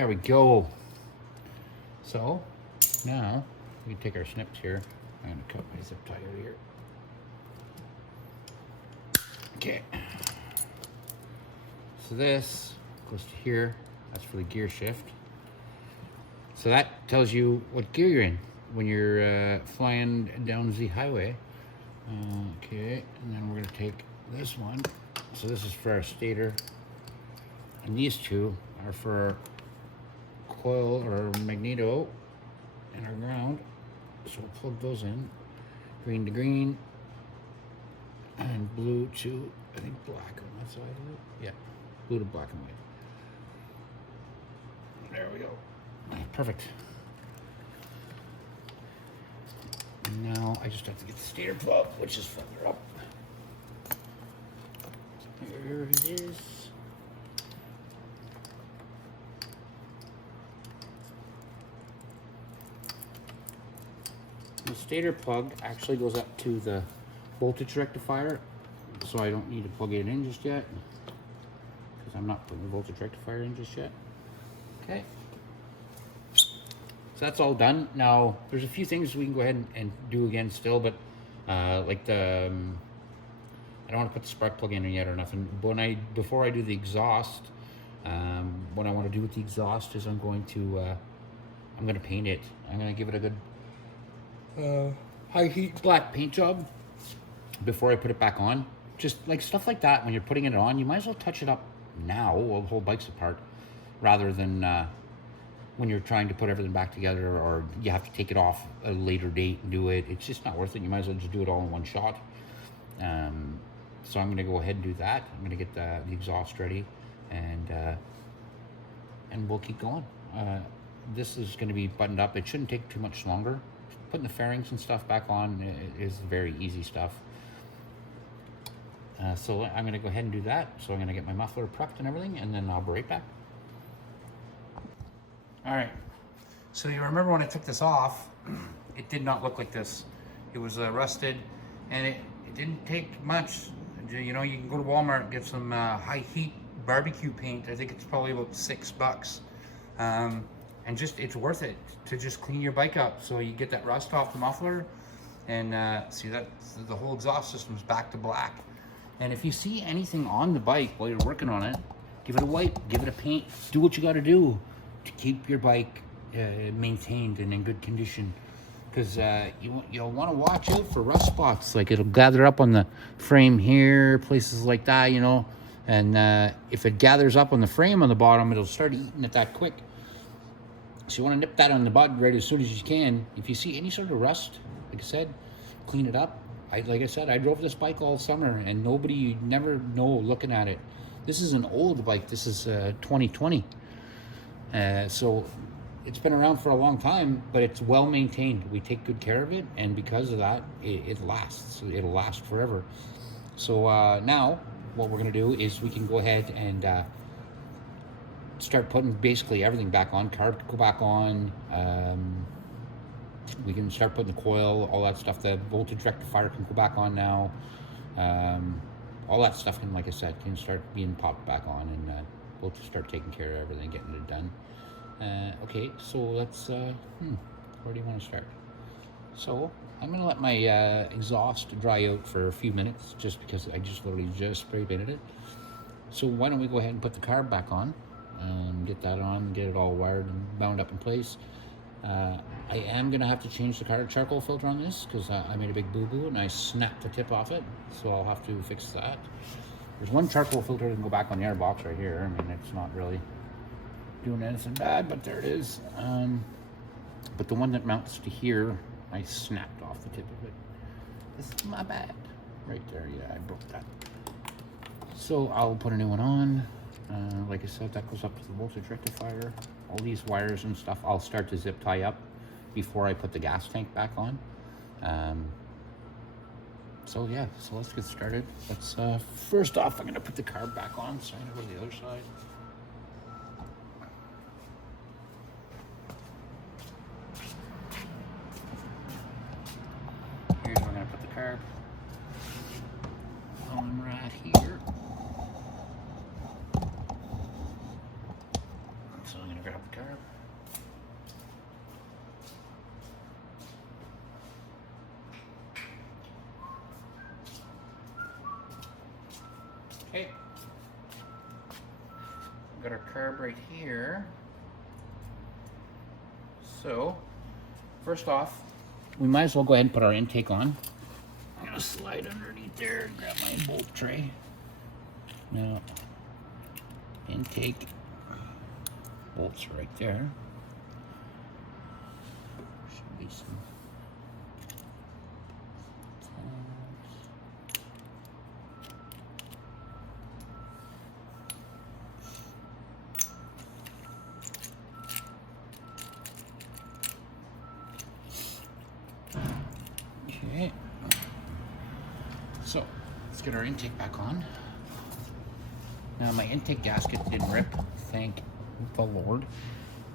There we go. So now we can take our snips here. I'm gonna cut my zip tie out of here. Okay. So this goes to here. That's for the gear shift. So that tells you what gear you're in when you're flying down the highway. Okay, and then we're gonna take this one. So this is for our stator, and these two are for our coil or magneto and our ground. So we'll plug those in. Green to green, and blue to, I think, black on that side of it. Yeah, blue to black and white. There we go. Perfect. And now I just have to get the stator plug, which is further up. Here it is. The stator plug actually goes up to the voltage rectifier, so I don't need to plug it in just yet, because I'm not putting the voltage rectifier in just yet. Okay. So that's all done. Now, there's a few things we can go ahead and do again still, but like the, I don't want to put the spark plug in yet or nothing. Before I do the exhaust, what I want to do with the exhaust is I'm going to paint it. I'm going to give it a good high heat black paint job before I put it back on. Just like stuff like that, when you're putting it on, you might as well touch it up now while the whole bike's apart, rather than when you're trying to put everything back together, or you have to take it off a later date and do it. It's just not worth it. You might as well just do it all in one shot. So I'm going to go ahead and do that. I'm going to get the exhaust ready, and we'll keep going. This is going to be buttoned up. It shouldn't take too much longer. Putting the fairings and stuff back on is very easy stuff. So I'm going to go ahead and do that. So I'm going to get my muffler prepped and everything, and then I'll be right back. All right. So you remember when I took this off, it did not look like this. It was rusted, and it didn't take much. You know, you can go to Walmart and get some high heat barbecue paint. I think it's probably about $6. And just, it's worth it to just clean your bike up so you get that rust off the muffler, and see that the whole exhaust system's back to black. And if you see anything on the bike while you're working on it, give it a wipe, give it a paint, do what you got to do to keep your bike maintained and in good condition. Because you'll want to watch out for rust spots. Like, it'll gather up on the frame here, places like that, you know. And if it gathers up on the frame on the bottom, it'll start eating it that quick. So you want to nip that on the bud right as soon as you can. If you see any sort of rust, like I said, clean it up. Like I said, I drove this bike all summer, and you never know looking at it. This is an old bike. This is 2020. So it's been around for a long time, but it's well maintained. We take good care of it, and because of that, it lasts. It'll last forever. So now what we're going to do is we can go ahead and start putting basically everything back on. Carb can go back on. We can start putting the coil, all that stuff. The voltage rectifier can go back on now. All that stuff can, like I said, can start being popped back on, and we'll just start taking care of everything, getting it done. Okay, so let's, where do you want to start? So I'm going to let my exhaust dry out for a few minutes, just because I just literally just spray painted it. So why don't we go ahead and put the carb back on, get that on, get it all wired and bound up in place. I am going to have to change the charcoal filter on this, because I made a big boo-boo and I snapped the tip off it, so I'll have to fix that. There's one charcoal filter that can go back on the airbox right here. I mean, it's not really doing anything bad, but there it is. But the one that mounts to here, I snapped off the tip of it. This is my bad. Right there, yeah, I broke that. So I'll put a new one on. Like I said, that goes up to the voltage rectifier. All these wires and stuff, I'll start to zip tie up before I put the gas tank back on. So yeah, so let's get started. Let's first off, I'm gonna put the carb back on, so I'm gonna go to the other side. Here's where I'm gonna put the carb on, right here. So I'm gonna grab the Okay. Got our carb right here. So, first off, we might as well go ahead and put our intake on. I'm gonna slide underneath there and grab my bolt tray. Now, intake bolts right there. Should be some okay. So let's get our intake back on. Now my intake gasket didn't rip, thank the Lord.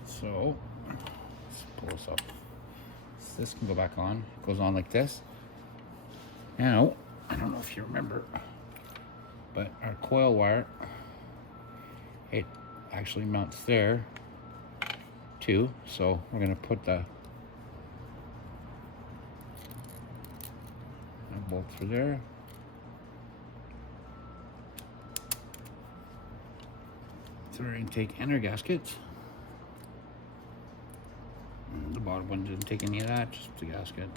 So let's pull this up. So this can go back on. It goes on like this. Now, I don't know if you remember, but our coil wire, it actually mounts there too. So we're gonna put the bolt through there. Through our intake and our gaskets. And the bottom one didn't take any of that, just the gasket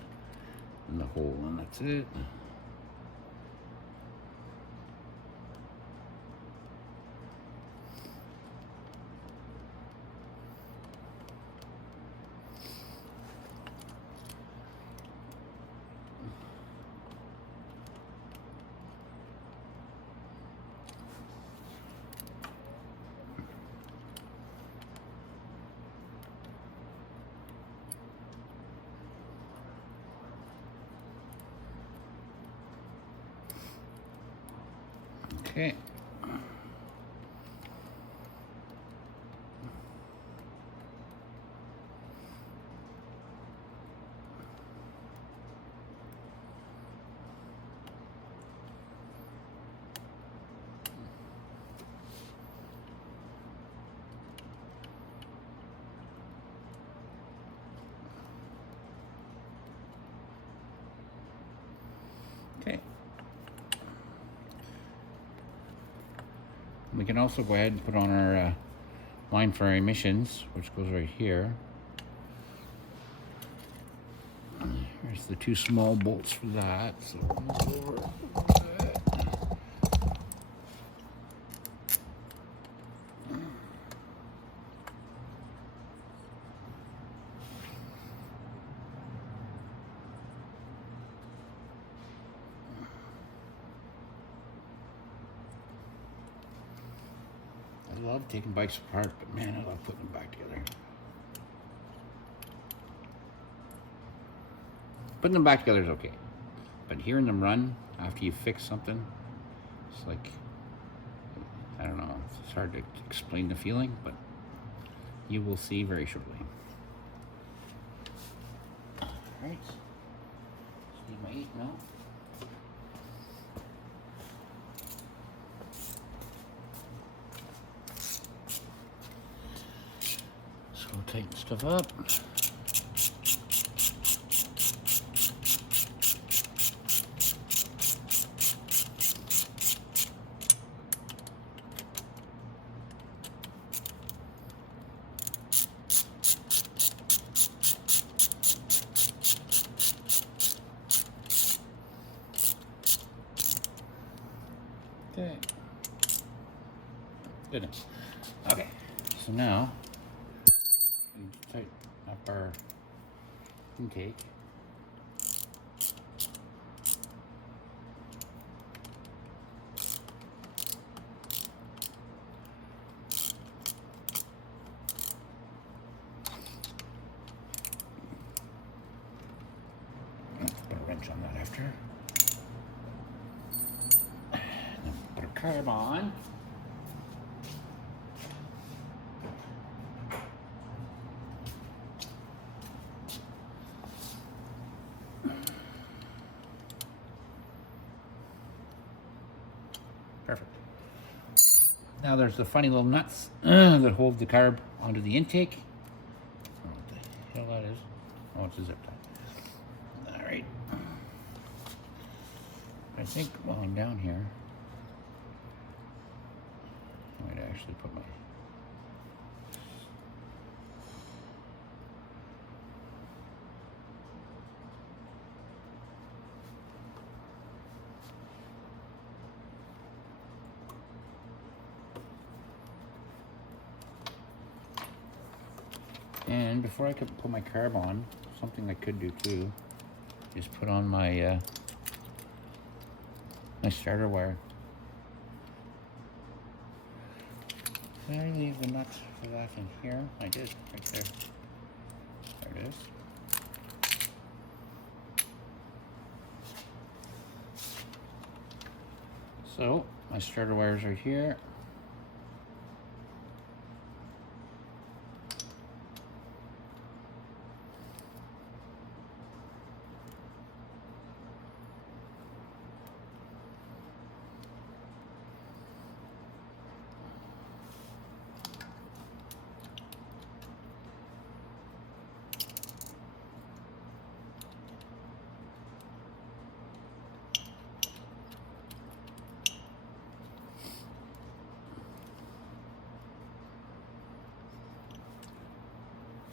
and the hole, and that's it. Okay. Okay. We can also go ahead and put on our line for our emissions, which goes right here. Here's the two small bolts for that. So move over that. I love taking bikes apart, but man, I love putting them back together. Putting them back together is okay, but hearing them run after you fix something, it's like, I don't know, it's hard to explain the feeling, but you will see very shortly. All right, see my 8 now. So we'll tighten stuff up. Okay. Goodness. Okay. So now we need to tighten up our intake. Put a wrench on that after. Put a carb on. Perfect. Now there's the funny little nuts that hold the carb onto the intake. I don't know what the hell that is. Oh, it's a zip tie. All right. I think while I'm down here, actually put my... And before I could put my carb on, something I could do too is put on my my starter wire. Did I leave the nuts for that in here? I did, right there. There it is. So my starter wires are here.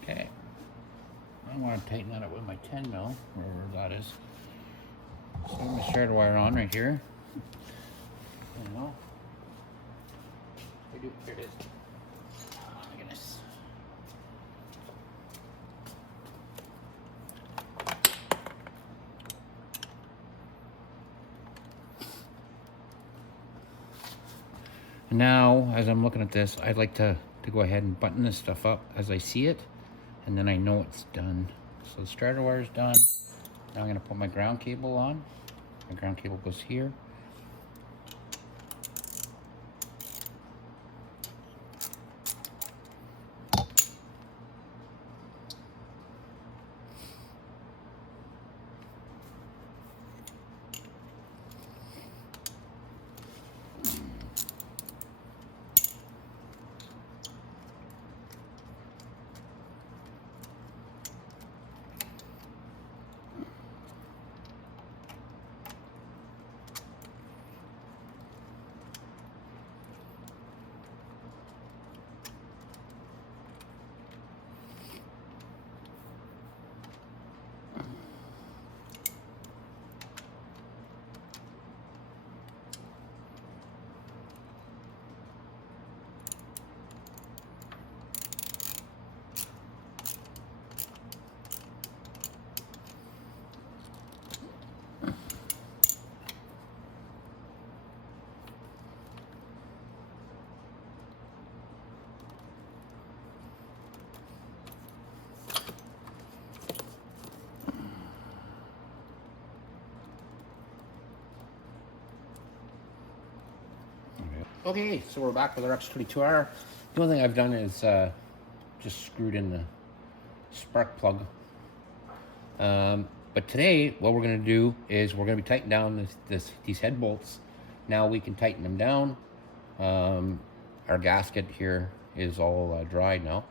Okay, I want to tighten that up with my 10 mil, wherever that is. So my starter wire on right here. Now, here it is. Oh my goodness. And now, as I'm looking at this, I'd like to go ahead and button this stuff up as I see it. And then I know it's done. So the starter wire is done. Now I'm going to put my ground cable on. My ground cable goes here. Okay, so we're back with our X22r. The only thing I've done is just screwed in the spark plug. But today, what we're going to do is we're going to be tightening down these head bolts. Now we can tighten them down. Our gasket here is all dry now.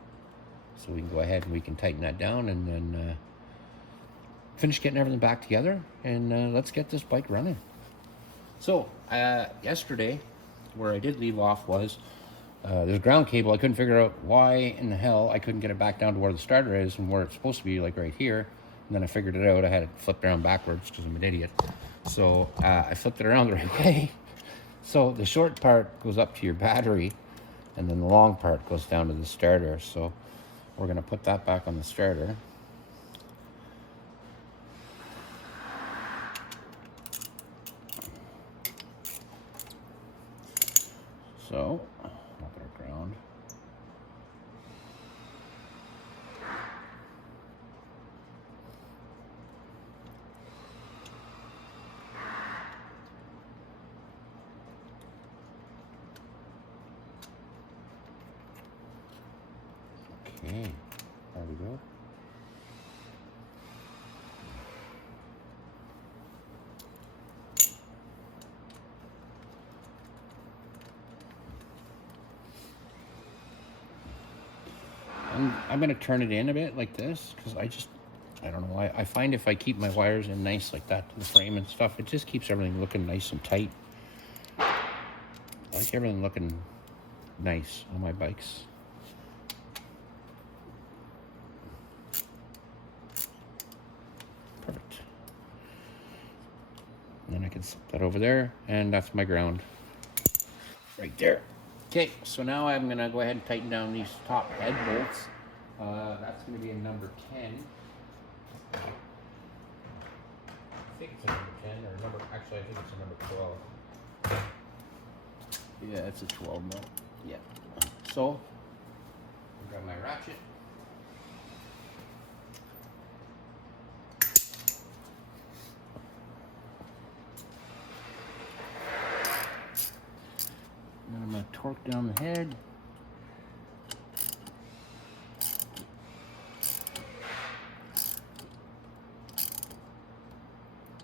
So we can go ahead and we can tighten that down and then finish getting everything back together. And let's get this bike running. So, yesterday, where I did leave off was there's a ground cable. I couldn't figure out why in the hell I couldn't get it back down to where the starter is and where it's supposed to be, like right here. And then I figured it out. I had it flipped around backwards because I'm an idiot. So I flipped it around the right way. So the short part goes up to your battery and then the long part goes down to the starter. So we're going to put that back on the starter. So, look at our ground. Okay, there we go. I'm going to turn it in a bit like this because I don't know, I find if I keep my wires in nice like that to the frame and stuff, it just keeps everything looking nice and tight. I like everything looking nice on my bikes. Perfect. And then I can slip that over there, and that's my ground right there. Okay, so now I'm gonna go ahead and tighten down these top head bolts. That's gonna be a number 10. I think it's a number 10 or number, actually I think it's a number 12. Yeah, it's a 12 mil. Yeah. So, I've got my ratchet. And I'm going to torque down the head.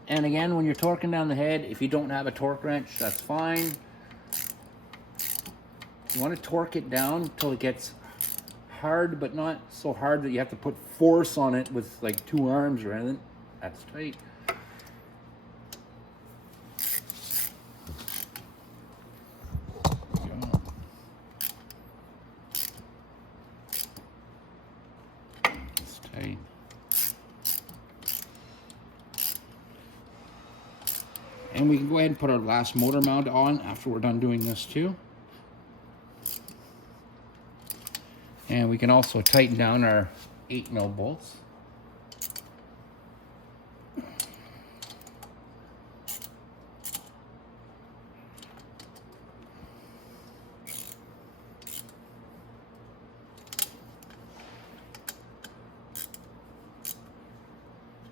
And again, when you're torquing down the head, if you don't have a torque wrench, that's fine. You want to torque it down until it gets hard, but not so hard that you have to put force on it with like 2 arms or anything. That's tight. It's tight. And we can go ahead and put our last motor mount on after we're done doing this too. And we can also tighten down our 8 mil bolts.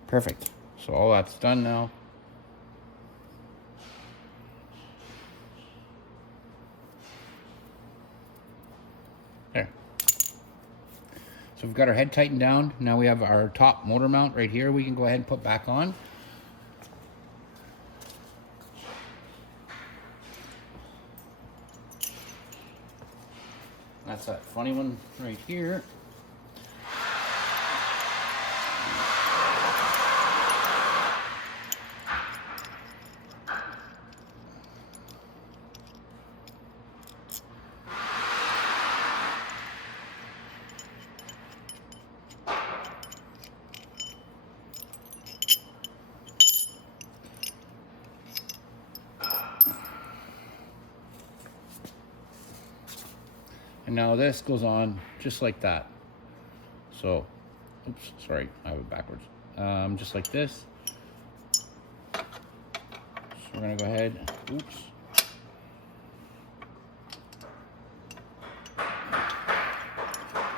Perfect. So all that's done now. There. So we've got our head tightened down. Now we have our top motor mount right here. We can go ahead and put back on. That's that funny one right here. And now this goes on just like that. So, oops, sorry, I have it backwards. Just like this. So we're gonna go ahead, oops.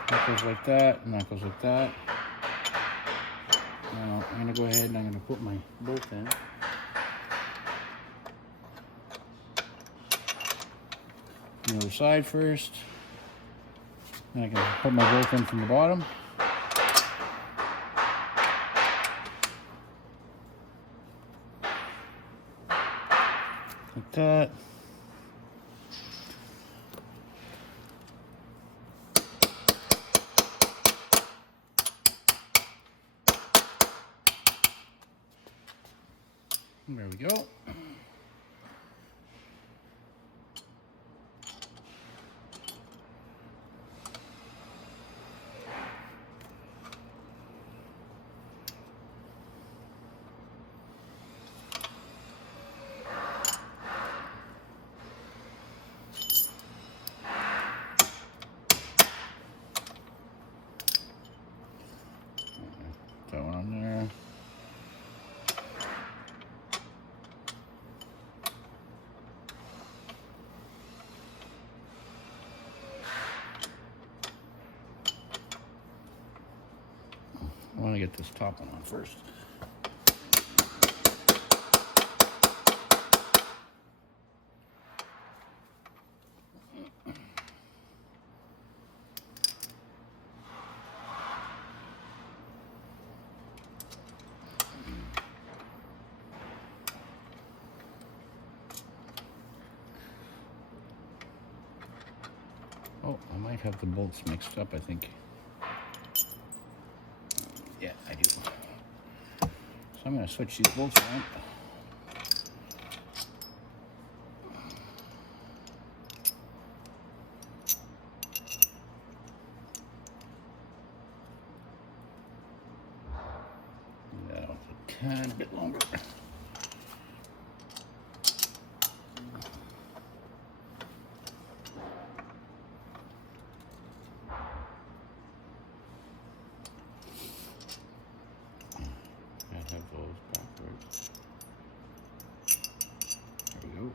That goes like that, and that goes like that. Now I'm gonna go ahead and I'm gonna put my bolt in. The other side first. Then I can put my bolt in from the bottom. Like that. There we go. That one on there. I want to get this top one on first. Oh, I might have the bolts mixed up, I think. Yeah, I do. So I'm going to switch these bolts around. a bit longer. I have those backwards. There we go.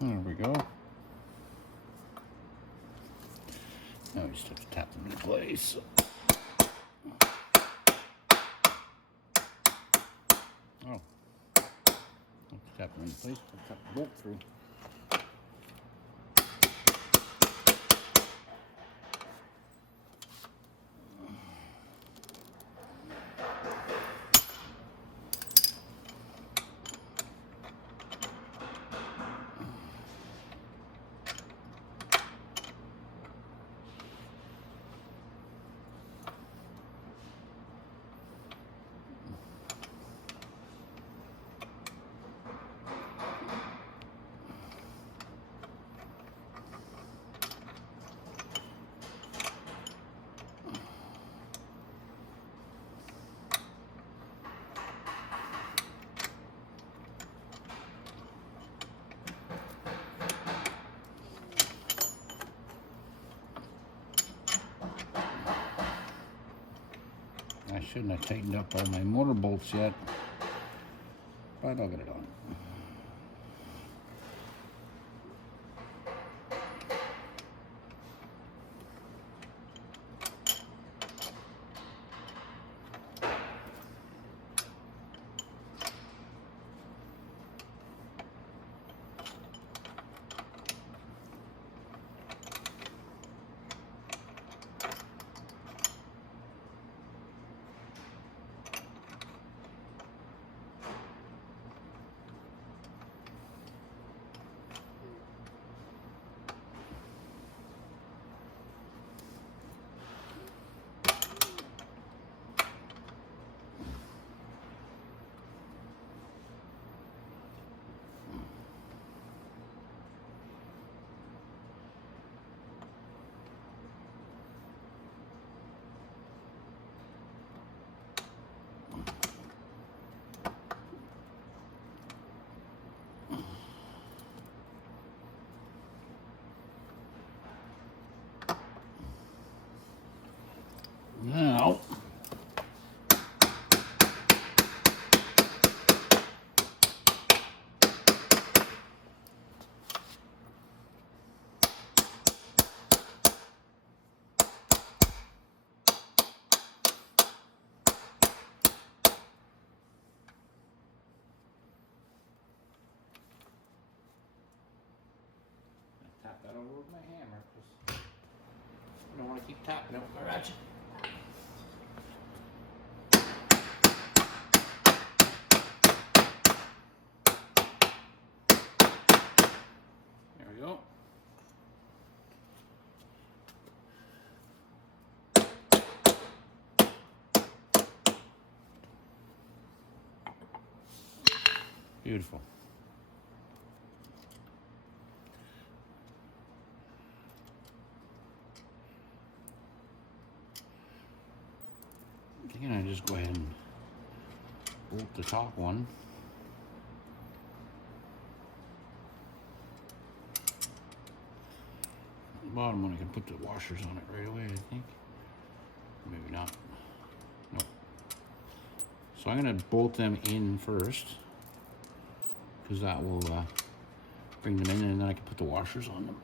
There we go. Now we just have to tap them into place. Oh. Let's tap them into place. I'll tap the bolt through. I shouldn't have tightened up all my motor bolts yet, but I'll get it on. Now, tap that over with my hammer because I don't want to keep tapping it with my ratchet. There we go. Beautiful. Again, I just go ahead and bolt the top one. bottom one, I can put the washers on it right away, I think. Maybe not. Nope. So I'm going to bolt them in first, because that will bring them in, and then I can put the washers on them.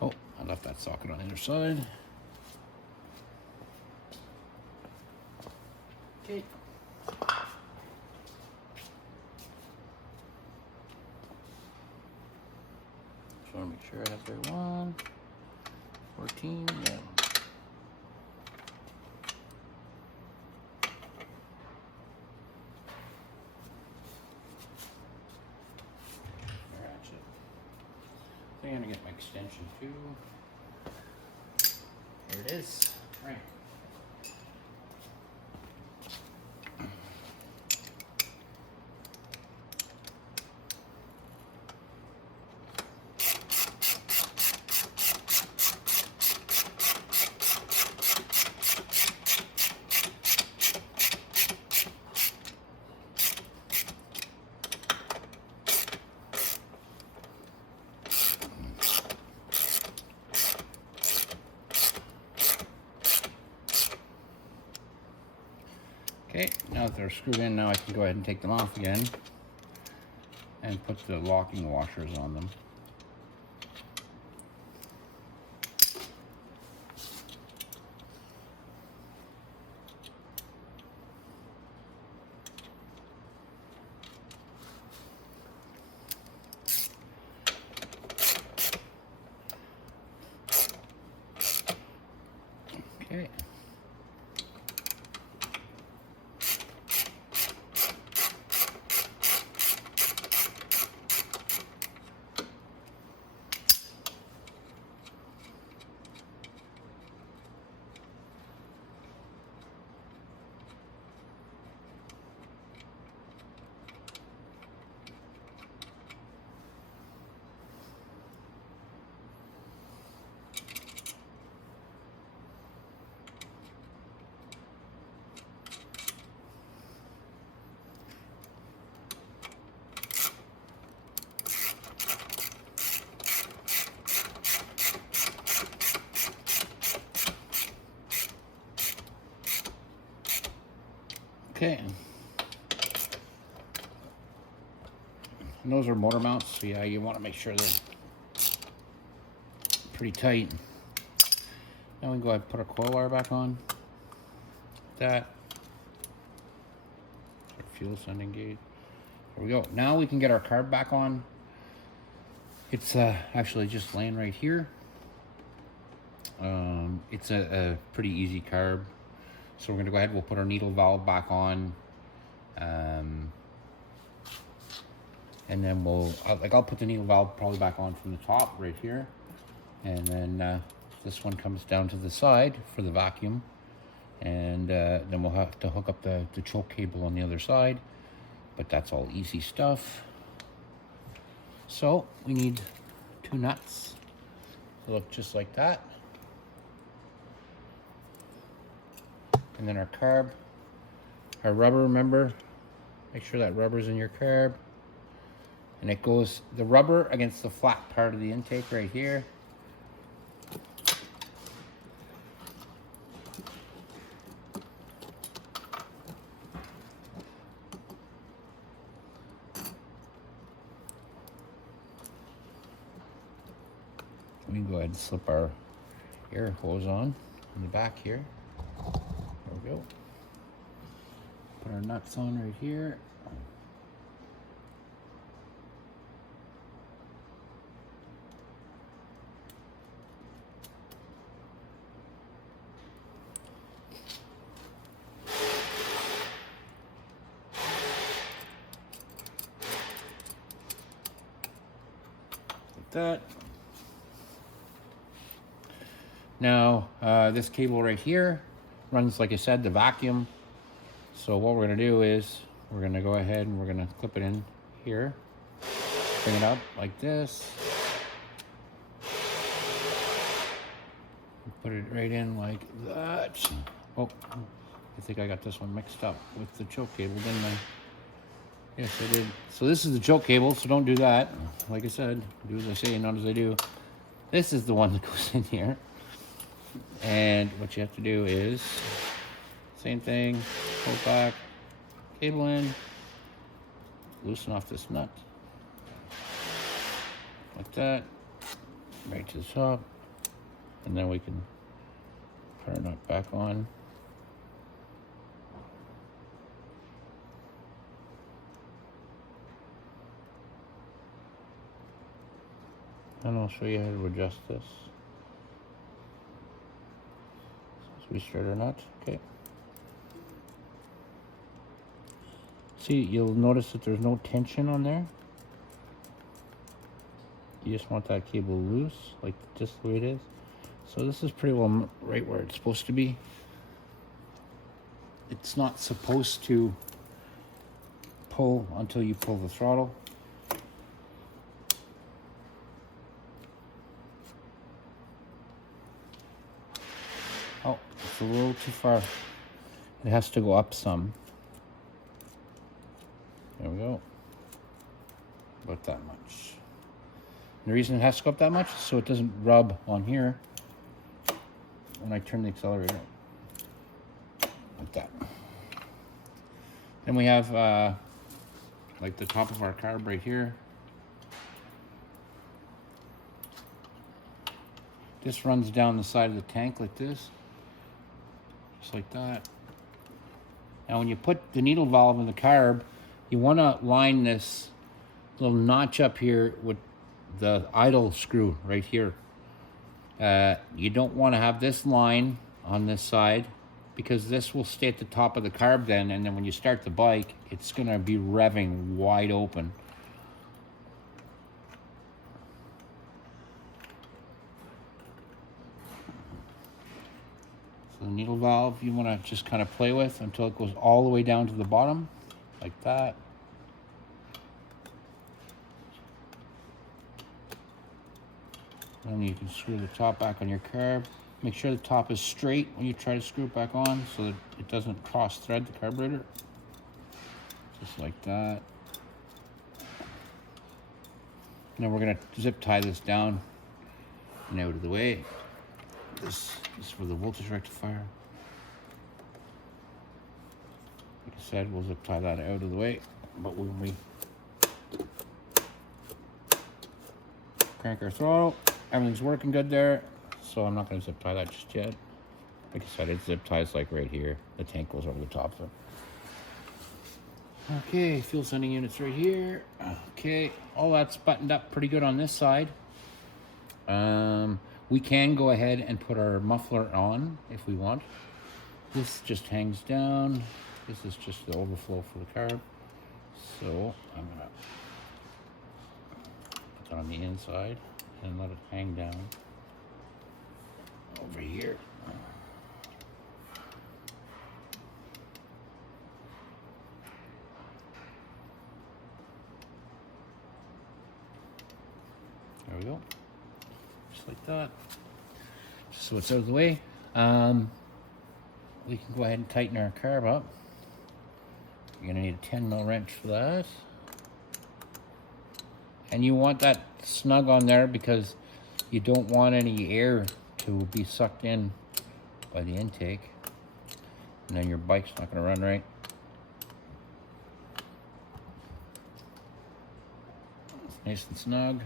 Oh, I left that socket on the other side. Okay. Just want to make sure I have the right one. 14, yeah. I think I'm gonna get my extension too. Here it is. Right. Okay, now that they're screwed in, now I can go ahead and take them off again and put the locking washers on them. Okay. Okay. And those are motor mounts, so yeah, you want to make sure they're pretty tight. Now we can go ahead and put our coil wire back on. That. Our fuel sending gauge. There we go. Now we can get our carb back on. It's actually just laying right here. It's a pretty easy carb. So we're gonna go ahead, we'll put our needle valve back on. And then I'll put the needle valve probably back on from the top right here. And then this one comes down to the side for the vacuum. And then we'll have to hook up the choke cable on the other side. But that's all easy stuff. So we need 2 nuts. They look just like that. And then our carb, our rubber, remember, make sure that rubber's in your carb. And it goes, the rubber against the flat part of the intake right here. We can go ahead and slip our air hose on in the back here. There we go. Put our nuts on right here. Like that. Now, this cable right here runs, like I said, the vacuum. So what we're gonna do is we're gonna go ahead and we're gonna clip it in here, bring it up like this, put it right in like that. Oh, I think I got this one mixed up with the choke cable, didn't I? Yes, I did. So this is the choke cable, so don't do that. Like I said, do as I say, not as I do. This is the one that goes in here. And what you have to do is, same thing, pull back, cable in, loosen off this nut. Like that, right to the top. And then we can put our nut back on. And I'll show you how to adjust this. So we start our nut, okay. See, you'll notice that there's no tension on there. You just want that cable loose, like just the way it is. So this is pretty well right where it's supposed to be. It's not supposed to pull until you pull the throttle. Oh, it's a little too far. It has to go up some. There we go. About that much. And the reason it has to go up that much is so it doesn't rub on here when I turn the accelerator. Like that. Then we have like the top of our carb right here. This runs down the side of the tank like this. Just like that. Now when you put the needle valve in the carb, you want to line this little notch up here with the idle screw right here. You don't want to have this line on this side because this will stay at the top of the carb then, and then when you start the bike, it's going to be revving wide open. So the needle valve you want to just kind of play with until it goes all the way down to the bottom, like that. And you can screw the top back on your carb. Make sure the top is straight when you try to screw it back on so that it doesn't cross thread the carburetor. Just like that. Now we're gonna zip tie this down and out of the way. This is for the voltage rectifier. Like I said, we'll zip tie that out of the way. But when we crank our throttle, everything's working good there, so I'm not going to zip tie that just yet. Like I said, it zip ties like right here. The tank goes over the top of it. Okay, fuel sending units right here. Okay, all that's buttoned up pretty good on this side. We can go ahead and put our muffler on if we want. This just hangs down. This is just the overflow for the carb. So I'm going to put that on the inside and let it hang down over here. There we go. Just like that. Just so it's out of the way. We can go ahead and tighten our carb up. You're gonna need a 10 mil wrench for that. And you want that snug on there because you don't want any air to be sucked in by the intake. And then your bike's not gonna run right. It's nice and snug.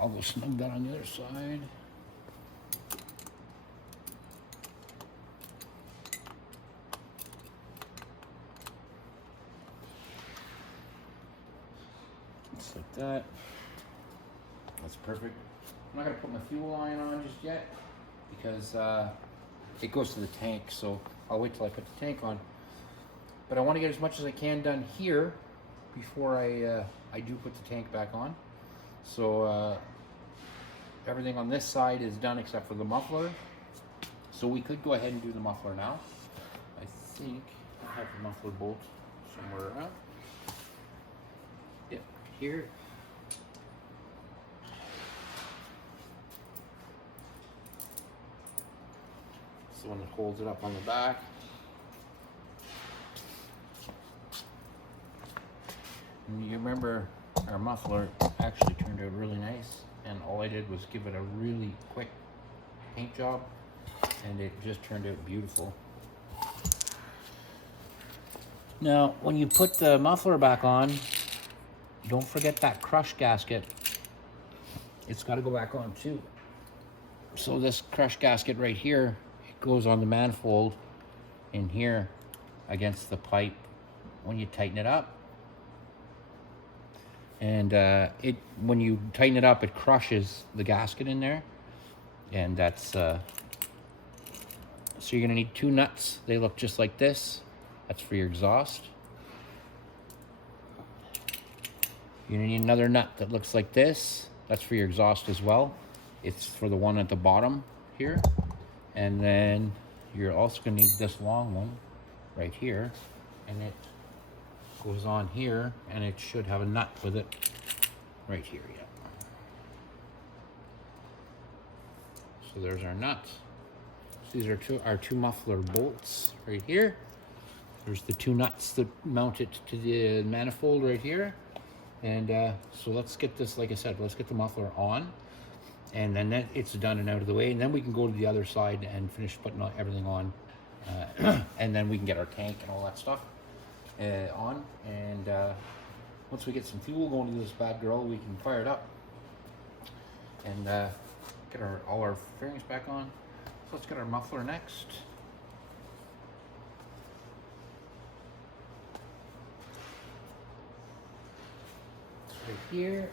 I'll go snug that on the other side. Just like that. That's perfect. I'm not gonna put my fuel line on just yet because it goes to the tank, so I'll wait till I put the tank on. But I want to get as much as I can done here before I do put the tank back on. So everything on this side is done except for the muffler. So we could go ahead and do the muffler now. I think I have the muffler bolt somewhere around. Yep, here. It's the one that holds it up on the back. And you remember our muffler actually turned out really nice, and all I did was give it a really quick paint job, and it just turned out beautiful. Now, when you put the muffler back on, don't forget that crush gasket. It's got to go back on too. So this crush gasket right here, it goes on the manifold in here against the pipe when you tighten it up. And when you tighten it up, it crushes the gasket in there. And that's, so you're gonna need 2 nuts. They look just like this. That's for your exhaust. You're gonna need another nut that looks like this. That's for your exhaust as well. It's for the one at the bottom here. And then you're also gonna need this long one right here. And it goes on here, and it should have a nut with it right here, yeah. So there's our nuts. So these are our two muffler bolts right here. There's the 2 nuts that mount it to the manifold right here. And so let's get this, like I said, let's get the muffler on, and then it's done and out of the way, and then we can go to the other side and finish putting everything on, and then we can get our tank and all that stuff on. And once we get some fuel going to this bad girl, we can fire it up and get all our fairings back on. So let's get our muffler next. Right here.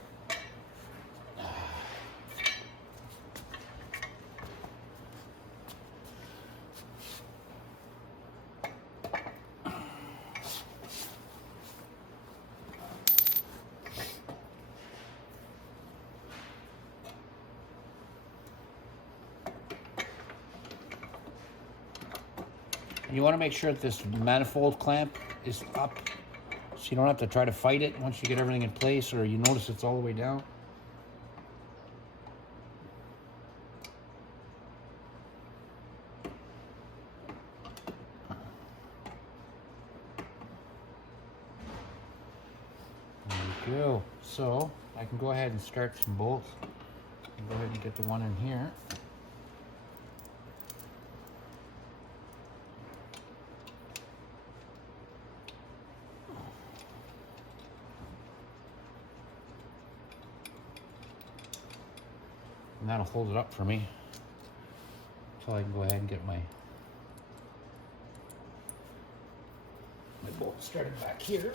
You want to make sure that this manifold clamp is up, so you don't have to try to fight it once you get everything in place, or you notice it's all the way down. There we go. So I can go ahead and start some bolts. Go ahead and get the one in here. And that'll hold it up for me until I can go ahead and get my bolt started back here.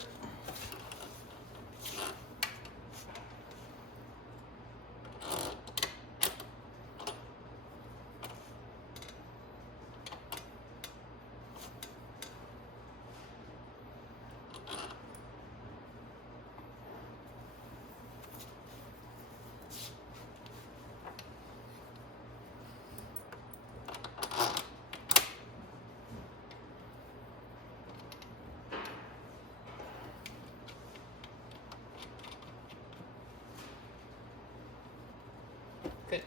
Okay.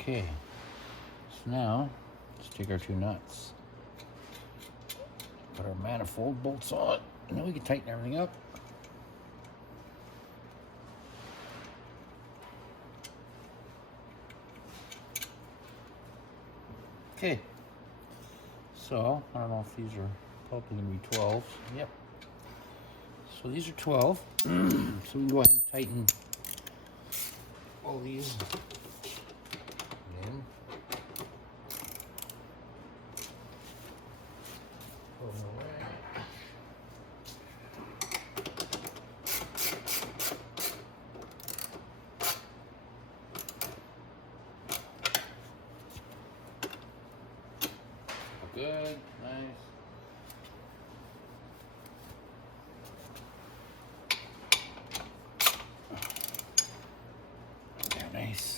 Okay, so now let's take our 2 nuts, put our manifold bolts on, and then we can tighten everything up. Okay, so I don't know if these are probably going to be 12. Yep. So these are 12. So we can go ahead and tighten all these in. Put them away. Good, nice. There, nice.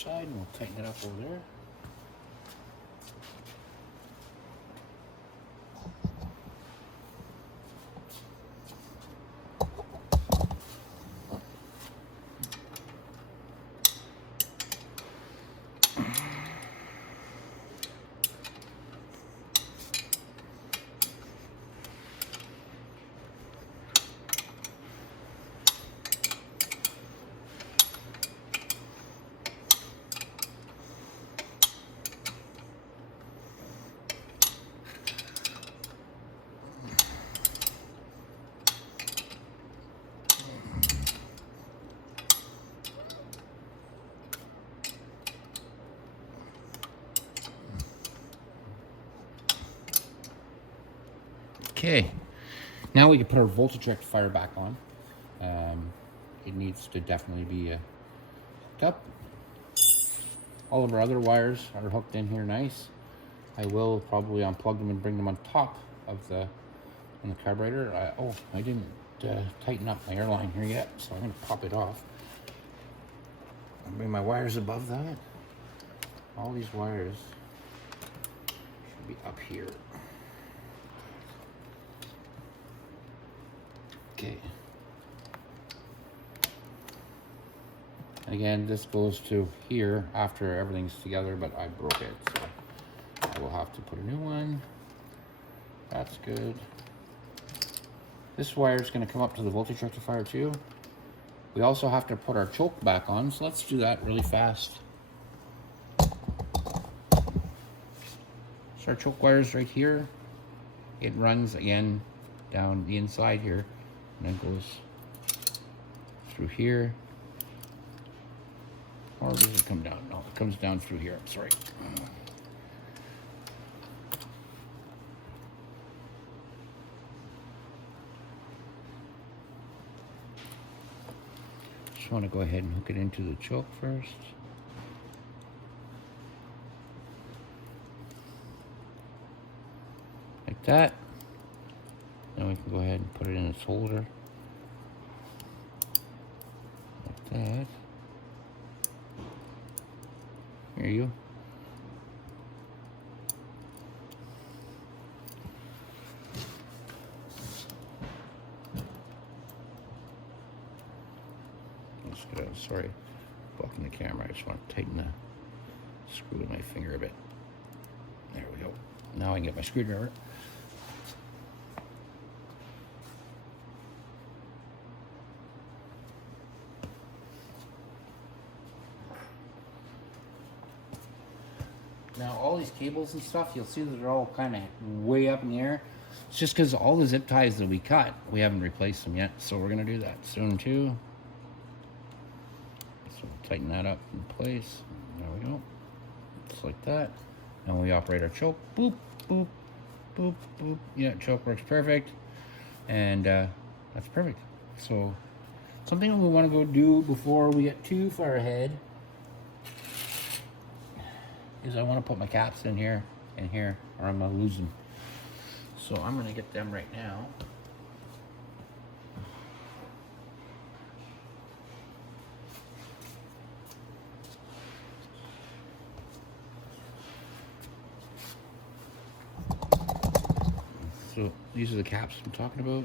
side and we'll tighten it up over there. Okay, now we can put our voltage rectifier back on. It needs to definitely be hooked up. All of our other wires are hooked in here nice. I will probably unplug them and bring them on top of the carburetor. I didn't tighten up my airline here yet, so I'm going to pop it off. I'll bring my wires above that. All these wires should be up here. Okay. Again, this goes to here after everything's together, but I broke it, so I will have to put a new one. That's good. This wire is going to come up to the voltage rectifier too. We also have to put our choke back on, so let's do that really fast. So our choke wire is right here. It runs again down the inside here, and then goes through here. Or does it come down? No, it comes down through here. Sorry. Just want to go ahead and hook it into the choke first. Like that. Then we can go ahead and put it in its holder. Like that. There you go. Let's go. Sorry, blocking the camera. I just want to tighten the screw with my finger a bit. There we go. Now I can get my screwdriver. Now all these cables and stuff, you'll see that they're all kind of way up in the air. It's just because all the zip ties that we cut, we haven't replaced them yet. So we're going to do that soon too. So we'll tighten that up in place. There we go. Just like that. And we operate our choke. Boop, boop, boop, boop. Yeah, choke works perfect. And that's perfect. So something we want to go do before we get too far ahead is I want to put my caps in here and here, or I'm going to lose them. So I'm going to get them right now. So these are the caps I'm talking about.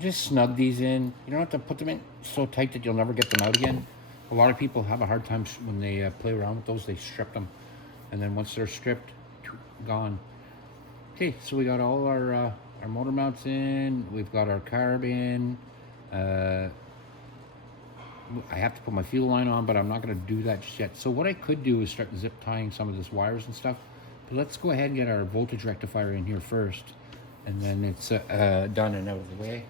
Just snug these in. You don't have to put them in so tight that you'll never get them out again. A lot of people have a hard time when they play around with those. They strip them, and then once they're stripped, gone. Okay, so we got all our motor mounts in. We've got our carb in. I have to put my fuel line on, but I'm not going to do that just yet. So what I could do is start zip tying some of this wires and stuff. But let's go ahead and get our voltage rectifier in here first, and then it's done and out of the way.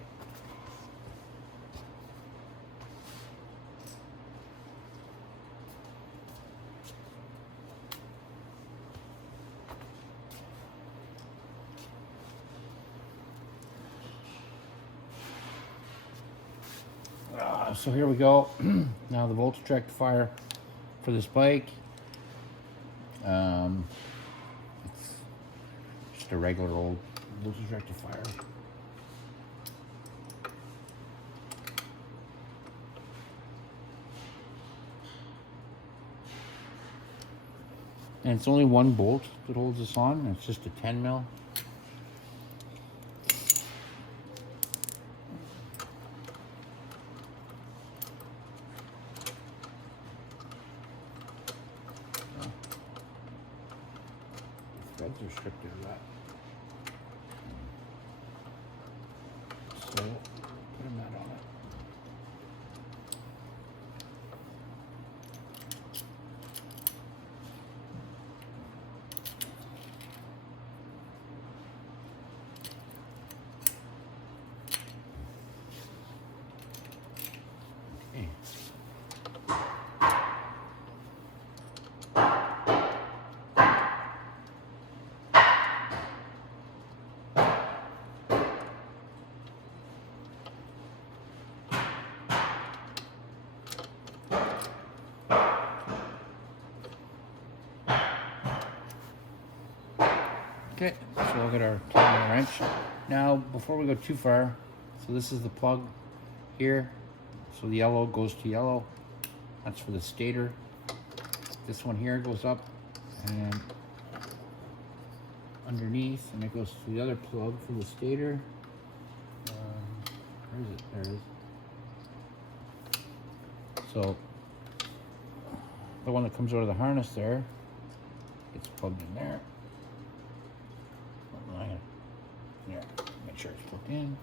So here we go. Now the voltage rectifier for this bike. It's just a regular old voltage rectifier. And it's only one bolt that holds this on, and it's just a 10 mil. Threads are stripped of that. So put a mat on it. Okay, so we'll get our 10 mil wrench. Now, before we go too far, so this is the plug here. So the yellow goes to yellow. That's for the stator. This one here goes up and underneath, and it goes to the other plug for the stator. Where is it? There it is. So the one that comes out of the harness there gets plugged in there. There, make sure it's plugged in.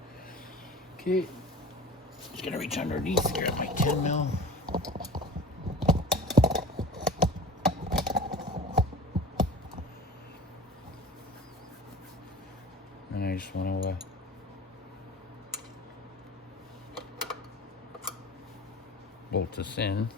Okay, just gonna reach underneath here at my 10 mil. And I just want to bolt this in.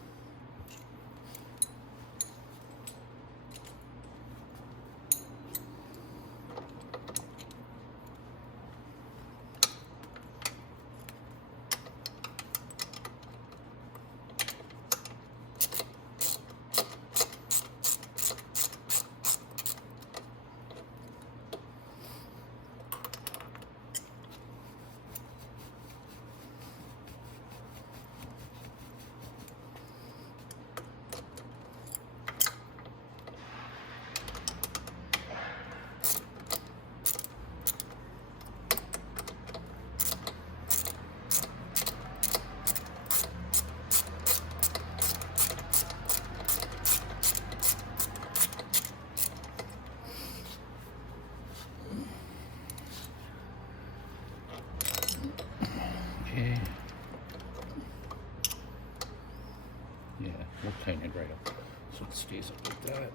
Yeah, we'll tighten it right up so it stays up like that.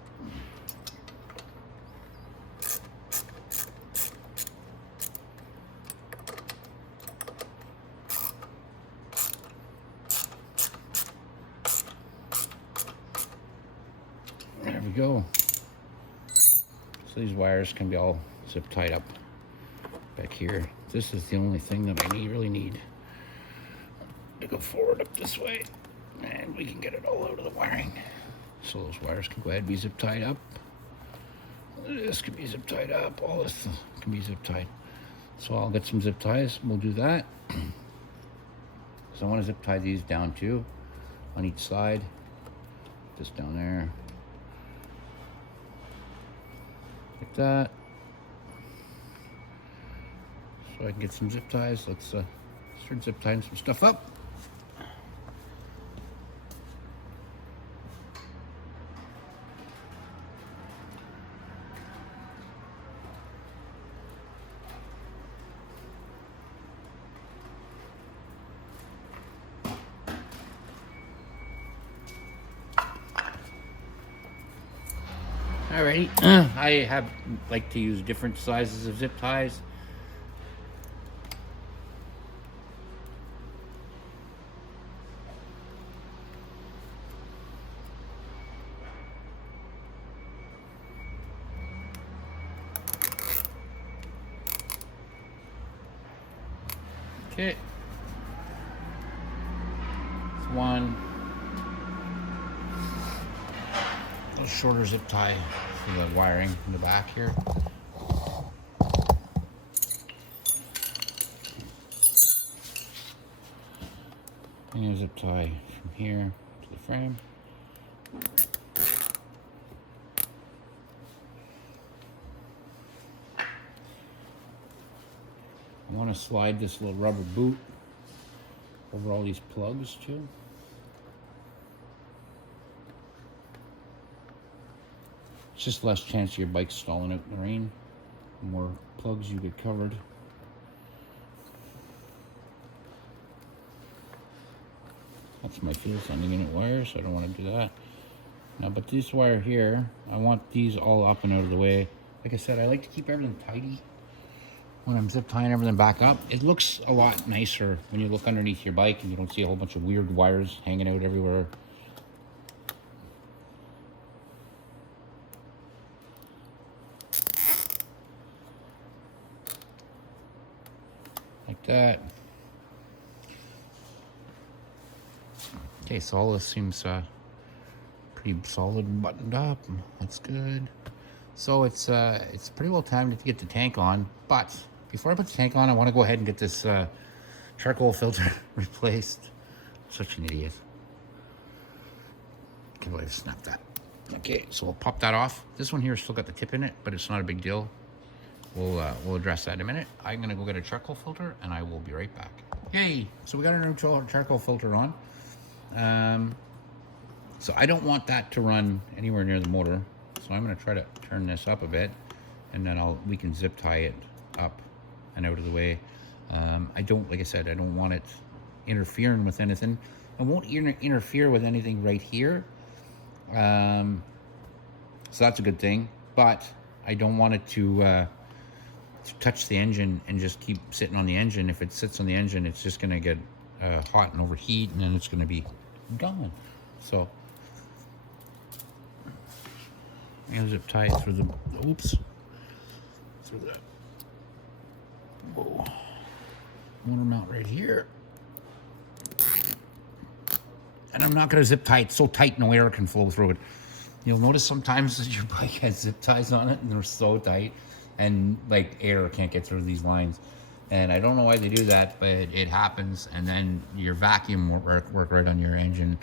There we go. So these wires can be all zip tied up back here. This is the only thing that I really need to go forward up this way, and we can get it all out of the wiring. So those wires can go ahead and be zip tied up. This can be zip tied up. All this can be zip tied. So I'll get some zip ties. We'll do that. So I want to zip tie these down too, on each side. This down there, like that. So I can get some zip ties. Let's start zip tying some stuff up. Alrighty, I like to use different sizes of zip ties. Okay. one. A shorter zip tie for the wiring in the back here. And a zip tie from here to the frame. I want to slide this little rubber boot over all these plugs too. It's just less chance of your bike stalling out in the rain. The more plugs you get covered. That's my fuel sending unit wire, so I don't want to do that. Now, but this wire here, I want these all up and out of the way. Like I said, I like to keep everything tidy when I'm zip tying everything back up. It looks a lot nicer when you look underneath your bike and you don't see a whole bunch of weird wires hanging out everywhere. Like that. Okay, so all this seems pretty solid and buttoned up. That's good. So it's pretty well timed to get the tank on, but before I put the tank on, I want to go ahead and get this charcoal filter replaced. Such an idiot. Can't believe I snapped that. Okay, so we'll pop that off. This one here still got the tip in it, but it's not a big deal. We'll address that in a minute. I'm gonna go get a charcoal filter, and I will be right back. Yay! So we got our new charcoal filter on. So I don't want that to run anywhere near the motor. So I'm going to try to turn this up a bit, and then we can zip tie it up and out of the way. Like I said, I don't want it interfering with anything. I won't interfere with anything right here. So that's a good thing, but I don't want it to touch the engine and just keep sitting on the engine. If it sits on the engine, it's just going to get hot and overheat, and then it's going to be gone. So and zip tie it through the through the motor mount right here. And I'm not going to zip tie it so tight no air can flow through it. You'll notice sometimes that your bike has zip ties on it and they're so tight and like air can't get through these lines. And I don't know why they do that, but it happens, and then your vacuum won't work right on your engine.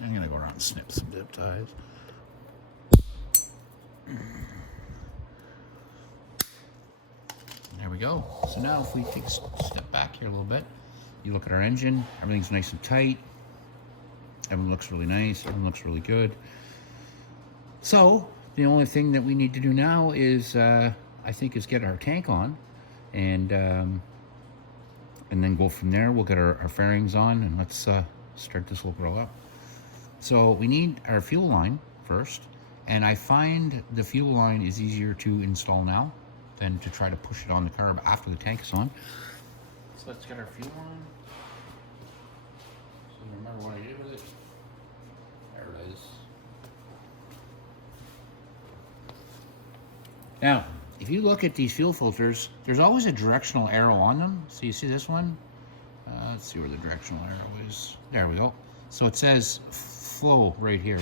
I'm gonna go around and snip some zip ties. There we go. So now if we take a step back here a little bit, you look at our engine, everything's nice and tight. Everything looks really nice, everything looks really good. So the only thing that we need to do now is, I think, is get our tank on. And then go from there. We'll get our fairings on, and let's start this little girl up. So we need our fuel line first, and I find the fuel line is easier to install now than to try to push it on the carb after the tank is on. So let's get our fuel on. So remember what I did with it. There it is. Now, if you look at these fuel filters, there's always a directional arrow on them. So you see this one? Let's see where the directional arrow is. There we go. So it says flow right here,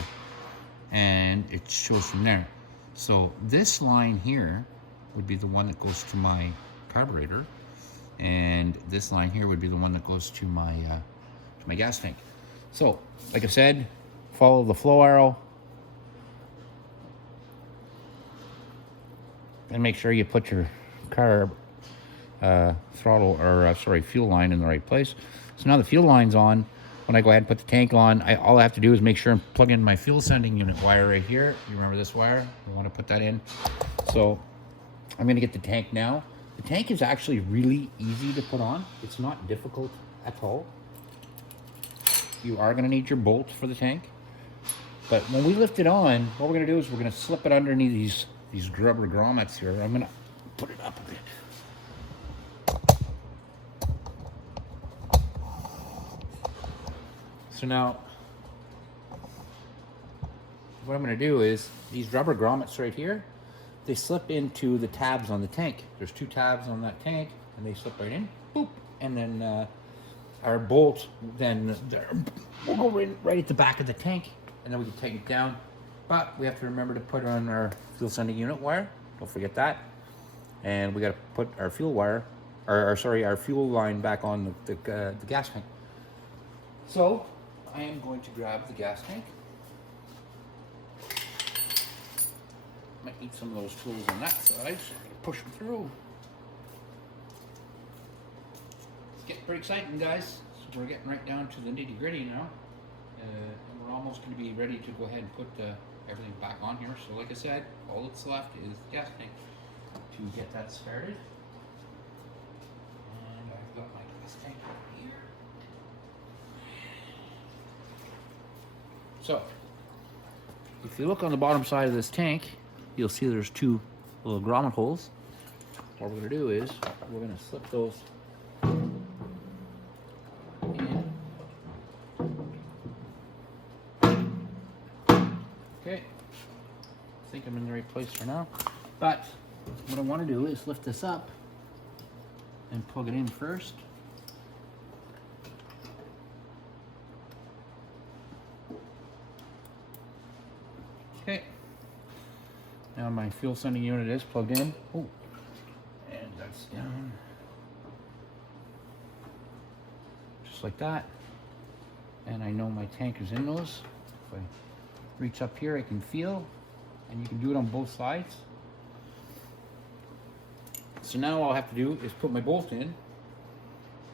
and it shows from there. So this line here would be the one that goes to my carburetor, and this line here would be the one that goes to my gas tank. So, like I said, follow the flow arrow, and make sure you put your carb fuel line in the right place. So now the fuel line's on. When I go ahead and put the tank on, all I have to do is make sure and plug in my fuel sending unit wire right here. You remember this wire? You want to put that in. So I'm going to get the tank now. The tank is actually really easy to put on. It's not difficult at all. You are going to need your bolt for the tank. But when we lift it on, what we're going to do is we're going to slip it underneath these rubber grommets here. I'm going to put it up a bit. So now, what I'm going to do is, these rubber grommets right here, they slip into the tabs on the tank. There's 2 tabs on that tank, and they slip right in, boop, and then our bolt, then we'll go right at the back of the tank, and then we can tighten it down. But we have to remember to put on our fuel sending unit wire. Don't forget that. And we got to put our fuel wire, or sorry, our fuel line back on the gas tank. So I am going to grab the gas tank. Might need some of those tools on that side, so I'm gonna push them through. It's getting pretty exciting, guys. So we're getting right down to the nitty gritty now. And we're almost going to be ready to go ahead and put everything back on here. So like I said, all that's left is the gas tank to get that started. And I've got my gas tank here. So, if you look on the bottom side of this tank, you'll see there's two little grommet holes. What we're going to do is we're going to slip those in. Okay, I think I'm in the right place for now. But what I want to do is lift this up and plug it in first. Okay. Now my fuel sending unit is plugged in. Oh, and that's down. Just like that. And I know my tank is in those. If I reach up here, I can feel, and you can do it on both sides. So now all I have to do is put my bolt in,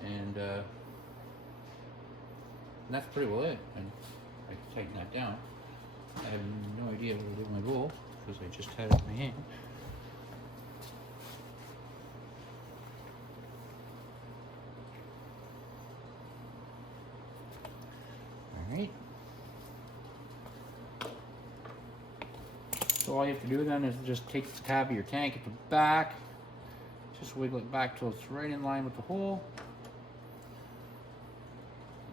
and that's pretty well it. And I can tighten that down. I have no idea what to do with my bolt because I just had it in my hand. All right. So all you have to do then is just take the tab of your tank at the back, just wiggle it back till it's right in line with the hole.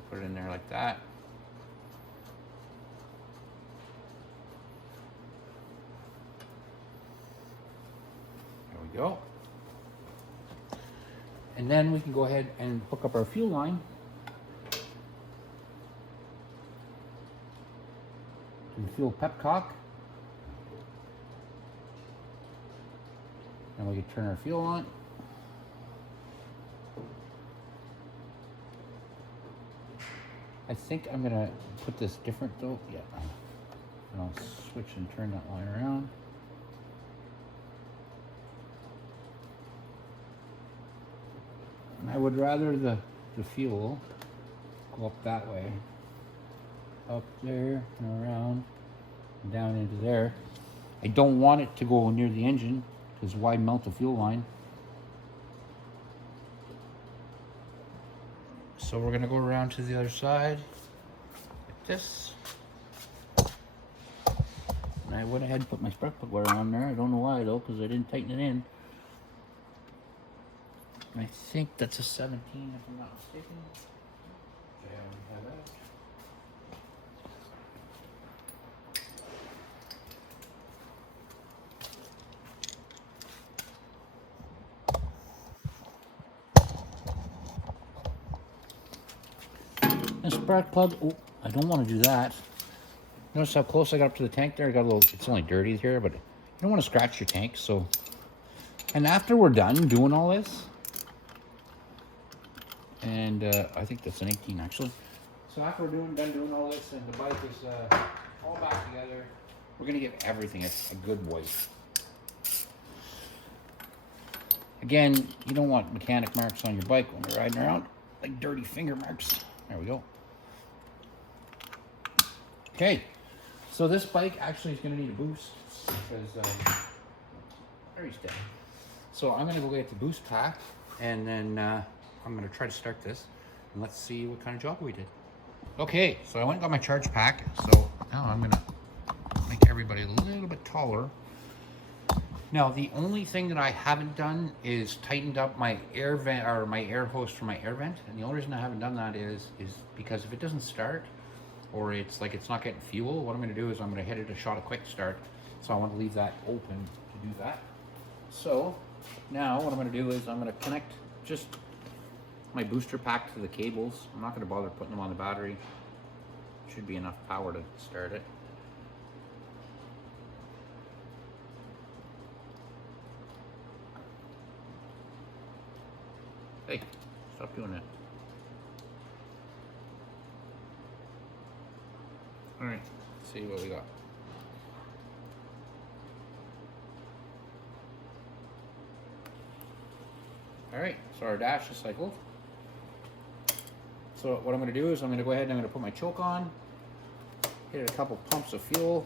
Put it in there like that. There we go. And then we can go ahead and hook up our fuel line to the fuel pepcock. And we can turn our fuel on. I think I'm gonna put this different though. Yeah. And I'll switch and turn that line around. And I would rather the fuel go up that way. Up there and around and down into there. I don't want it to go near the engine, because why melt the fuel line? So we're gonna go around to the other side like this. And I went ahead and put my spark plug wire on there. I don't know why though, because I didn't tighten it in. And I think that's a 17 if I'm not mistaken. Okay, I already have that. And spark plug, oh, I don't want to do that. Notice how close I got up to the tank there? I got a little, it's only dirty here, but you don't want to scratch your tank, so. And after we're done doing all this, and I think that's an 18 actually. So after we're done doing all this and the bike is all back together, we're gonna give everything a good wipe. Again, you don't want mechanic marks on your bike when you're riding around, like dirty finger marks. There we go. Okay, so this bike actually is going to need a boost because there he's dead. So I'm going to go get the boost pack, and then I'm going to try to start this, and let's see what kind of job we did. Okay, so I went and got my charge pack, so now I'm going to make everybody a little bit taller. Now, the only thing that I haven't done is tightened up my air vent, or my air hose for my air vent. And the only reason I haven't done that is because if it doesn't start, or it's like it's not getting fuel, what I'm going to do is I'm going to hit it a shot of quick start. So I want to leave that open to do that. So now what I'm going to do is I'm going to connect just my booster pack to the cables. I'm not going to bother putting them on the battery. Should be enough power to start it. Hey, stop doing that. All right, let's see what we got. All right, so our dash is cycled. So what I'm going to do is I'm going to go ahead and I'm going to put my choke on, hit it a couple pumps of fuel,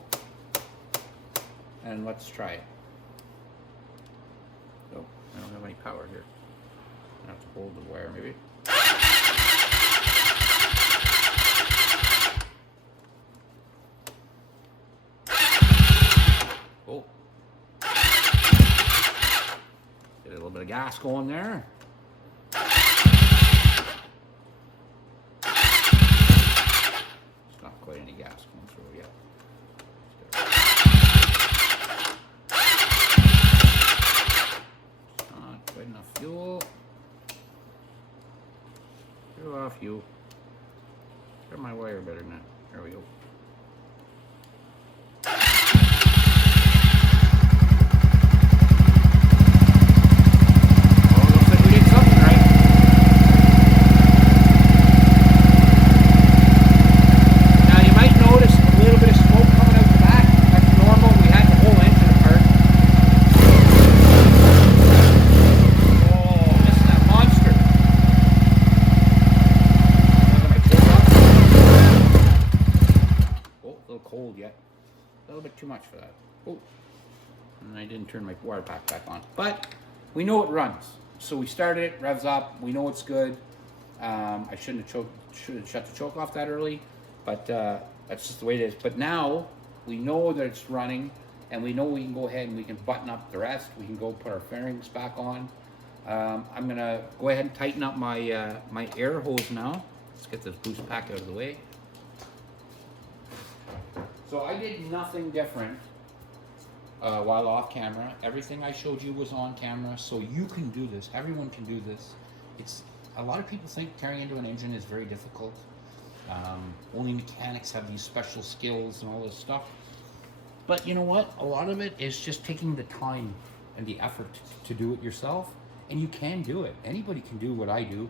and let's try it. Oh, I don't have any power here. I have to hold the wire maybe. Oh. Get a little bit of gas going there. It's not quite any gas going through yet. Not quite enough fuel. Get off you. Get my wire better than that. There we go. Cold yet. A little bit too much for that. Oh, and I didn't turn my water pack back on. But we know it runs. So we started it, revs up. We know it's good. I should have shut the choke off that early, but that's just the way it is. But now we know that it's running, and we know we can go ahead and we can button up the rest. We can go put our fairings back on. I'm gonna go ahead and tighten up my my air hose now. Let's get this boost pack out of the way. So I did nothing different while off camera. Everything I showed you was on camera, so you can do this. Everyone can do this. It's a lot of people think tearing into an engine is very difficult. Only mechanics have these special skills and all this stuff. But you know what? A lot of it is just taking the time and the effort to do it yourself, and you can do it. Anybody can do what I do.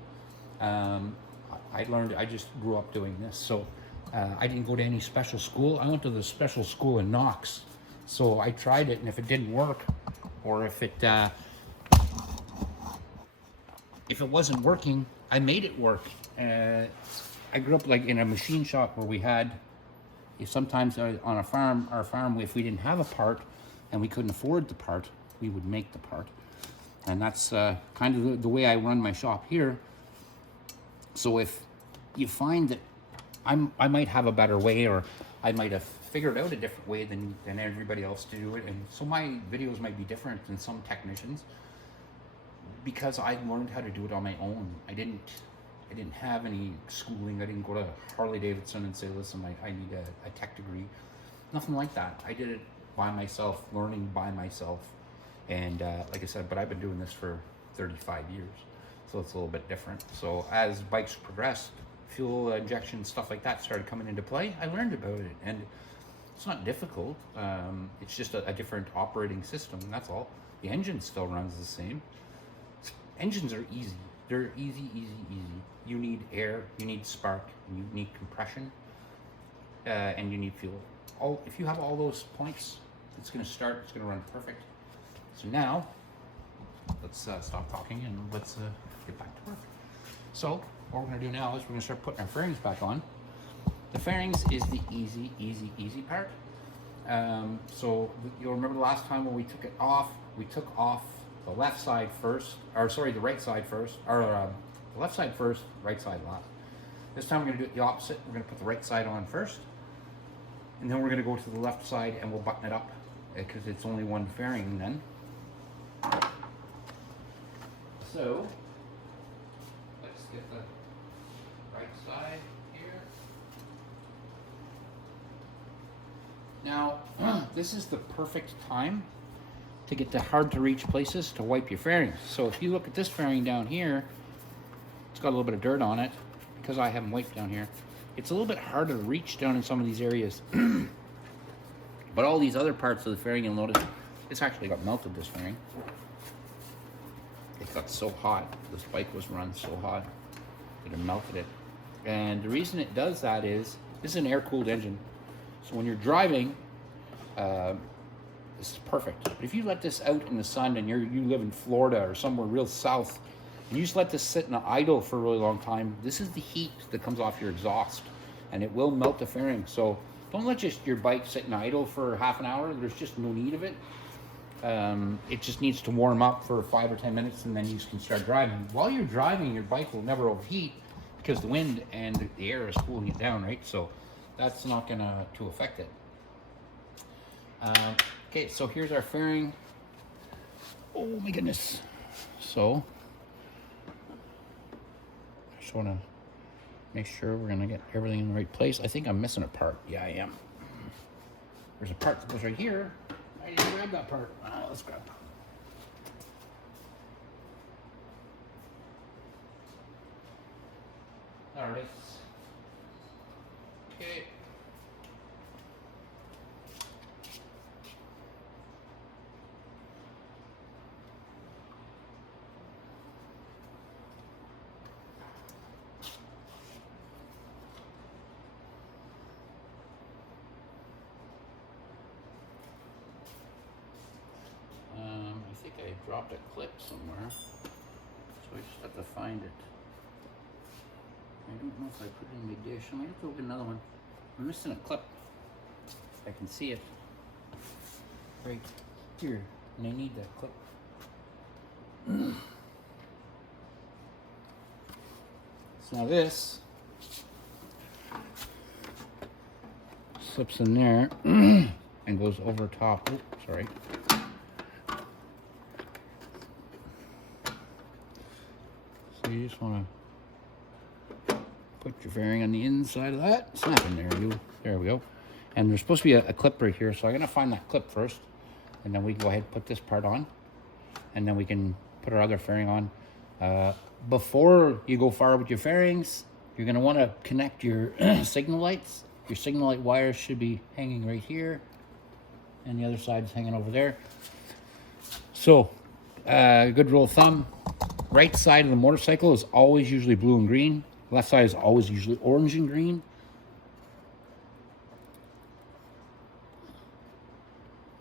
I just grew up doing this, so. I didn't go to any special school. I went to the special school in Knox. So I tried it, and if it didn't work, or if it wasn't working, I made it work. I grew up like in a machine shop where we had, sometimes on our farm, if we didn't have a part and we couldn't afford the part, we would make the part. And that's kind of the way I run my shop here. So if you find that I might have a better way, or I might have figured out a different way than everybody else to do it, and so my videos might be different than some technicians because I learned how to do it on my own. I didn't have any schooling. I didn't go to Harley Davidson and say, listen, I need a tech degree. Nothing like that. I did it by myself, learning by myself, and like I said, but I've been doing this for 35 years, so it's a little bit different. So as bikes progressed, fuel injection, stuff like that started coming into play, I learned about it, and it's not difficult. It's just a different operating system, and that's all. The engine still runs the same. Engines are easy. They're easy. You need air, you need spark, you need compression, and you need fuel. If you have all those points, it's going to start, it's going to run perfect. So now, let's stop talking and let's get back to work. So what we're going to do now is we're going to start putting our fairings back on. The fairings is the easy part. So you'll remember the last time when we took it off, we took off the left side first, or sorry, the right side first, or the left side first, right side last. This time we're going to do it the opposite. We're going to put the right side on first, and then we're going to go to the left side and we'll button it up because it's only one fairing then. So let's get the right side here. Now, this is the perfect time to get to hard to reach places to wipe your fairings. So if you look at this fairing down here, it's got a little bit of dirt on it because I haven't wiped down here. It's a little bit harder to reach down in some of these areas. But all these other parts of the fairing, you'll notice, this actually got melted, this fairing. It got so hot. This bike was run so hot that it melted it. And the reason it does that is, this is an air-cooled engine. So when you're driving, this is perfect. But if you let this out in the sun and you live in Florida or somewhere real south, and you just let this sit in an idle for a really long time, this is the heat that comes off your exhaust, and it will melt the fairing. So don't let just your bike sit in idle for half an hour. There's just no need of it. It just needs to warm up for 5 or 10 minutes, and then you can start driving. While you're driving, your bike will never overheat because the wind and the air is cooling it down, right? So that's not gonna affect it. Okay, so here's our fairing. Oh my goodness. So I just want to make sure we're gonna get everything in the right place. I think I'm missing a part. Yeah, I am. There's a part that goes right here. I didn't grab that part. Let's grab that. All right. Okay. I think I dropped a clip somewhere, so I just have to find it. I don't know if I put it in my dish. I might have to go get another one. I'm missing a clip. I can see it right here, and I need that clip. So now this slips in there and goes over top. Oh, sorry. So you just want to put your fairing on the inside of that. Snap in there, you. There we go. And there's supposed to be a clip right here, so I'm gonna find that clip first, and then we can go ahead and put this part on, and then we can put our other fairing on. Before you go far with your fairings, you're gonna want to connect your signal lights. Your signal light wires should be hanging right here, and the other side's hanging over there. So, good rule of thumb: right side of the motorcycle is always usually blue and green. Left side is always usually orange and green.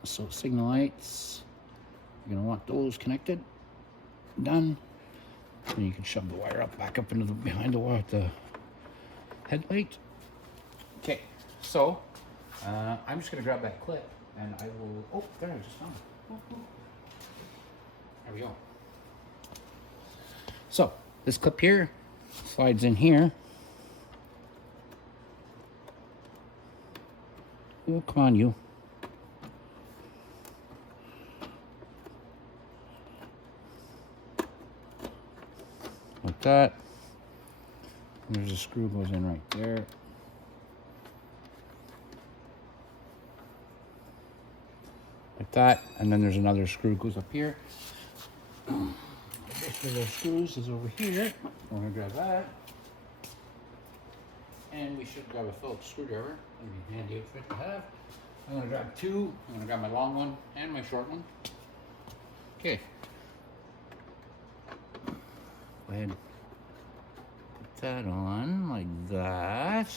So signal lights, you're gonna want those connected, done. And you can shove the wire up, back up into the behind the wire, the headlight. Okay, so I'm just gonna grab that clip, and I will. Oh, there, I just found it. There we go. So this clip here slides in here. Oh, come on, you. Like that. And there's a screw goes in right there. Like that. And then there's another screw goes up here. This of screws is over here. I'm gonna grab that. And we should grab a Phillips screwdriver. That'd be a handy outfit to have. I'm gonna grab two. I'm gonna grab my long one and my short one. Okay. Go ahead. Put that on like that.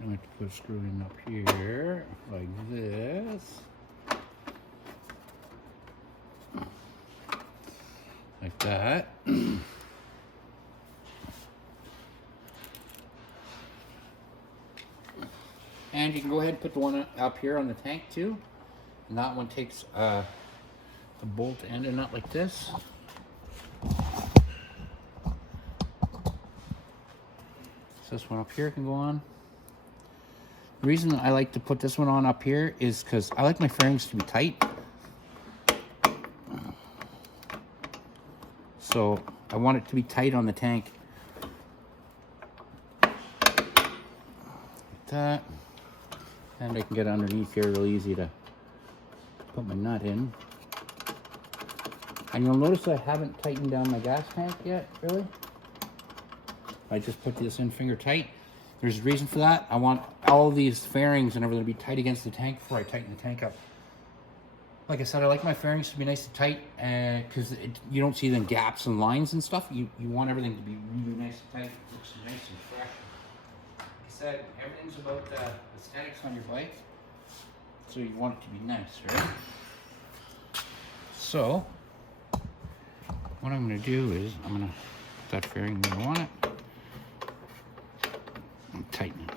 I'm going to put a screw in up here, like this. Like that. And you can go ahead and put the one up here on the tank too. And that one takes a bolt and a nut like this. So this one up here can go on. The reason I like to put this one on up here is because I like my fairings to be tight. So I want it to be tight on the tank. Like that. And I can get underneath here really easy to put my nut in. And you'll notice I haven't tightened down my gas tank yet, really. I just put this in finger tight. There's a reason for that. I want all these fairings and everything to be tight against the tank before I tighten the tank up. Like I said, I like my fairings to be nice and tight because you don't see the gaps and lines and stuff. You want everything to be really nice and tight. It looks nice and fresh. Like I said, everything's about aesthetics on your bike. So you want it to be nice, right? So, what I'm going to do is, I'm going to put that fairing where I want it. And tighten it.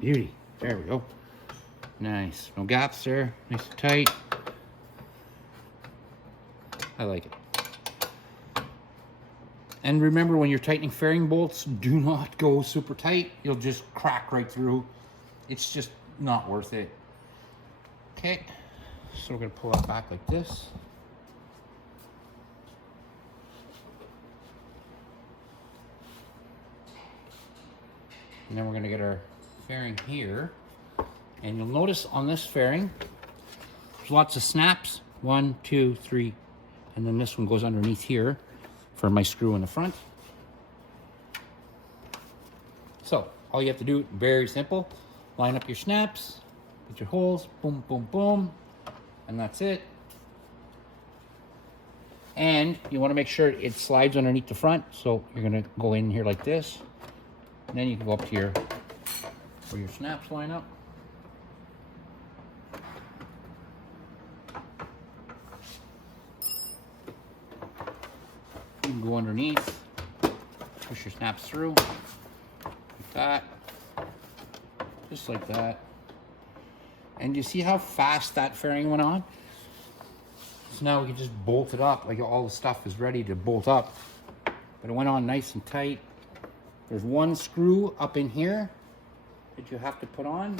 Beauty. There we go. Nice. No gaps there. Nice and tight. I like it. And remember, when you're tightening fairing bolts, do not go super tight. You'll just crack right through. It's just not worth it. Okay. So we're going to pull it back like this. And then we're going to get our fairing here, and you'll notice on this fairing there's lots of snaps, 1, 2, 3, and then this one goes underneath here for my screw in the front. So all you have to do, very simple, line up your snaps, put your holes, boom, boom, boom, and that's it. And you want to make sure it slides underneath the front, so you're going to go in here like this, and then you can go up to your where your snaps line up. You can go underneath, push your snaps through, like that, just like that. And you see how fast that fairing went on? So now we can just bolt it up, like all the stuff is ready to bolt up. But it went on nice and tight. There's one screw up in here that you have to put on.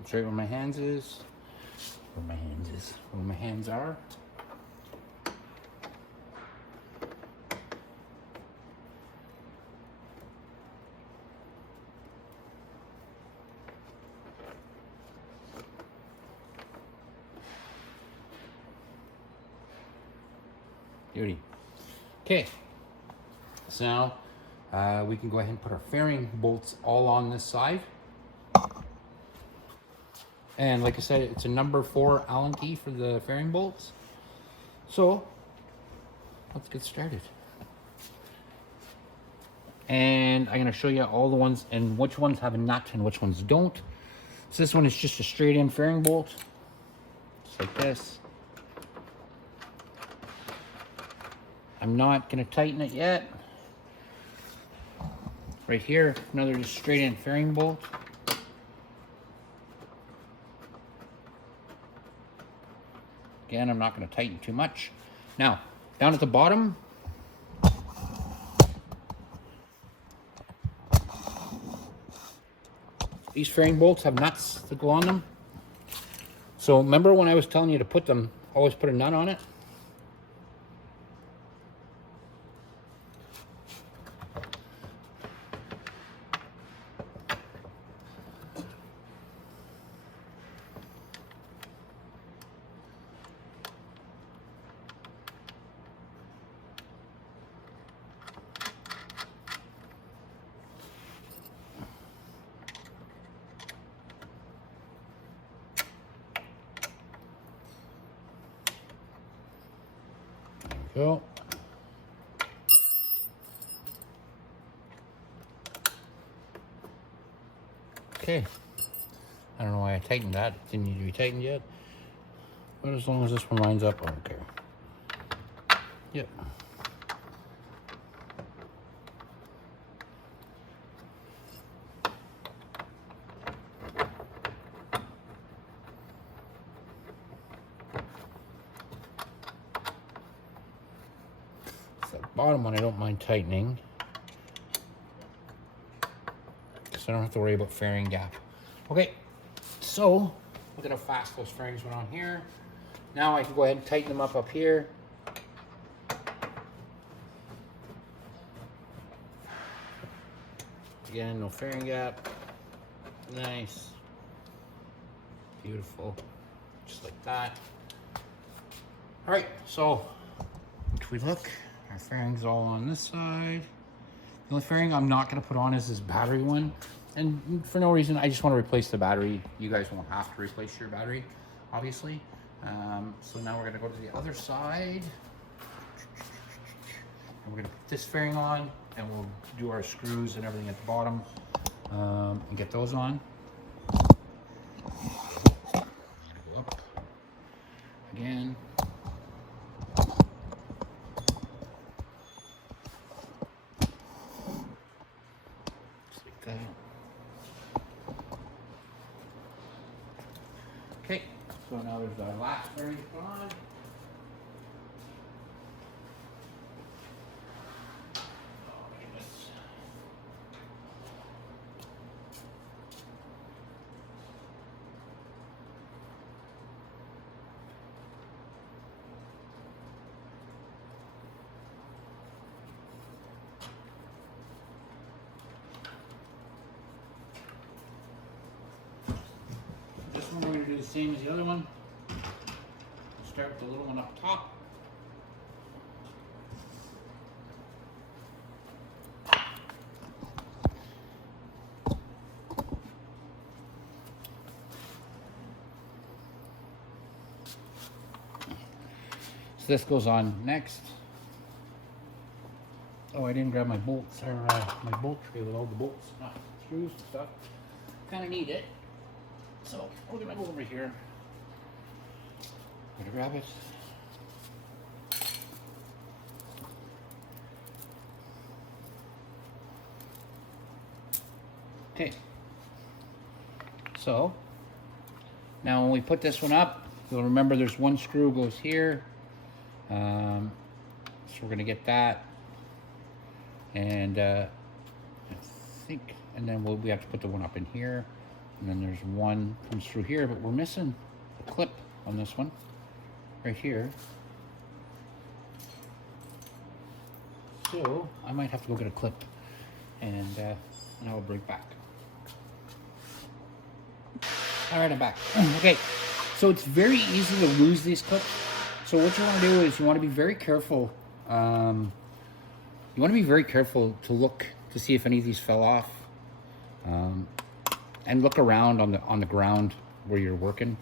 That's right where my hands is. Where my hands is. Where my hands are. Beauty. Okay. So now we can go ahead and put our fairing bolts all on this side. And like I said, it's a number 4 Allen key for the fairing bolts. So let's get started. And I'm going to show you all the ones and which ones have a nut and which ones don't. So this one is just a straight in fairing bolt, just like this. I'm not going to tighten it yet. Right here, another just straight in fairing bolt. Again, I'm not going to tighten too much. Now, down at the bottom, these fairing bolts have nuts that go on them. So remember when I was telling you to put them, always put a nut on it? Go. Okay. I don't know why I tightened that. It didn't need to be tightened yet. But as long as this one lines up, I don't care. Yep. bottom one I don't mind tightening, so I don't have to worry about fairing gap. Okay, so look at how fast those fairings went on here. Now I can go ahead and tighten them up here. Again, no fairing gap. Nice. Beautiful. Just like that. All right, so if we look, our fairing's all on this side. The only fairing I'm not going to put on is this battery one. And for no reason, I just want to replace the battery. You guys won't have to replace your battery, obviously. So now we're going to go to the other side. And we're going to put this fairing on, and we'll do our screws and everything at the bottom and get those on. Go up again. Just like that. Okay, so now there's our last fairing to put on. This one we're going to do the same as the other one. Start with the little one up top. So this goes on next. Oh, I didn't grab my bolts or my bolt tray with all the bolts, screws and stuff. Kind of need it. So we're gonna go over here. I'm gonna grab it. Okay. So now when we put this one up, you'll remember there's one screw goes here. So we're gonna get that, and I think, and then we have to put the one up in here. And then there's one comes through here, but we're missing the clip on this one right here. So I might have to go get a clip, and I will bring it back. All right, I'm back. Okay, so it's very easy to lose these clips. So what you want to do is you want to be very careful. You want to be very careful to look to see if any of these fell off. And look around on the ground where you're working.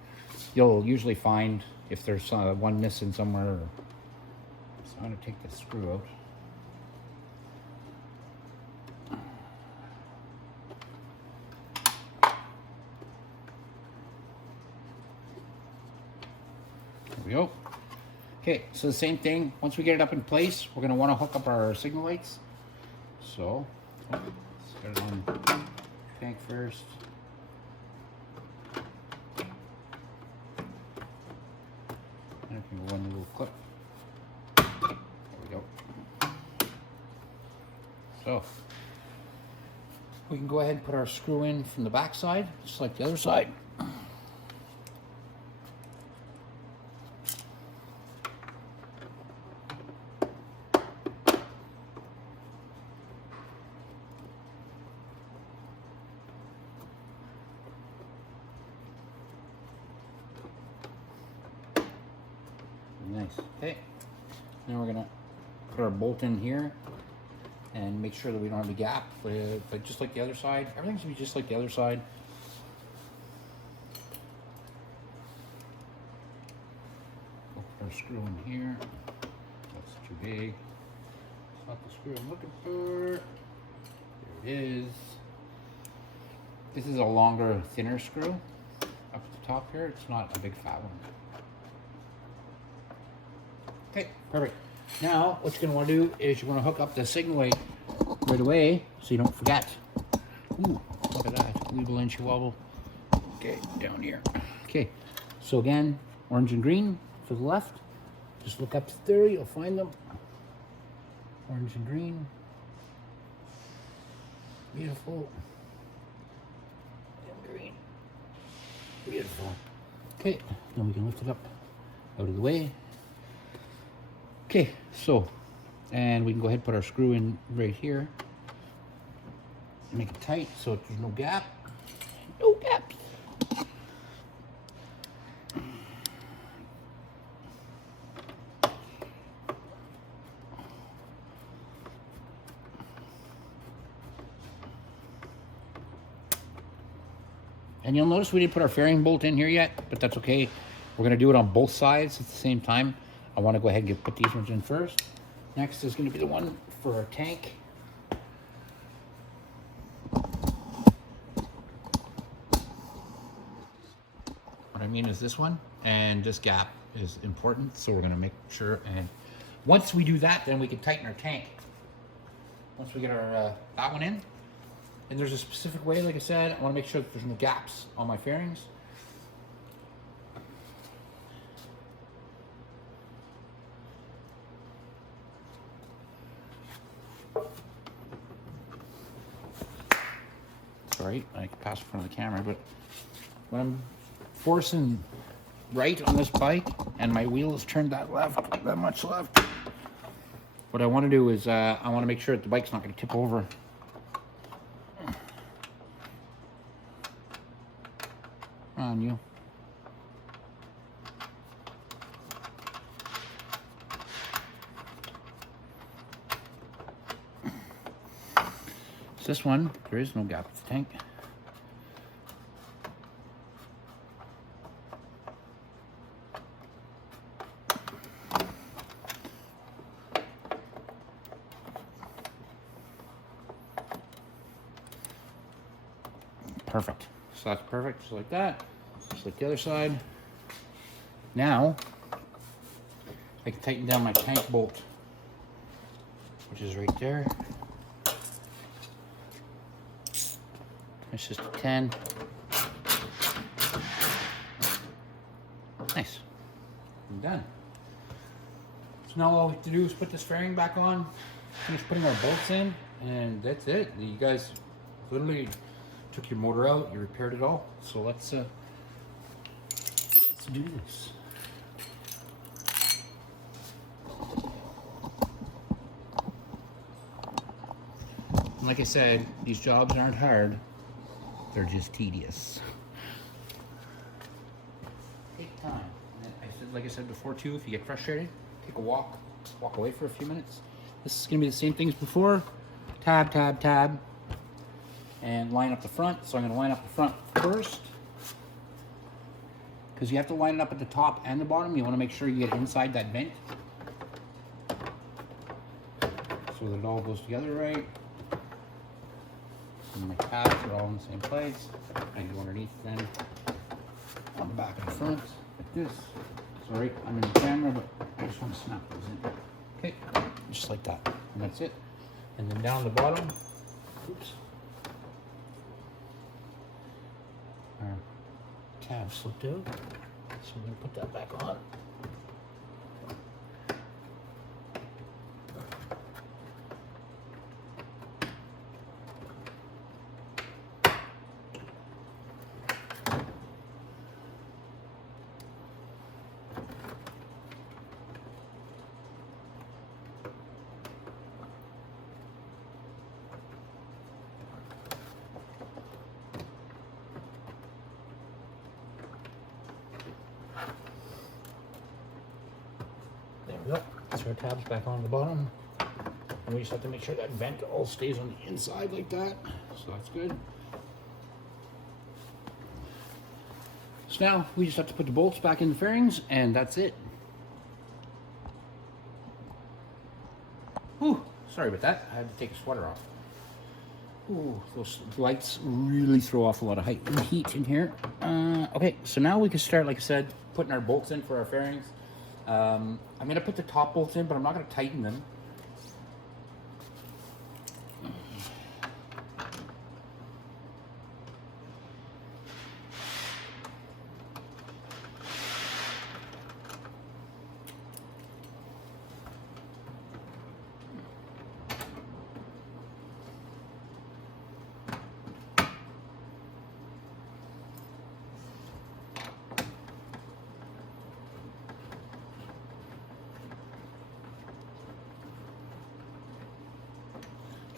You'll usually find if there's one missing somewhere. So I'm going to take this screw out. There we go. Okay, so the same thing. Once we get it up in place, we're going to want to hook up our signal lights. So let's get it on tank first. One little clip. There we go. So we can go ahead and put our screw in from the back side, just like the other side. Nice. Okay. Now we're gonna put our bolt in here and make sure that we don't have a gap. But just like the other side, everything should be just like the other side. We'll put our screw in here. That's too big. It's not the screw I'm looking for. There it is. This is a longer, thinner screw up at the top here. It's not a big fat one. Okay, perfect. Now, what you're going to want to do is you're going to hook up the signal light right away so you don't forget. Ooh, look at that. Weeble and wobble. Okay, down here. Okay, so again, orange and green for the left. Just look up to there, you'll find them. Orange and green. Beautiful. And green. Beautiful. Okay, then we can lift it up out of the way. Okay, so, and we can go ahead and put our screw in right here. Make it tight so there's no gap. No gaps. And you'll notice we didn't put our fairing bolt in here yet, but that's okay. We're gonna do it on both sides at the same time. I wanna go ahead and put these ones in first. Next is gonna be the one for our tank. What I mean is this one, and this gap is important, so we're gonna make sure, and once we do that, then we can tighten our tank. Once we get our that one in, and there's a specific way, like I said, I wanna make sure that there's no gaps on my fairings. Sorry, I can pass in front of the camera, but when I'm forcing right on this bike and my wheel is turned that much left, what I want to do is I want to make sure that the bike's not going to tip over. On you. So this one, there is no gap with the tank. Perfect. So that's perfect, just like that. Just like the other side. Now, I can tighten down my tank bolt, which is right there. It's just a 10. Nice. I'm done. So now all we have to do is put this fairing back on, finish putting our bolts in, and that's it. You guys literally took your motor out, you repaired it all. So let's do this. And like I said, these jobs aren't hard. They're just tedious. Take time. Like I said before too, if you get frustrated, take a walk away for a few minutes. This is gonna be the same thing as before. Tab, tab, tab, and line up the front. So I'm gonna line up the front first, because you have to line it up at the top and the bottom. You wanna make sure you get inside that vent, so that it all goes together right. And my tabs are all in the same place. I go underneath then on the back and the front, like this. Sorry, I'm in the camera, but I just want to snap those in. Okay, just like that. And that's it. And then down the bottom, oops. Our tab slipped out. So we're gonna put that back on. There we go. So our tab's back on the bottom. And we just have to make sure that vent all stays on the inside like that. So that's good. So now we just have to put the bolts back in the fairings, and that's it. Whew, sorry about that. I had to take a sweater off. Ooh, those lights really throw off a lot of heat in here. Okay, so now we can start, like I said, putting our bolts in for our fairings. I'm going to put the top bolts in, but I'm not going to tighten them.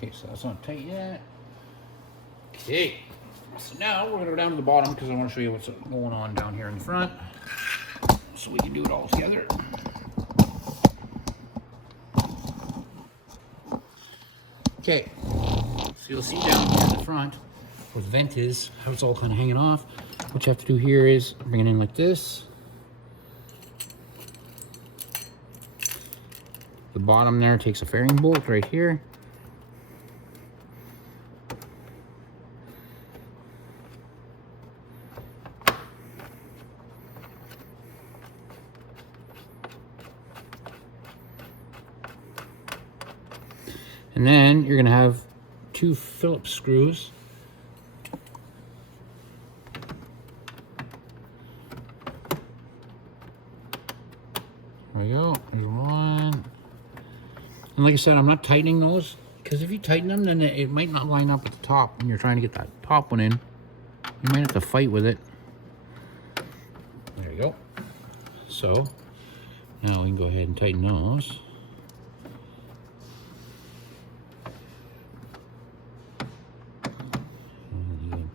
Okay, so that's not tight yet. Okay, so now we're gonna go down to the bottom because I want to show you what's going on down here in the front, so we can do it all together. Okay, so you'll see down here in the front where the vent is, how it's all kind of hanging off. What you have to do here is bring it in like this. The bottom there takes a fairing bolt right here. And then you're going to have 2 Phillips screws. There we go. There's one. And like I said, I'm not tightening those because if you tighten them, then it might not line up at the top when you're trying to get that top one in. You might have to fight with it. There you go. So now we can go ahead and tighten those.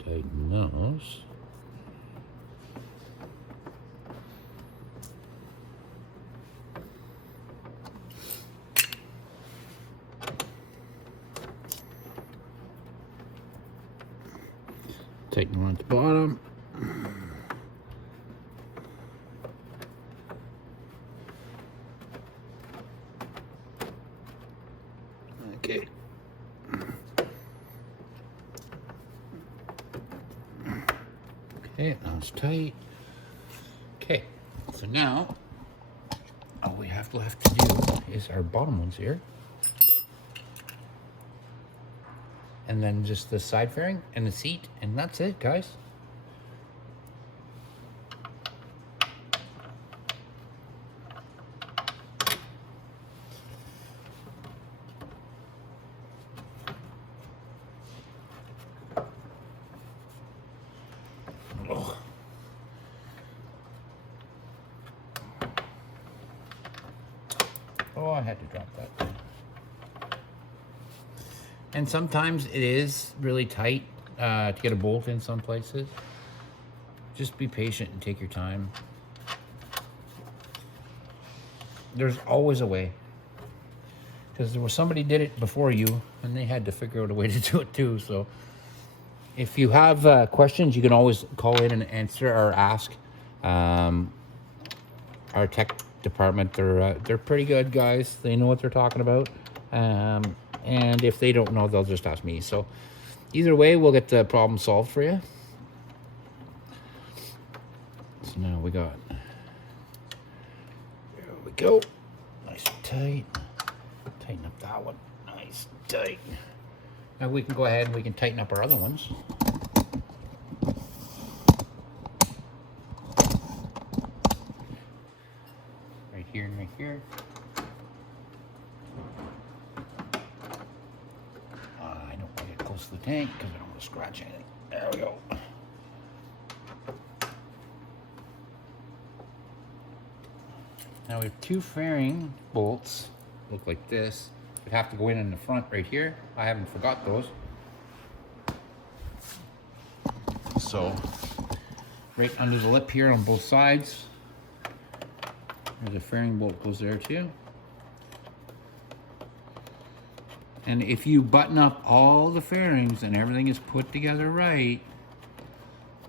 Tighten those. Tighten one at the bottom. Okay. Okay, now it's tight. Okay, so now all we have left to do is our bottom ones here. And then just the side fairing and the seat, and that's it, guys. Oh, I had to drop that. And sometimes it is really tight to get a bolt in some places. Just be patient and take your time. There's always a way. Because there was somebody did it before you and they had to figure out a way to do it too. So if you have questions, you can always call in and answer or ask. Our tech department, they're pretty good guys. They know what they're talking about. And if they don't know, they'll just ask me. So either way, we'll get the problem solved for you. So now we got, there we go. Nice and tight. Tighten up that one. Nice and tight. Now we can go ahead and we can tighten up our other ones. Right here and right here. The tank because I don't want to scratch anything. There we go. Now we have 2 fairing bolts. Look like this. Would have to go in the front right here. I haven't forgot those. So right under the lip here on both sides. There's a fairing bolt goes there too. And if you button up all the fairings and everything is put together right,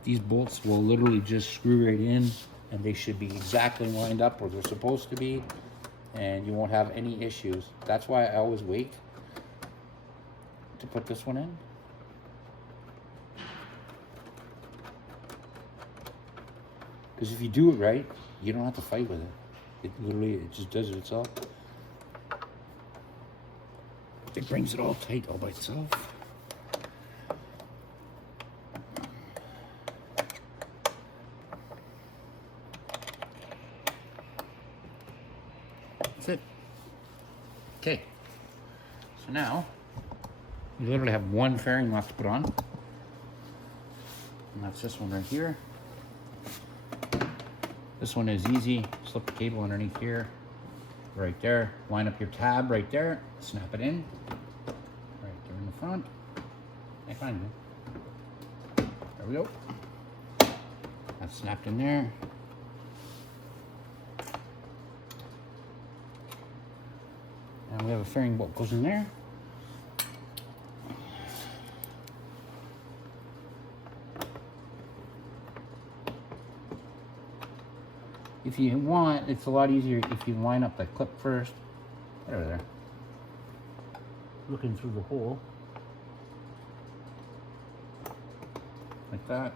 these bolts will literally just screw right in and they should be exactly lined up where they're supposed to be and you won't have any issues. That's why I always wait to put this one in. Because if you do it right, you don't have to fight with it. It literally, it just does it itself. It brings it all tight all by itself. That's it. Okay. So now, you literally have 1 fairing left to put on. And that's this one right here. This one is easy. Slip the cable underneath here. Right there. Line up your tab right there. Snap it in. Right front. I find it. There we go. That's snapped in there. And we have a fairing bolt goes in there. If you want, it's a lot easier if you line up the clip first. There. Looking through the hole. Like that.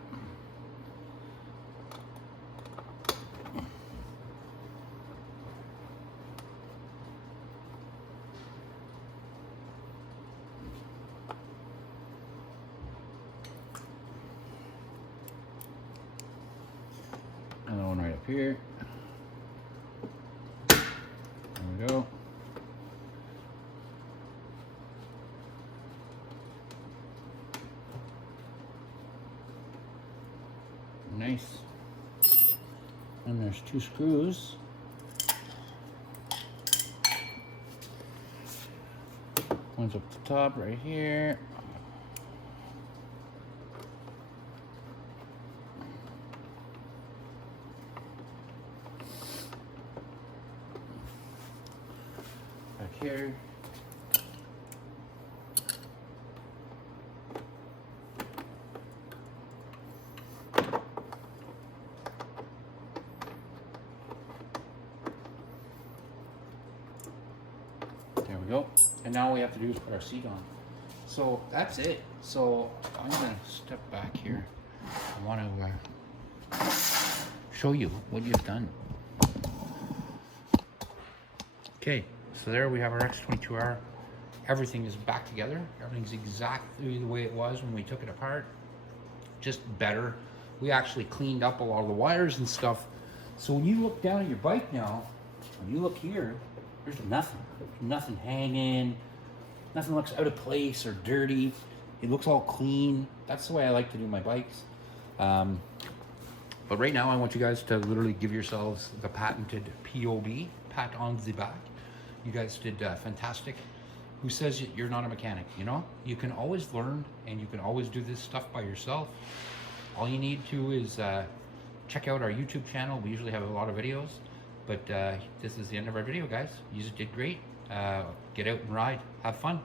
Another one right up here. There we go. Nice. And there's 2 screws. One's up the top right here. Back here. There we go. And now all we have to do is put our seat on. So that's it. So I'm gonna step back here. I want to show you what you've done. Okay, so there we have our X22R. Everything is back together. Everything's exactly the way it was when we took it apart. Just better. We actually cleaned up a lot of the wires and stuff. So when you look down at your bike now, when you look here, there's nothing. Nothing hanging. Nothing looks out of place or dirty. It looks all clean. That's the way I like to do my bikes. But right now I want you guys to literally give yourselves the patented POB, pat on the back. You guys did fantastic. Who says you're not a mechanic, you know? You can always learn and you can always do this stuff by yourself. All you need to is check out our YouTube channel. We usually have a lot of videos. But this is the end of our video, guys. You did great. Get out and ride. Have fun.